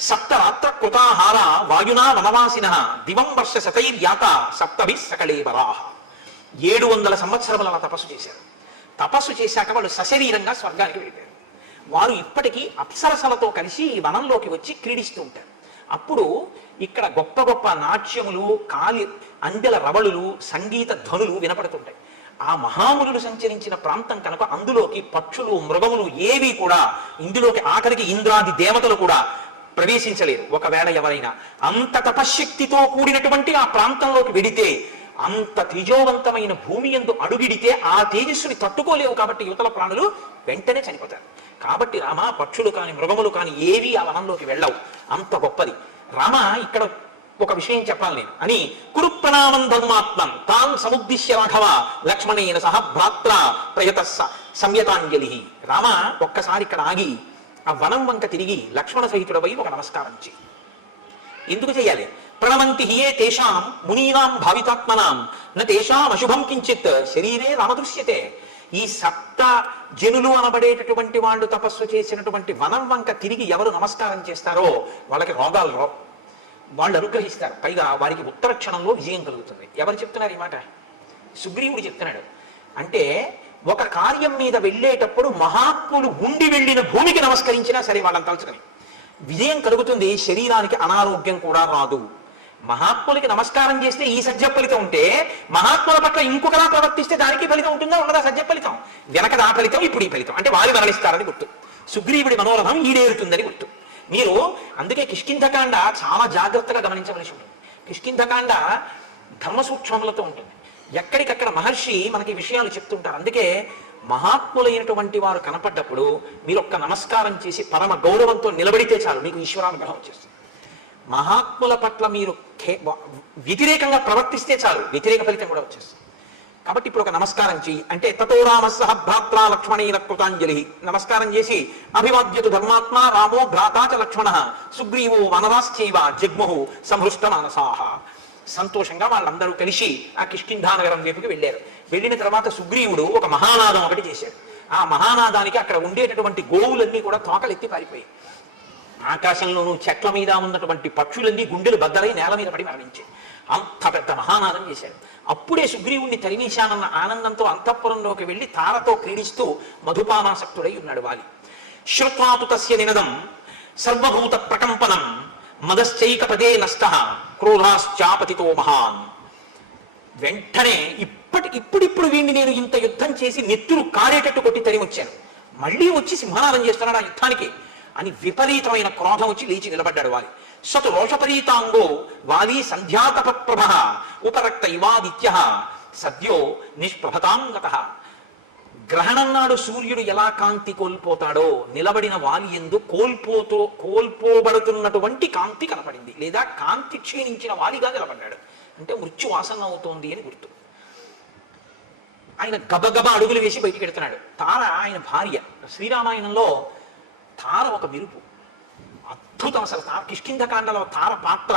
సప్తరాత్ర కృతాహార వాయునా వనవాసిన దివం వర్ష శతైర్యాత సప్తభి సకళేవరాహ. 700 సంవత్సరములు అలా తపస్సు చేశారు. తపస్సు చేశాక వాళ్ళు సశరీరంగా స్వర్గానికి వెళ్ళిపోయారు. వారు ఇప్పటికీ అప్సరసలతో కలిసి ఈ వనంలోకి వచ్చి క్రీడిస్తూ ఉంటారు. అప్పుడు ఇక్కడ గొప్ప గొప్ప నాట్యములు, అందెల రవళులు, సంగీత ధ్వనులు వినపడుతుంటాయి. ఆ మహామునులు సంచరించిన ప్రాంతం కనుక అందులోకి పక్షులు, మృగములు ఏవి కూడా, ఇందులోకి ఆఖరికి ఇంద్రాది దేవతలు కూడా ప్రవేశించలేరు. ఒకవేళ ఎవరైనా అంత తపశ్శక్తితో కూడినటువంటి ఆ ప్రాంతంలోకి వెడితే, అంత తేజోవంతమైన భూమి యందు అడుగిడితే ఆ తేజస్సుని తట్టుకోలేవు. కాబట్టి యువతల ప్రాణులు వెంటనే చనిపోతారు. కాబట్టి రామ, పక్షులు కాని మృగములు కాని ఏవి ఆ వనంలోకి వెళ్ళవు, అంత గొప్పది. రామ, ఇక్కడ ఒక విషయం చెప్పాలి నేను అని కురు ప్రణామం ధర్మాత్మం తాన్ సముద్దిశ్య రాఘవ లక్ష్మణేన సహ భ్రాత్ర ప్రయత సంయతాంజలి. రామ, ఒక్కసారి ఇక్కడ ఆగి ఆ వనం వంక తిరిగి లక్ష్మణ సహితుడవై ఒక నమస్కారం చేయి. ఎందుకు చేయాలి? ప్రణవంతి హియే తేషాం మునీనాం భావితాత్మనాం న తేషాం అశుభం కించిత్ శరీరే రామదృశ్యతే. ఈ సప్త జనులు అనబడేటటువంటి వాళ్ళు తపస్సు చేసినటువంటి వనం వంక తిరిగి ఎవరు నమస్కారం చేస్తారో వాళ్ళకి రోగాలు రావు, వాళ్ళు అనుగ్రహిస్తారు. పైగా వారికి ఉత్తర క్షణంలో విజయం కలుగుతుంది. ఎవరు చెప్తున్నారు ఈ మాట? సుగ్రీవుడు చెప్తున్నాడు. అంటే ఒక కార్యం మీద వెళ్ళేటప్పుడు మహాత్ములు ఉండి వెళ్ళిన భూమికి నమస్కరించినా సరే వాళ్ళని తలుచుకొని విజయం కలుగుతుంది. శరీరానికి అనారోగ్యం కూడా రాదు. మహాత్ములకి నమస్కారం చేస్తే ఈ సత్య ఫలితం ఉంటే, మహాత్ముల పట్ల ఇంకొకలా ప్రవర్తిస్తే దానికి ఫలితం ఉంటుందా ఉండదా? సత్య ఫలితం వెనకది ఆ ఫలితం, ఇప్పుడు ఈ ఫలితం. అంటే వారు మరణిస్తారని గుర్తు, సుగ్రీవుడి మనోరథం ఈడేరుతుందని గుర్తు. మీరు అందుకే కిష్కింధకాండ చాలా జాగ్రత్తగా గమనించవలసి ఉంటుంది. కిష్కింధకాండ ధర్మ సూక్ష్మములతో ఉంటుంది. ఎక్కడికక్కడ మహర్షి మనకి విషయాలు చెప్తుంటారు. అందుకే మహాత్ములైనటువంటి వారు కనపడ్డప్పుడు మీరు ఒక్క నమస్కారం చేసి పరమ గౌరవంతో నిలబడితే చాలు, మీకు ఈశ్వరానుగ్రహం వచ్చేస్తుంది. మహాత్ముల పట్ల మీరు వ్యతిరేకంగా ప్రవర్తిస్తే చాలు, వ్యతిరేక ఫలితం కూడా వచ్చేస్తుంది. కాబట్టి ఇప్పుడు ఒక నమస్కారం చెయ్యి అంటే తతో రామస్సహ భ్రాత్రా లక్ష్మణేన కృతాంజలి. నమస్కారం చేసి అభివాద్యతు ధర్మాత్మ రామో భ్రాతాచ లక్ష్మణ సుగ్రీవో వనరాశ్చైవ జగ్ముహు సంహృష్ట మానసాహ. సంతోషంగా వాళ్ళందరూ కలిసి ఆ కిష్కింధానగరం వైపుకి వెళ్ళారు. వెళ్ళిన తర్వాత సుగ్రీవుడు ఒక మహానాదం ఒకటి చేశాడు. ఆ మహానాదానికి అక్కడ ఉండేటటువంటి గోవులన్నీ కూడా తోకలెత్తి పారిపోయాయి. ఆకాశంలోనూ చెట్ల మీద ఉన్నటువంటి పక్షులన్నీ గుండెలు బద్దలై నేల మీద పడి మరణించాయి. అంత పెద్ద మహానాదం చేశాడు. అప్పుడే సుగ్రీవుణ్ణి తరిమేశానన్న ఆనందంతో అంతఃపురంలోకి వెళ్ళి తారతో క్రీడిస్తూ మధుపానాసక్తుడై ఉన్నాడు వాలి. శ్రుత్వాతు తస్య నినదం సర్వభూత ప్రకంపనం మదశ్చైక పదే నష్ట క్రోధాశ్చాపతితో మహాన్. వెంటనే ఇప్పుడిప్పుడు వీడిని నేను ఇంత యుద్ధం చేసి నెత్తురు కారేటట్టు కొట్టి తరిమి వచ్చాను, మళ్ళీ వచ్చి సింహనాదం చేస్తున్నాడు ఆ యుద్ధానికి అని విపరీతమైన క్రోధం వచ్చి లేచి నిలబడ్డాడు వాలి. సతు రోషపరీతాంగో వాలి సంధ్యాతపప్రభ ఉపరక్త ఇవాదిత్య సద్యో నిష్ప్రభతాంగత. గ్రహణం నాడు సూర్యుడు ఎలా కాంతి కోల్పోతాడో నిలబడిన వాలి యందు కోల్పోబడుతున్నటువంటి కాంతి కనపడింది, లేదా కాంతి క్షీణించిన వాలిగా నిలబడ్డాడు. అంటే మృత్యువాసన అవుతోంది అని గుర్తు. ఆయన గబగబ అడుగులు వేసి బయటికి వెడుతున్నాడు. తార ఆయన భార్య. శ్రీరామాయణంలో తార ఒక మెరుపు, అద్భుతం. అసలు కిష్కింధకాండలో తార పాత్ర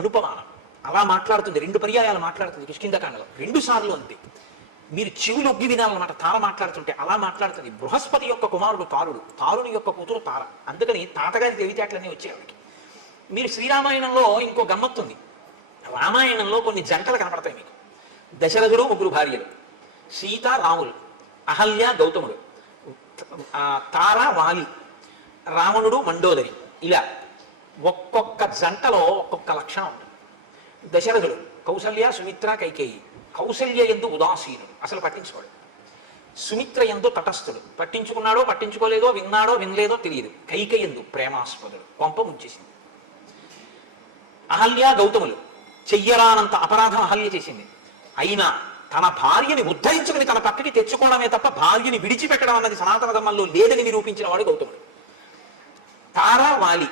అనుపమానం. అలా మాట్లాడుతుంది, 2 పర్యాయాలు మాట్లాడుతుంది కిష్కింధకాండలో, 2 సార్లు అంతే. మీరు చెవులు ఒగ్గి వినాలన్నమాట తార మాట్లాడుతుంటే. అలా మాట్లాడుతుంది. బృహస్పతి యొక్క కుమారుడు తారుడు, తారుని యొక్క కూతురు తార. అందుకని తాతగారి తెలివితేటలన్నీ వచ్చాయి ఆవిడకి. మీరు శ్రీరామాయణంలో ఇంకో గమ్మత్తుంది. రామాయణంలో కొన్ని జంటలు కనపడతాయి మీకు. దశరథుడు 3 భార్యలు, సీత రాములు, అహల్య గౌతముడు, తార వాలి, రావణుడు మండోదరి. ఇలా ఒక్కొక్క జంటలో ఒక్కొక్క లక్షణం ఉంటుంది. దశరథుడు కౌసల్య సుమిత్ర కైకేయి. కౌసల్య యందు ఉదాసీనుడు, అసలు పట్టించుకోడు. సుమిత్ర యందు తటస్థుడు, పట్టించుకున్నాడో పట్టించుకోలేదో, విన్నాడో వినలేదో తెలియదు. కైకేయి యందు ప్రేమాస్పదుడు, కొంప ముంచేసింది. అహల్య గౌతములు చెయ్యరానంత అపరాధం అహల్య చేసింది. అయినా తన భార్యని ఉద్ధరించుకుని తన పక్కకి తెచ్చుకోవడమే తప్ప భార్యని విడిచిపెట్టడం అన్నది సనాతన ధర్మంలో లేదని నిరూపించిన వాడు గౌతముడు. తార వాలి.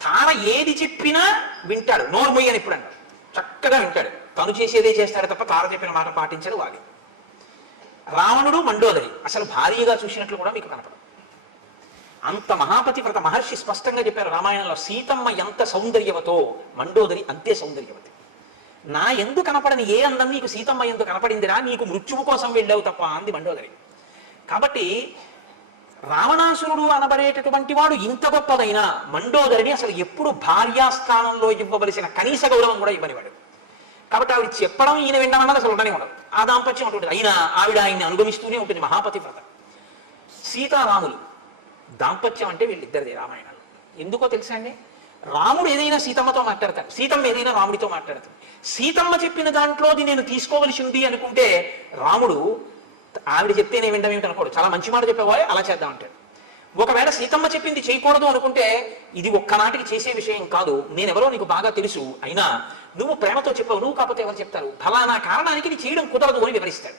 తార ఏది చెప్పినా వింటాడు, నోరు మొయ్యని ఇప్పుడు అంటాడు, చక్కగా వింటాడు. తను చేసేదే చేస్తాడు తప్ప తార చెప్పిన మాట పాటించడు వాలి. రావణుడు మండోదరి అసలు భార్యగా చూసినట్లు కూడా మీకు కనపడదు. అంత మహాపతి వ్రత మహర్షి స్పష్టంగా చెప్పారు రామాయణంలో. సీతమ్మ ఎంత సౌందర్యవతో మండోదరి అంతే సౌందర్యవతి. నా ఎందు కనపడని ఏ అందం నీకు సీతమ్మ ఎందు కనపడిందిరా, నీకు మృత్యువు కోసం వెళ్ళావు తప్ప అంది మండోదరి. కాబట్టి రావణాసురుడు అనబడేటటువంటి వాడు ఇంత గొప్పదైనా మండోదరిని అసలు ఎప్పుడు భార్యాస్థానంలో ఇవ్వవలసిన కనీస గౌరవం కూడా ఇవ్వనివాడు. కాబట్టి ఆవిడ చెప్పడం ఈయన వినడం అన్నది అసలు ఉండనే ఉండదు. ఆ దాంపత్యం ఉంటుంది. అయినా ఆవిడ ఆయన్ని అనుగమిస్తూనే ఉంటుంది. మహాపతి వ్రత. సీతారాములు దాంపత్యం అంటే వీళ్ళిద్దరిది రామాయణంలో. ఎందుకో తెలుసా అండి? రాముడు ఏదైనా సీతమ్మతో మాట్లాడతాడు, సీతమ్మ ఏదైనా రాముడితో మాట్లాడతాడు. సీతమ్మ చెప్పిన దాంట్లోది నేను తీసుకోవలసి ఉంది అనుకుంటే రాముడు ఆవిడ చెప్తేనే వినడం ఏమిటి అనుకోడు. చాలా మంచి మాట చెప్పేవా, అలా చేద్దాం అంటాడు. ఒకవేళ సీతమ్మ చెప్పింది చేయకూడదు అనుకుంటే ఇది ఒక్కనాటికి చేసే విషయం కాదు, నేనెవరో నీకు బాగా తెలుసు, అయినా నువ్వు ప్రేమతో చెప్పావు, నువ్వు కాకపోతే ఎవరు చెప్తారు, ఫలానా కారణానికి నీ చేయడం కుదరదు అని వివరిస్తాడు.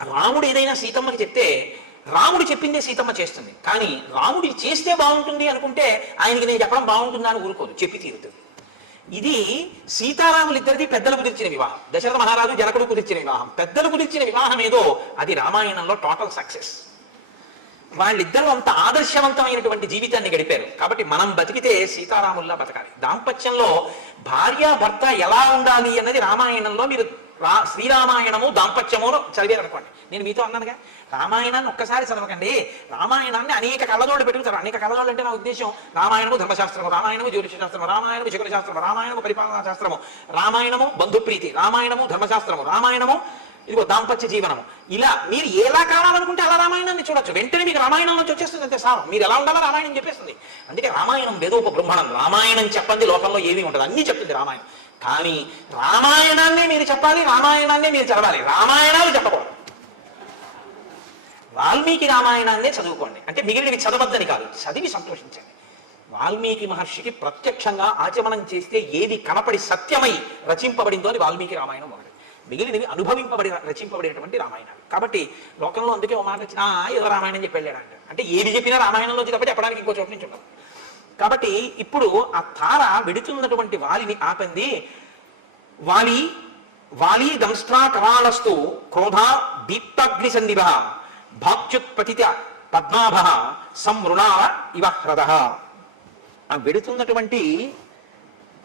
రాముడు ఏదైనా సీతమ్మకి చెప్తే రాముడు చెప్పిందే సీతమ్మ చేస్తుంది. కానీ రాముడి చేస్తే బాగుంటుంది అనుకుంటే ఆయనకి నేను చెప్పడం బాగుంటుందా అని ఊరుకోదు, చెప్పి తీరుతుంది. ఇది సీతారాములు ఇద్దరిది పెద్దలు కుదిర్చిన వివాహం. దశరథ మహారాజు జనకుడు కుదిర్చిన వివాహం. పెద్దలు కుదిర్చిన వివాహం ఏదో అది రామాయణంలో టోటల్ సక్సెస్. వాళ్ళిద్దరూ అంత ఆదర్శవంతమైనటువంటి జీవితాన్ని గడిపారు. కాబట్టి మనం బతికితే సీతారాముల్లా బతకాలి. దాంపత్యంలో భార్యాభర్త ఎలా ఉండాలి అన్నది రామాయణంలో మీరు శ్రీరామాయణము దాంపత్యము చదివారు అనుకోండి. నేను మీతో అన్నానుగా, రామాయణాన్ని ఒక్కసారి చదవకండి, రామాయణాన్ని అనేక కళ్ళజోళ్ళు పెట్టుకుంటారు. అనేక కళ్ళజోళ్ళు అంటే నా ఉద్దేశం రామాయణము ధర్మశాస్త్రము, రామాయణము జ్యోతిష శాస్త్రము, రామాయణము శకుల శాస్త్రము, రామాయణము పరిపాలనా శాస్త్రము, రామాయణము బంధుప్రీతి, రామాయణము ధర్మశాస్త్రము, రామాయణము ఇదిగో దాంపత్య జీవనము. ఇలా మీరు ఎలా కావాలనుకుంటే అలా రామాయణాన్ని చూడొచ్చు. వెంటనే మీకు రామాయణం నుంచి వచ్చేస్తుంది అంతే సారం. మీరు ఎలా ఉండాలో రామాయణం చెప్పేస్తుంది. అందుకే రామాయణం వేదోప బ్రహ్మణం. రామాయణం చెప్పండి లోకంలో ఏమీ ఉండదు, అన్నీ చెప్తుంది రామాయణం. కానీ రామాయణాన్నే మీరు చెప్పాలి, రామాయణాన్నే మీరు చదవాలి, రామాయణాలు చెప్పకూడదు. వాల్మీకి రామాయణాన్నే చదువుకోండి. అంటే మిగిలినవి చదవద్దని కాదు, చదివి సంతోషించండి. వాల్మీకి మహర్షికి ప్రత్యక్షంగా ఆచమనం చేస్తే ఏది కనపడి సత్యమై రచింపబడిందో అది వాల్మీకి రామాయణం ఒకటి. మిగిలినవి అనుభవింపబడి రచింపబడినటువంటి రామాయణాలు. కాబట్టి లోకంలో అందుకే ఒక మాట వచ్చిన ఏదో రామాయణం చెప్పి వెళ్ళాడంట. అంటే ఏది చెప్పినా రామాయణంలోంచి తప్ప చెప్పడానికి ఇంకో చోటు నుంచి ఉండదు. కాబట్టి ఇప్పుడు ఆ తార వెడుతున్నటువంటి వాలిని ఆపంది. వాలి వాలి దంస్ట్రా కరాళస్తు క్రోధా దీప్తాగ్ని సందిభ భాక్యుత్పతిత పద్మాభ సంవృణాల ఇవ హ్రద. ఆ వెడుతున్నటువంటి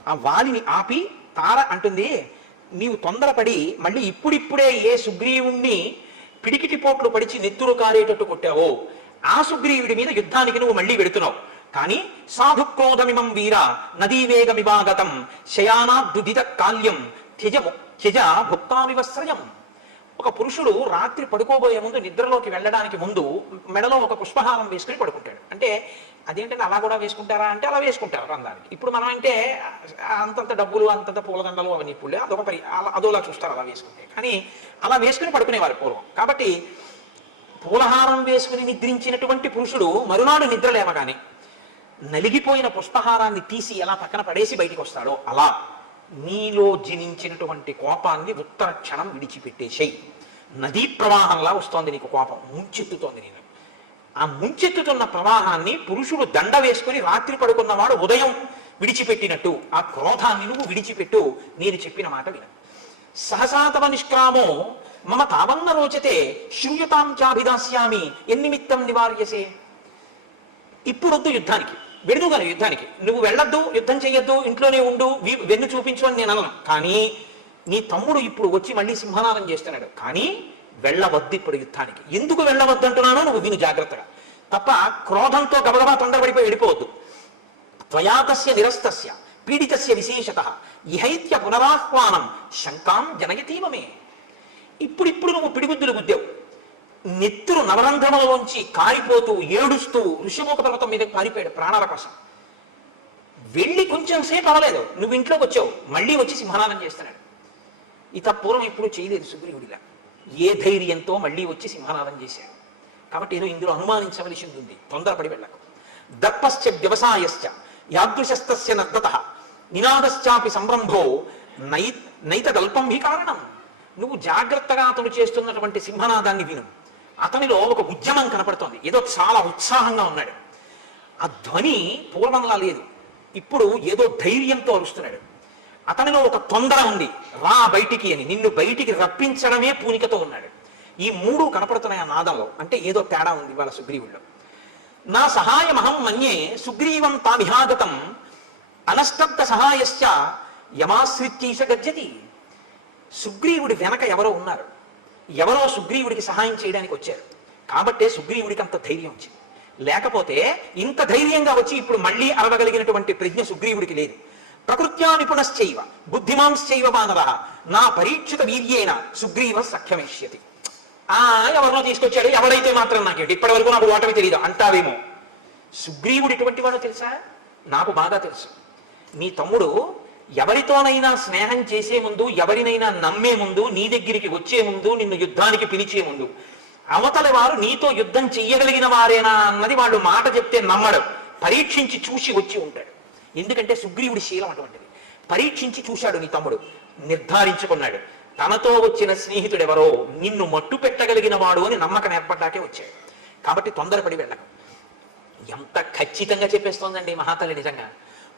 ఆ వాలిని ఆపి తార అంటుంది, నీవు తొందరపడి మళ్ళీ ఇప్పుడిప్పుడే ఏ సుగ్రీవుణ్ణి పిడికిటి పోట్లు పడిచి నెత్తురు కారేటట్టు కొట్టావో ఆ సుగ్రీవుడి మీద యుద్ధానికి నువ్వు మళ్ళీ వెడుతున్నావు. కానీ సాధుక్రోధమిమం వీర నదీవేగమివాగతం శయానాద్దుదిత కాల్యం త్యజ భుక్తామివస్త్రయం. ఒక పురుషుడు రాత్రి పడుకోబోయే ముందు, నిద్రలోకి వెళ్ళడానికి ముందు మెడలో ఒక పుష్పహారం వేసుకుని పడుకుంటాడు. అంటే అదేంటంటే అలా కూడా వేసుకుంటారా అంటే అలా వేసుకుంటారు రంగానికి. ఇప్పుడు మనం అంటే అంతంత డబ్బులు అంతంత పూలదండలు అవన్నీ ఇప్పుడు అదోలా చూస్తారు అలా వేసుకుంటే. కానీ అలా వేసుకుని పడుకునేవారు పూర్వం. కాబట్టి పూలహారం వేసుకుని నిద్రించినటువంటి పురుషుడు మరునాడు నిద్ర లేవగానే నలిగిపోయిన పుష్పహారాన్ని తీసి ఎలా పక్కన పడేసి బయటికి వస్తాడో అలా నీలో జనించినటువంటి కోపాన్ని ఉత్తర క్షణం విడిచిపెట్టేసేయి. నదీ ప్రవాహంలా వస్తోంది నీకు కోపం, ముంచెత్తుతోంది నేను. ఆ ముంచెత్తుతున్న ప్రవాహాన్ని పురుషుడు దండ వేసుకుని రాత్రి పడుకున్నవాడు ఉదయం విడిచిపెట్టినట్టు ఆ క్రోధాన్ని నువ్వు విడిచిపెట్టు. నేను చెప్పిన మాట విన. సహసాతవ నిష్క్రామో మమ తావన్న రోచతే శ్రూయతాం చాభిదాస్యామి ఎన్నిమిత్తం నివార్యసే. ఇప్పుడొద్దు యుద్ధానికి, వెడుదుగాను యుద్ధానికి. నువ్వు వెళ్ళొద్దు, యుద్ధం చెయ్యొద్దు, ఇంట్లోనే ఉండు, వెన్ను చూపించు అని నేను అనను. కానీ నీ తమ్ముడు ఇప్పుడు వచ్చి మళ్ళీ సింహనాదం చేస్తున్నాడు. కానీ వెళ్ళవద్దు ఇప్పుడు యుద్ధానికి. ఎందుకు వెళ్ళవద్దు అంటున్నానో నువ్వు విను జాగ్రత్తగా. తప్ప క్రోధంతో గబగబా తొందరపడిపోయి వెళ్ళిపోవద్దు. త్వయాతస్య నిరస్తస్య పీడితస్య విశేషత ఇహైత్య పునరాహ్వానం శంకాం జనయతీవమే. ఇప్పుడిప్పుడు నువ్వు పిడిగుద్దులు గుద్దావు. నెత్తురు నవరంధ్రములలోంచి కారిపోతూ ఏడుస్తూ ఋషిముఖ పర్వతం మీద పారిపోయాడు ప్రాణాల కోసం. వెళ్ళి కొంచెం సేపు అవ్వలేదు, నువ్వు ఇంట్లోకి వచ్చావు, మళ్ళీ వచ్చి సింహనాదం చేస్తున్నాడు. ఇత పూర్వం ఇప్పుడు చేయలేదు సుగ్రీవుడిలా. ఏ ధైర్యంతో మళ్ళీ వచ్చి సింహనాదం చేశాడు. కాబట్టి ఏదో ఇందులో అనుమానించవలసింది ఉంది, తొందరపడి వెళ్ళకు. దర్పశ్చ వ్యవసాయశ్చ యాదృశస్తస్య నర్దత నినాదశ్చాపి సంరంభో నైతదల్పం హి కారణం. నువ్వు జాగ్రత్తగా అతను చేస్తున్నటువంటి సింహనాదాన్ని విను. అతనిలో ఒక ఉద్యమం కనపడుతోంది, ఏదో చాలా ఉత్సాహంగా ఉన్నాడు. ఆ ధ్వని పూర్వంలా లేదు, ఇప్పుడు ఏదో ధైర్యంతో అరుస్తున్నాడు. అతనిలో ఒక తొందర ఉంది, రా బయటికి అని, నిన్ను బయటికి రప్పించడమే పూనికతో ఉన్నాడు. ఈ మూడు కనపడుతున్నాయి ఆ నాదంలో. అంటే ఏదో తేడా ఉంది వాళ్ళ సుగ్రీవుల్లో. నా సహాయమహం మన్యే సుగ్రీవం తామిహాగతం అనష్టబ్ద సహాయశ్చ యమాశ్రిత్యైష గజ్జతి. సుగ్రీవుడి వెనక ఎవరో ఉన్నారు, ఎవరో సుగ్రీవుడికి సహాయం చేయడానికి వచ్చారు. కాబట్టే సుగ్రీవుడికి అంత ధైర్యం వచ్చింది. లేకపోతే ఇంత ధైర్యంగా వచ్చి ఇప్పుడు మళ్ళీ అరవగలిగినటువంటి ప్రజ్ఞ సుగ్రీవుడికి లేదు. ప్రకృత్యా నిపుణశ్చైవ బుద్ధిమాంశ్చైవ వానరః నా పరీక్షిత వీర్యేన సుగ్రీవ సఖ్యమిష్యతి. ఎవరినో తీసుకొచ్చాడు, ఎవరైతే మాత్రం నాకేంటి, ఇప్పటి వరకు నాకు ఓటమి తెలియదు అంటావేమో. సుగ్రీవుడు ఇటువంటి వాడో తెలుసా? నాకు బాగా తెలుసు. నీ తమ్ముడు ఎవరితోనైనా స్నేహం చేసే ముందు, ఎవరినైనా నమ్మే ముందు, నీ దగ్గరికి వచ్చే ముందు, నిన్ను యుద్ధానికి పిలిచే ముందు అవతల వారు నీతో యుద్ధం చెయ్యగలిగిన వారేనా అన్నది వాళ్ళు మాట చెప్తే నమ్మడం, పరీక్షించి చూసి వచ్చి ఉంటాడు. ఎందుకంటే సుగ్రీవుడి శీలం అటువంటిది. పరీక్షించి చూశాడు నీ తమ్ముడు, నిర్ధారించుకున్నాడు తనతో వచ్చిన స్నేహితుడు ఎవరో నిన్ను మట్టు పెట్టగలిగిన వాడు అని నమ్మకం ఏర్పడ్డాకే వచ్చాడు. కాబట్టి తొందరపడి వెళ్ళకు. ఎంత ఖచ్చితంగా చెప్పేస్తోందండి మహాతల్లి నిజంగా.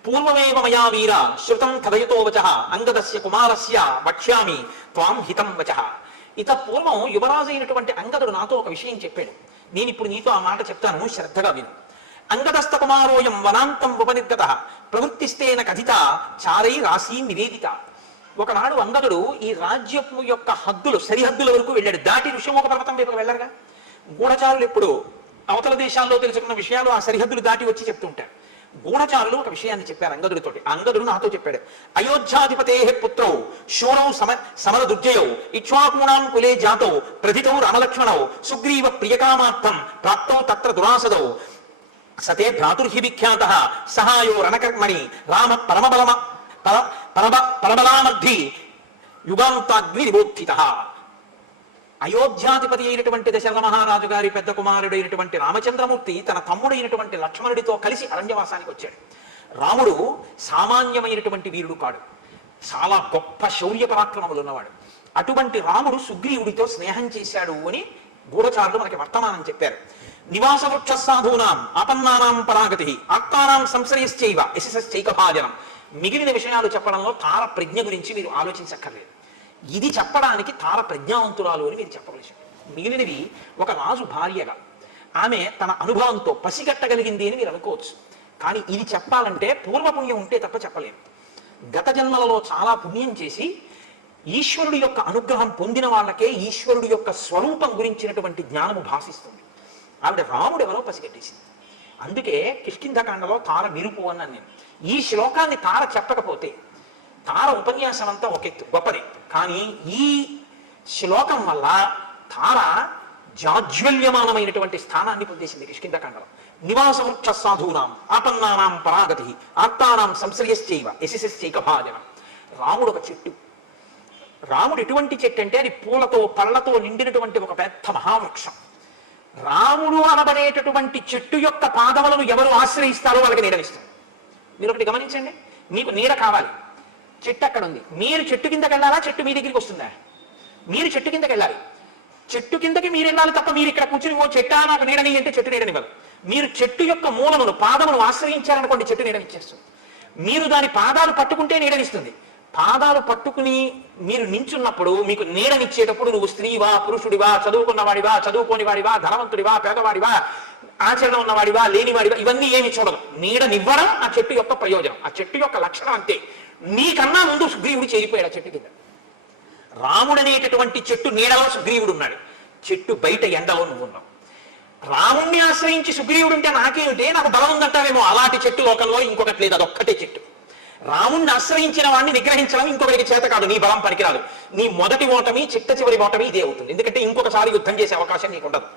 పూర్వమేవ మయా వీర శృతం కథయతో వచః అంగదస్య కుమారస్య వక్ష్యామి త్వాం హితం వచః. ఇత పూర్వం యువరాజు అయినటువంటి అంగదుడు నాతో ఒక విషయం చెప్పాడు. నేను ఇప్పుడు నీతో ఆ మాట చెప్తాను, శ్రద్ధగా విను. అంగదస్త కుమారోయం వనాంతం ఉపనిర్గతః ప్రవృత్తిస్తేన కథిత చారై రాశి నివేదిత. ఒకనాడు అంగదుడు ఈ రాజ్యము యొక్క హద్దులు, సరిహద్దుల వరకు వెళ్ళాడు. దాటి ఋషిముఖ పర్వతం వైపుకు వెళ్ళరుగా. గూఢచారులు ఎప్పుడు అవతల దేశాల్లో తెలుసుకున్న విషయాలు ఆ సరిహద్దులు దాటి వచ్చి చెప్తుంటారు. గూఢచారులు ఒక విషయాన్ని చెప్పారు అంగదుడితోటి. అంగదుడు నాతో చెప్పాడు, అయోధ్యాధిపతే పుత్రౌ శూరౌ సమర దుర్జయౌ ఇక్ష్వాకూణాం కులే జాతౌ ప్రథితౌ రామలక్ష్మణౌ సుగ్రీవ ప్రియకామార్థం ప్రాప్తౌ తత్ర దురాసదౌ సతే భ్రాతుర్హి విఖ్యాతః సహాయో రణకర్మణి రామ పరబలామర్థి యుగాంతాగ్ని నిబోధితః. అయోధ్యాధిపతి అయినటువంటి దశరథ మహారాజు గారి పెద్ద కుమారుడైనటువంటి రామచంద్రమూర్తి తన తమ్ముడైనటువంటి లక్ష్మణుడితో కలిసి అరణ్యవాసానికి వచ్చాడు. రాముడు సామాన్యమైనటువంటి వీరుడు కాడు, చాలా గొప్ప శౌర్య పరాక్రమములు ఉన్నవాడు. అటువంటి రాముడు సుగ్రీవుడితో స్నేహం చేశాడు అని గూఢచారులు మనకి వర్తమానం చెప్పారు. నివాస వృక్ష సాధూనాం ఆపన్నానాం పరాగతి ఆత్మానాం సంశ్రయశ్చైవ యశశ్చైక భాజనం. మిగిలిన విషయాలు చెప్పడంలో తార ప్రజ్ఞ గురించి మీరు ఆలోచించక్కర్లేదు. ఇది చెప్పడానికి తార ప్రజ్ఞావంతురాలు అని మీరు చెప్పవలసి మిగిలినవి ఒక రాజు భార్యగా ఆమె తన అనుభవంతో పసిగట్టగలిగింది అని మీరు అనుకోవచ్చు. కానీ ఇది చెప్పాలంటే పూర్వపుణ్యం ఉంటే తప్ప చెప్పలేము. గత జన్మలలో చాలా పుణ్యం చేసి ఈశ్వరుడి యొక్క అనుగ్రహం పొందిన వాళ్ళకే ఈశ్వరుడి యొక్క స్వరూపం గురించినటువంటి జ్ఞానము భాషిస్తుంది. ఆవిడ రాముడు ఎవరో పసిగట్టేసింది. అందుకే కిష్కింధకాండలో తార విరుపు అన్నాను నేను. ఈ శ్లోకాన్ని తార చెప్పకపోతే తార ఉపన్యాసం అంతా ఒక ఎత్తు గొప్పదే, కానీ ఈ శ్లోకం వల్ల తార జాజ్వల్యమానమైనటువంటి స్థానాన్ని పొందేసింది కిష్కింధకాండలో. నివాసవృక్ష సాధూనాం ఆపన్నానాం పరాగతి ఆత్తానాం సంశ్రయశ్చైవ యశస్యైక భాజనం. రాముడు ఒక చెట్టు. రాముడు ఎటువంటి చెట్టు అంటే అది పూలతో పళ్ళతో నిండినటువంటి ఒక పెద్ద మహావృక్షం. రాముడు అనబడేటటువంటి చెట్టు యొక్క పాదములను ఎవరు ఆశ్రయిస్తారో వాళ్ళకి నీడనిస్తారు. మీరు ఒకటి గమనించండి, మీకు నీడ కావాలి, చెట్టు అక్కడ ఉంది, మీరు చెట్టు కిందకి వెళ్ళాలా, చెట్టు మీ దగ్గరికి వస్తుందా? మీరు చెట్టు కిందకి వెళ్ళాలి, చెట్టు కిందకి మీరు వెళ్ళాలి తప్ప మీరు ఇక్కడ కూర్చుని ఓ చెట్టా నాకు నీడని అంటే చెట్టు నీడనివ్వదు. మీరు చెట్టు యొక్క మూలమును పాదమును ఆశ్రయించారనుకోండి, చెట్టు నీడనిచ్చేస్తుంది. మీరు దాని పాదాలు పట్టుకుంటే నీడనిస్తుంది. పాదాలు పట్టుకుని మీరు నించున్నప్పుడు మీకు నీడనిచ్చేటప్పుడు నువ్వు స్త్రీవా పురుషుడివా చదువుకున్నవాడివా చదువుకోనివాడివా ధనవంతుడివా పేదవాడివా ఆచరణ ఉన్నవాడివా లేనివాడివా ఇవన్నీ ఏమి చూడదు. నీడనివ్వడం ఆ చెట్టు యొక్క ప్రయోజనం, ఆ చెట్టు యొక్క లక్షణం అంతే. నీకన్నా ముందు సుగ్రీవుడు చేరిపోయాడు ఆ చెట్టు కింద. రాముడు అనేటటువంటి చెట్టు నీడలో సుగ్రీవుడు ఉన్నాడు, చెట్టు బయట ఎండలో నువ్వు ఉన్నావు. రాముణ్ణి ఆశ్రయించి సుగ్రీవుడు ఉంటే నాకేమిటే, నాకు బలం ఉందంటావేమో, అలాంటి చెట్టు లోకంలో ఇంకొకటి లేదు, అదొక్కటే చెట్టు. రాముణ్ణి ఆశ్రయించిన వాడిని నిగ్రహించడం ఇంకొకరికి చేత కాదు, నీ బలం పనికిరాదు. నీ మొదటి ఓటమి చిట్ట చివరి ఓటమి ఇదే అవుతుంది. ఎందుకంటే ఇంకొకసారి యుద్ధం చేసే అవకాశం నీకు ఉండదు.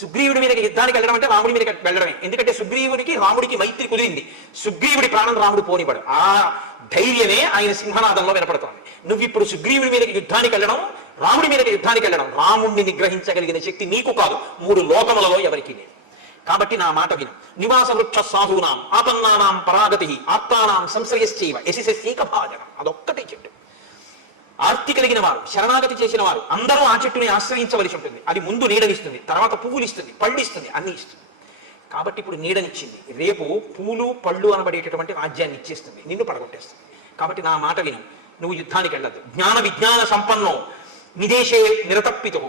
సుగ్రీవుడి మీదకి యుద్ధానికి వెళ్ళడం అంటే రాముడి మీదకి వెళ్ళడమే. ఎందుకంటే సుగ్రీవుడికి రాముడికి మైత్రి కుదిరింది. సుగ్రీవుడి ప్రాణం రాముడు పోనివాడు. ఆ ధైర్యమే ఆయన సింహనాదంలో వినపడుతోంది. నువ్వు ఇప్పుడు సుగ్రీవుడి మీదకి యుద్ధానికి వెళ్ళడం, రాముడి మీదకి యుద్ధానికి వెళ్ళడం, రాముడిని నిగ్రహించగలిగిన శక్తి నీకు కాదు, మూడు లోకములలో ఎవరికి లేదు. కాబట్టి నా మాట విను. నివాస వృక్ష సాధూనాం ఆపన్నానాం పరాగతి ఆత్తానాం సంశ్రయశ్చైవ యశస్యైక భాజనం. అదొక్కటే చెట్టు. ఆర్తి కలిగిన వారు, శరణాగతి చేసిన వారు అందరూ ఆ చెట్టుని ఆశ్రయించవలసి ఉంటుంది. అది ముందు నీడనిస్తుంది, తర్వాత పువ్వులు ఇస్తుంది, పళ్ళు ఇస్తుంది, అన్ని ఇస్తుంది. కాబట్టి ఇప్పుడు నీడనిచ్చింది, రేపు పూలు పళ్ళు అనబడేటటువంటి రాజ్యాన్ని ఇచ్చేస్తుంది, నిన్ను పడగొట్టేస్తుంది. కాబట్టి నా మాట విను, నువ్వు యుద్ధానికి వెళ్ళద్దు. జ్ఞాన విజ్ఞాన సంపన్నో నిదేశే నిరతప్పితో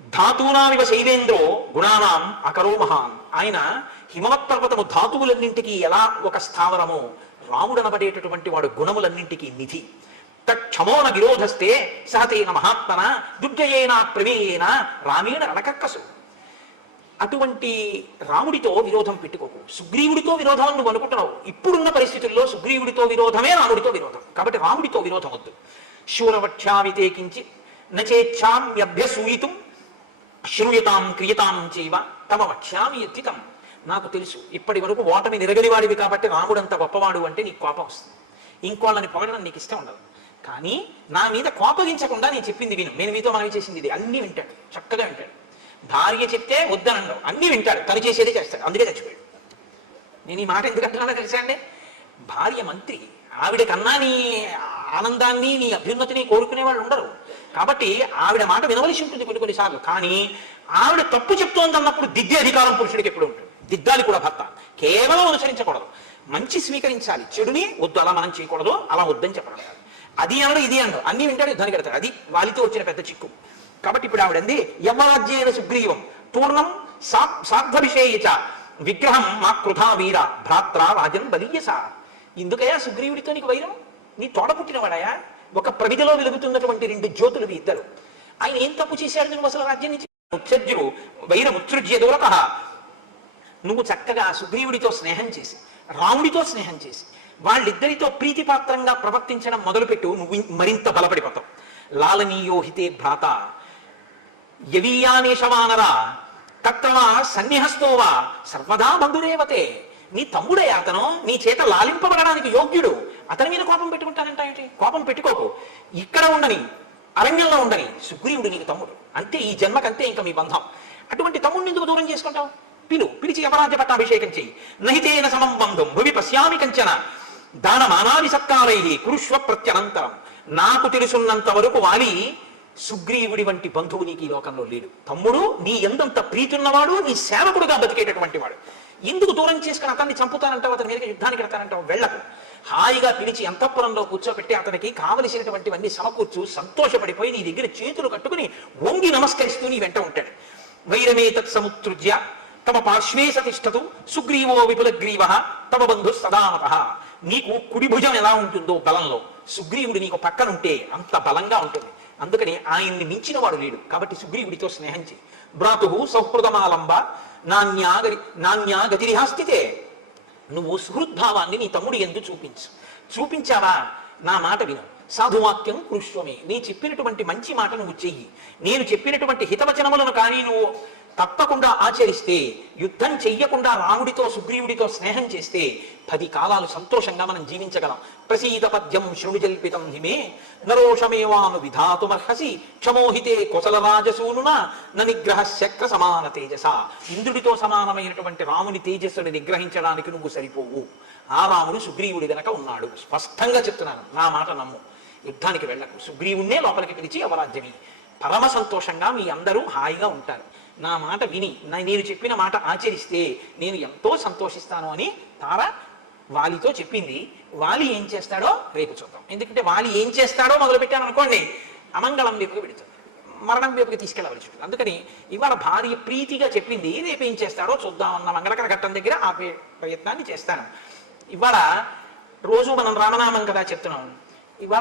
ధాతూనామివ శైలేంద్రో గుణానాం అకరో మహాన్. ఆయన హిమవత్ పర్వతము ధాతువులన్నింటికీ ఎలా ఒక స్థావరమో, రాముడు అనబడేటటువంటి వాడు గుణములన్నింటికీ నిధి. తక్షమోన విరోధస్తే సహతేన మహాత్మన దుర్జయేన ప్రమేయేన రామేణ రణకక్కసు. అటువంటి రాముడితో విరోధం పెట్టుకోకు. సుగ్రీవుడితో విరోధం నువ్వు అనుకుంటున్నావు. ఇప్పుడున్న పరిస్థితుల్లో సుగ్రీవుడితో విరోధమే రాముడితో విరోధం. కాబట్టి రాముడితో విరోధం వద్దు. శూరవక్షావితేకించి నచేచ్ఛామ్యభ్యసూయితుం శ్రూయతాం క్రియతాం చైవ తమ వక్ష్యామి యత్తితం. నాకు తెలుసు ఇప్పటి వరకు ఓటమి నిరగలివాడివి కాబట్టి రాముడంత గొప్పవాడు అంటే నీకు కోపం వస్తుంది, ఇంకోళ్ళని పొగడడం నీకు ఇష్టం ఉండదు. కానీ నా మీద కోపగించకుండా నేను చెప్పింది విను. నేను మీతో మనవి చేసింది ఇది. అన్నీ వింటాడు, చక్కగా వింటాడు. భార్య చెప్తే వద్దనండవు, అన్నీ వింటాడు, తను చేసేదే చేస్తాడు. అందుకే చచ్చిపోయాడు. నేను ఈ మాట ఎందుకు అంటున్నానో తెలుసా అండి? భార్య మంత్రి, ఆవిడ కన్నా నీ ఆనందాన్ని నీ అభ్యున్నతిని కోరుకునే వాళ్ళు ఉండరు. కాబట్టి ఆవిడ మాట వినవలసి ఉంటుంది కొన్ని కొన్నిసార్లు. కానీ ఆవిడ తప్పు చెప్తోంది అన్నప్పుడు దిద్దే అధికారం పురుషుడికి ఎప్పుడు ఉంటుంది. దిద్దాలి కూడా భర్త, కేవలం అనుసరించకూడదు. మంచి స్వీకరించాలి, చెడుని వద్దు అలా మనం చేయకూడదు, అలా వద్దని చెప్పడం కాదు. అది అనడు ఇది అనడు, అన్ని వింటాడు, యుద్ధానికి వెళ్తాడు. అది వాలితో వచ్చిన పెద్ద చిక్కు. కాబట్టి ఇప్పుడు ఆవిడంది యవ్వరాజ్యేన సుగ్రీవం పూర్ణం సార్థభిషేయచ విగ్రహం మా కృధా వీర భ్రాత్ర రాజన్ బలీయస. ఎందుకయ్యా సుగ్రీవుడితో నీకు వైరం? నీ తోడ పుట్టినవాడయా? ఒక ప్రవిధిలో వెలుగుతున్నటువంటి రెండు జ్యోతులు ఇద్దరు. ఆయన ఏం తప్పు చేశాడు? నువ్వు అసలు రాజ్యం నుంచి ఉత్సర్జుడు వైరముత్సృజ్య దూరత. నువ్వు చక్కగా సుగ్రీవుడితో స్నేహం చేసి రాముడితో స్నేహం చేసి వాళ్ళిద్దరితో ప్రీతిపాత్రంగా ప్రవర్తించడం మొదలుపెట్టు, నువ్వు మరింత బలపడిపోతావు. లాలనీయోహితే భ్రాత యవీయానేషవానరా తత్వా సన్నిహస్తోవా సర్వదా బంధుదేవతే. నీ తమ్ముడే అతను, నీ చేత లాలింపబడడానికి యోగ్యుడు. అతని మీద కోపం పెట్టుకుంటానంటే కోపం పెట్టుకోకు. ఇక్కడ ఉండని, అరణ్యంలో ఉండని, సుగ్రీవుడు నీకు తమ్ముడు అంతే. ఈ జన్మకంతే ఇంకా మీ బంధం. అటువంటి తమ్ముడిని ఎందుకు దూరం చేసుకుంటావు? పిలిచి యమరాజ్య పట్టాభిషేకం చెయ్యి. నహితేన సమం బంధం భువి పశ్యామి కంచన దానమానాది సత్కారై కురుష్వ ప్రత్యనంతరం. నాకు తెలుసున్నంత వరకు వాలి సుగ్రీవుడి వంటి బంధువు నీకు ఈ లోకంలో లేడు. తమ్ముడు నీ ఎంతంత ప్రీతి ఉన్నవాడు, నీ సేవకుడుగా బతికేటటువంటి వాడు. ఎందుకు దూరం చేసుకుని అతన్ని చంపుతానంటావు, అతని మీదకి యుద్ధానికి వెళ్తానంటావు? వెళ్ళకు. హాయిగా పిలిచి అంతఃపురంలో కూర్చోబెట్టి అతనికి కావలసినటువంటివన్నీ సమకూర్చు, సంతోషపడిపోయి నీ దగ్గర చేతులు కట్టుకుని వంగి నమస్కరిస్తూ నీ వెంట ఉంటాడు. వైరమే తత్సముత్సృజ్య తమ పార్శ్వే సతిష్టతు సుగ్రీవో విపులగ్రీవ తమ బంధు సదామత. నీకు కుడి భుజం ఎలా ఉంటుందో బలంలో, సుగ్రీవుడు నీకు పక్కనుంటే అంత బలంగా ఉంటుంది. అందుకని ఆయన్ని మించిన వాడు లేడు. కాబట్టి సుగ్రీవుడితో స్నేహం చేయి. భ్రాతు సౌహృదమాలంబ నాణ్యా గతిరిహాస్థితే. నువ్వు సుహృద్భావాన్ని నీ తమ్ముడి ఎందు చూపించావా? నా మాట విను. సాధువాక్యం కృష్వమే. నీ చెప్పినటువంటి మంచి మాట నువ్వు చెయ్యి. నేను చెప్పినటువంటి హితవచనములను కానీ నువ్వు తప్పకుండా ఆచరిస్తే, యుద్ధం చెయ్యకుండా రాముడితో సుగ్రీవుడితో స్నేహం చేస్తే 10 కాలాలు సంతోషంగా మనం జీవించగలం. ప్రసీద పద్యం శృణుజల్పితం హిమే నరోషమేవాను విధాతుమర్హసి క్షమోహితే కొసల రాజసూనున నిగ్రహ శక్ర సమాన తేజస. ఇంద్రుడితో సమానమైనటువంటి రాముని తేజస్సుని నిగ్రహించడానికి నువ్వు సరిపోవు. ఆ రాముడు సుగ్రీవుడి వెనక ఉన్నాడు. స్పష్టంగా చెప్తున్నాను, నా మాట నమ్ము. యుద్ధానికి వెళ్ళకు. సుగ్రీవుణ్ణే లోపలికి పిలిచి అవరాజ్యమి. పరమ సంతోషంగా మీ అందరూ హాయిగా ఉంటారు. నా మాట విని నేను చెప్పిన మాట ఆచరిస్తే నేను ఎంతో సంతోషిస్తాను అని తార వాలితో చెప్పింది. వాలి ఏం చేస్తాడో రేపు చూద్దాం. ఎందుకంటే వాలి ఏం చేస్తాడో మొదలు పెట్టామనుకోండి, అమంగళం వైపుకి పెడుతుంది, మరణం వైపుకి తీసుకెళ్ళవలసి ఉంటుంది. అందుకని ఇవాళ భార్య ప్రీతిగా చెప్పింది, రేపు ఏం చేస్తాడో చూద్దాం అన్న మంగళకర ఘట్టం దగ్గర ఆపే ప్రయత్నాన్ని చేస్తాను. ఇవాళ రోజు మనం రామనామం కదా చెప్తున్నాం. ఇవాళ